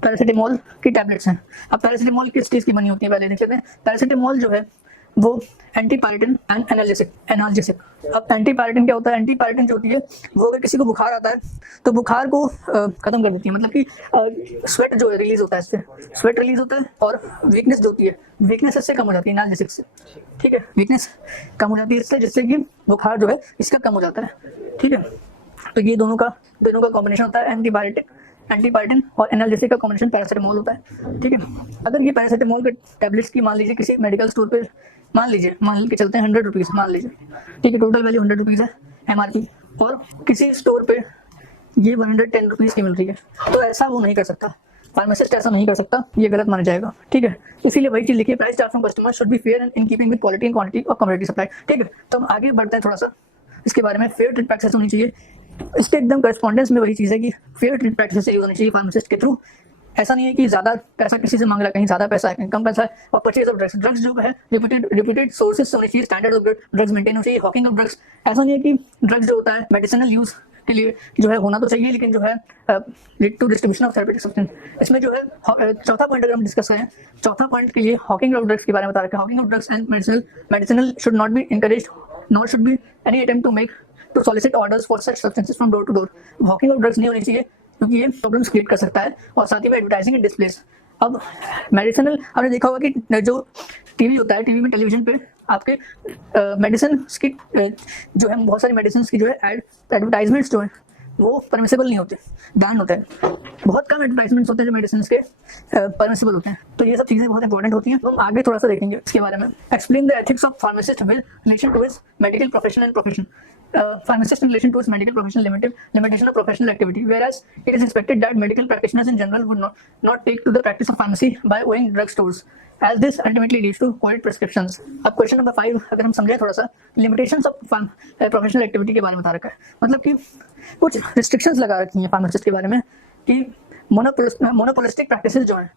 पैरासीटामोल की टैबलेट्स हैं। अब पैरासीटामोल किस चीज़ की बनी होती है पहले देख लेते हैं। पैरासीटामोल जो है वो एंटीपायरेटिन एंड एनाल्जेसिक। अब एंटीपायरेटिन क्या होता है? एंटीपायरेटिन जो होती है वो अगर किसी को बुखार आता है तो बुखार को खत्म कर देती है, मतलब कि स्वेट जो है रिलीज होता है, इससे स्वेट रिलीज होता है और वीकनेस जो होती है, वीकनेस इससे कम हो जाती है एनाल्जेसिक से, ठीक है, वीकनेस कम हो जाती है इससे, जिससे कि बुखार जो है इसका कम हो जाता है, ठीक है। तो ये दोनों का कॉम्बिनेशन होता है, एंटीपायरेटिन और एनाल्जेसिक का कॉम्बिनेशन पैरासीटामोल होता है, ठीक है। अगर ये पैरासीटामोल के टैबलेट्स की मान लीजिए किसी मेडिकल स्टोर पे मान के चलते हैं 100 रुपीज़, मान लीजिए, ठीक है, टोटल वैल्यू 100 रुपीज़ है एमआरपी, और किसी स्टोर पे ये 110 रुपीज़ की मिल रही है, तो ऐसा वो नहीं कर सकता, फार्मासिस्ट ऐसा नहीं कर सकता, ये गलत माना जाएगा, ठीक है। इसीलिए वही चीज़ लिखिए, price charge from customer should be fair and in keeping with quality and quantity of commodity supply, ठीक है। तो हम आगे बढ़ते हैं थोड़ा सा इसके बारे में। फेयर ट्रेड प्रैक्टिस होनी चाहिए, इसके एकदम करस्पॉन्डेंस में वही चीज़ है कि फेयर ट्रेड प्रैक्टिस यूज होनी चाहिए फार्मासिस्ट के थ्रू। ऐसा नहीं है कि ज़्यादा पैसा किसी से मांग रहा है, कहीं ज़्यादा पैसा है कहीं कम पैसा है। और परचेज ऑफ ड्रग्स जो है रिपीटेड सोर्सेज होने चाहिए, स्टैंडर्ड ऑफ ड्रग्स मेंटेन होना चाहिए। हॉकिंग ऑफ ड्रग्स, ऐसा नहीं है कि ड्रग्स जो होता है मेडिसिनल यूज़ के लिए जो है होना तो चाहिए, लेकिन जो है lead to distribution of therapeutic substance. इसमें जो है चौथा पॉइंट अगर हम डिस्कस करें, चौथा पॉइंट के लिए हॉकिंग ऑफ ड्रग्स के बारे में बता रखा है। Hawking of drugs and medicinal should not be encouraged, not should be any attempt to make to solicit orders for such substances from door to door. Hawking of drugs नहीं होनी चाहिए क्योंकि ये प्रॉब्लम्स क्रिएट कर सकता है, और साथ ही में एडवर्टाइजिंग एंड डिस्प्लेस। अब मेडिसिनल आपने देखा होगा कि जो टीवी होता है, टीवी में टेलीविजन पे आपके मेडिसिन की जो है बहुत सारी मेडिसिन की जो है एडवर्टाइजमेंट्स जो है वो परमिसेबल नहीं होते, बैन होता है। बहुत कम एडवर्टाइजमेंट्स होते हैं जो मेडिसिन के परमिसेबल होते हैं। तो ये सब चीज़ें बहुत इंपॉर्टेंट होती हैं, तो हम आगे थोड़ा सा देखेंगे इसके बारे में। Explain the ethics of pharmacist with relation to his medical profession and profession. Pharmacist in relation to his medical profession limitation of professional activity, whereas it is expected that medical practitioners in general would not take to the practice of pharmacy by owning drug stores, as this ultimately leads to quoted prescriptions. अब question number 5 अगर हम समझें थोड़ा सा, limitations of professional activity के बारे में बता रखा है। मतलब कि कुछ रिस्ट्रिक्शंस लगा रखी हैं फार्मासिस्ट के बारे में कि मोनोपोलिस्टिक प्रैक्टिसेस जो हैं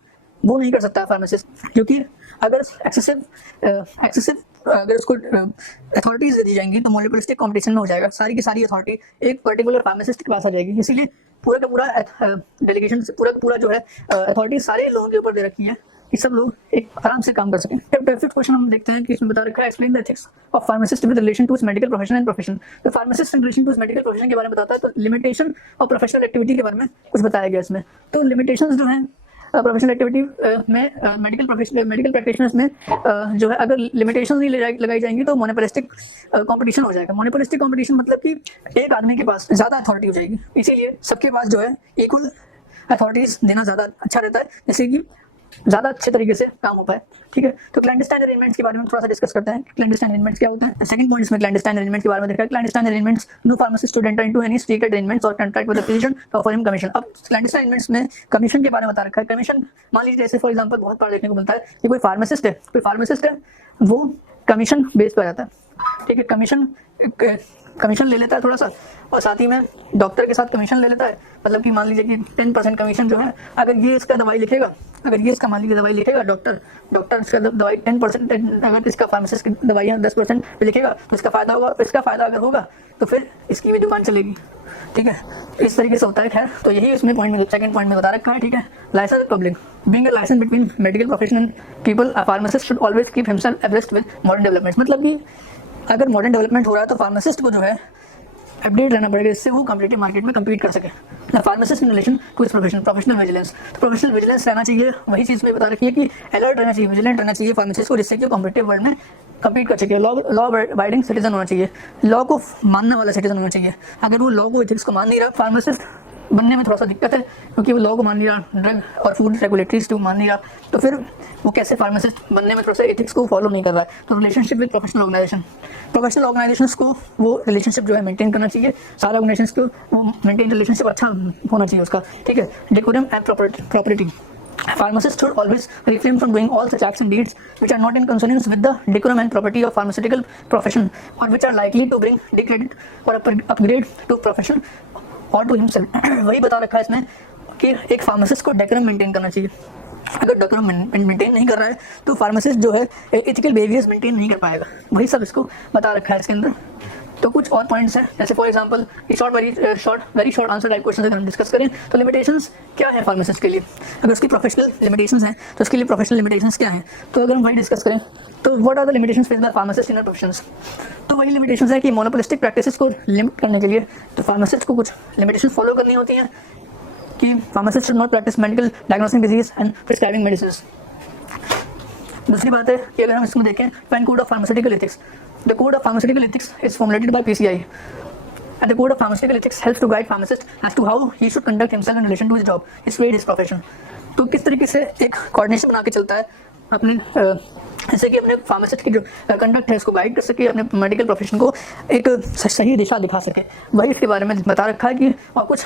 वो नहीं कर सकता फार्मासिस्ट, क्योंकि अगर एक्सेसिव अगर उसको अथॉरिटीज दी जाएंगी तो मोनोपोलिस्टिक कंपटीशन में हो जाएगा, सारी की सारी अथॉरिटी एक पर्टिकुलर फार्मासिस्ट के पास आ जाएगी। इसीलिए पूरा का पूरा डेलीगेशन पूरा जो है अथॉरिटी सारे लोगों के ऊपर दे रखी है कि सब लोग एक आराम से काम कर सकें। फिफ्थ क्वेश्चन हम देखते हैं कि इसमें बता रखा है, explain the ethics of pharmacist with relation to his medical profession and profession. तो pharmacist in relation to his medical profession के बारे में बताता है, तो लिमिटेशन ऑफ प्रोफेशनल एक्टिविटी के बारे में कुछ बताया गया इसमें। तो लिमिटेशंस जो हैं प्रोफेशनल एक्टिविटी में मेडिकल प्रैक्टिशनर्स में जो है अगर लिमिटेशन नहीं लगाई जाएंगी तो मोनोपोलिस्टिक कंपटीशन हो जाएगा। मोनोपोलिस्टिक कंपटीशन मतलब कि एक आदमी के पास ज़्यादा अथॉरिटी हो जाएगी, इसीलिए सबके पास जो है इक्वल अथॉरिटीज देना ज़्यादा अच्छा रहता है, जैसे कि ज़्यादा अच्छे तरीके से काम हो पाए, ठीक है। तो क्लैंडस्टाइन अरेंजमेंट्स के बारे में थोड़ा सा डिस्कस करते हैं। क्लैंडस्टाइन अरेंजमेंट्स क्या होता है? सेकंड पॉइंट इसमें क्लैंडस्टाइन अरेंजमेंट्स के बारे में देखा है। Clandestine arrangements, no pharmacist to enter into any strict arrangements और contract with the physician for him commission. अब क्लैंडस्टाइन अरेंजमेंट्स में कमीशन के बारे में बता रखा है। कमीशन मान लीजिए जैसे फॉर एग्जांपल बहुत बार देखने को मिलता है कि कोई फार्मासिस्ट है वो कमीशन बेस पर रहता है, ठीक है, कमीशन ले लेता है थोड़ा सा, और साथ ही में डॉक्टर के साथ कमीशन ले लेता है। मतलब कि मान लीजिए कि 10% कमीशन जो है, अगर ये इसका दवाई लिखेगा, डॉक्टर इसका दवाई 10%, अगर इसका फार्मासिस्ट की दवाइयाँ 10% पे लिखेगा तो इसका फायदा होगा, इसका फायदा अगर होगा तो फिर इसकी भी दुकान चलेगी, ठीक है। इस तरीके से होता है। खैर, तो यही उसमें सेकंड पॉइंट में बता रखा है, ठीक है। Licence public, being a licence between medical profession and people, a pharmacist should always keep himself abreast with modern developments. मतलब कि अगर मॉडर्न डेवलपमेंट हो रहा है तो फार्मासिस्ट को जो है अपडेट रहना पड़ेगा, इससे वो कॉम्पिटिटिव मार्केट में कम्पीट कर सके। Pharmacist in relation to his profession, professional vigilance, तो प्रोफेशनल विजिलेंस रहना चाहिए। वही चीज़ में बता रखी है कि अलर्ट रहना चाहिए, विजिलेंट रहना चाहिए फार्मासिस्ट को, जिससे कि कॉम्पिटिटिव वर्ल्ड में कम्पीट कर सके। लॉ अबाइडिंग सिटीजन होना चाहिए, लॉ को मानने वाला सिटीजन होना चाहिए। अगर वो लॉ को एथिक्स को मान नहीं रहा फार्मासिस्ट, बनने में थोड़ा सा दिक्कत है, क्योंकि वो लॉ को मान लिया, ड्रग और फूड रेगुलेटरीज को मान लिया, तो फिर वो कैसे फार्मासिस्ट बनने में थोड़ा सा एथिक्स को फॉलो नहीं कर रहा है। तो रिलेशनशिप विद प्रोफेशनल ऑर्गेनाइजेशंस को वो रिलेशनशिप जो है मेंटेन करना चाहिए, सारे ऑर्गेनाइजेशंस को वो मेंटेन रिलेशनशिप अच्छा होना चाहिए उसका, ठीक है। Decorum and property, pharmacists should always refrain from doing all such acts and deeds which are not in consonance with the decorum and property of pharmaceutical profession, or which are likely to bring discredit or upgrade to profession or to himself। वही बता रखा है इसमें कि एक pharmacist को decorum maintain करना चाहिए। अगर डेकोरम मेंटेन नहीं कर रहा है तो फार्मासिस्ट जो है एथिकल बिहेवियर्स मेंटेन नहीं कर पाएगा। वही सब इसको बता रखा है इसके अंदर। तो कुछ और पॉइंट्स हैं, जैसे for example very short answer type question अगर हम डिस्कस करें तो लिमिटेशंस क्या है फार्मासिस्ट के लिए, अगर उसकी प्रोफेशनल लिमिटेशंस हैं तो उसके लिए प्रोफेशनल लिमिटेशंस क्या हैं। तो अगर हम वही डिस्कस करें तो what are the limitations faced by pharmacist in professions, तो वही लिमिटेशंस है कि मोनोपोलिस्टिक प्रैक्टिसेस को लिमिट करने के लिए तो फार्मासिस्ट को कुछ लिमिटेशंस फॉलो करनी होती हैं, कि pharmacist should not practise medical diagnosing disease and prescribing medicine. दूसरी बात है कि अगर हम इसमें देखें pen code of pharmaceutical ethics, the code of pharmaceutical ethics is formulated by PCI and the code of pharmaceutical ethics helps to guide pharmacist as to how he should conduct himself in relation to his job, his trade, his profession। तो किस तरीके से एक coordination बना के चलता है अपने जैसे कि अपने फार्मासिस्ट की जो कंडक्ट है उसको गाइड कर सके, अपने मेडिकल प्रोफेशन को एक सही दिशा दिखा सके, वही इसके बारे में बता रखा है कि और कुछ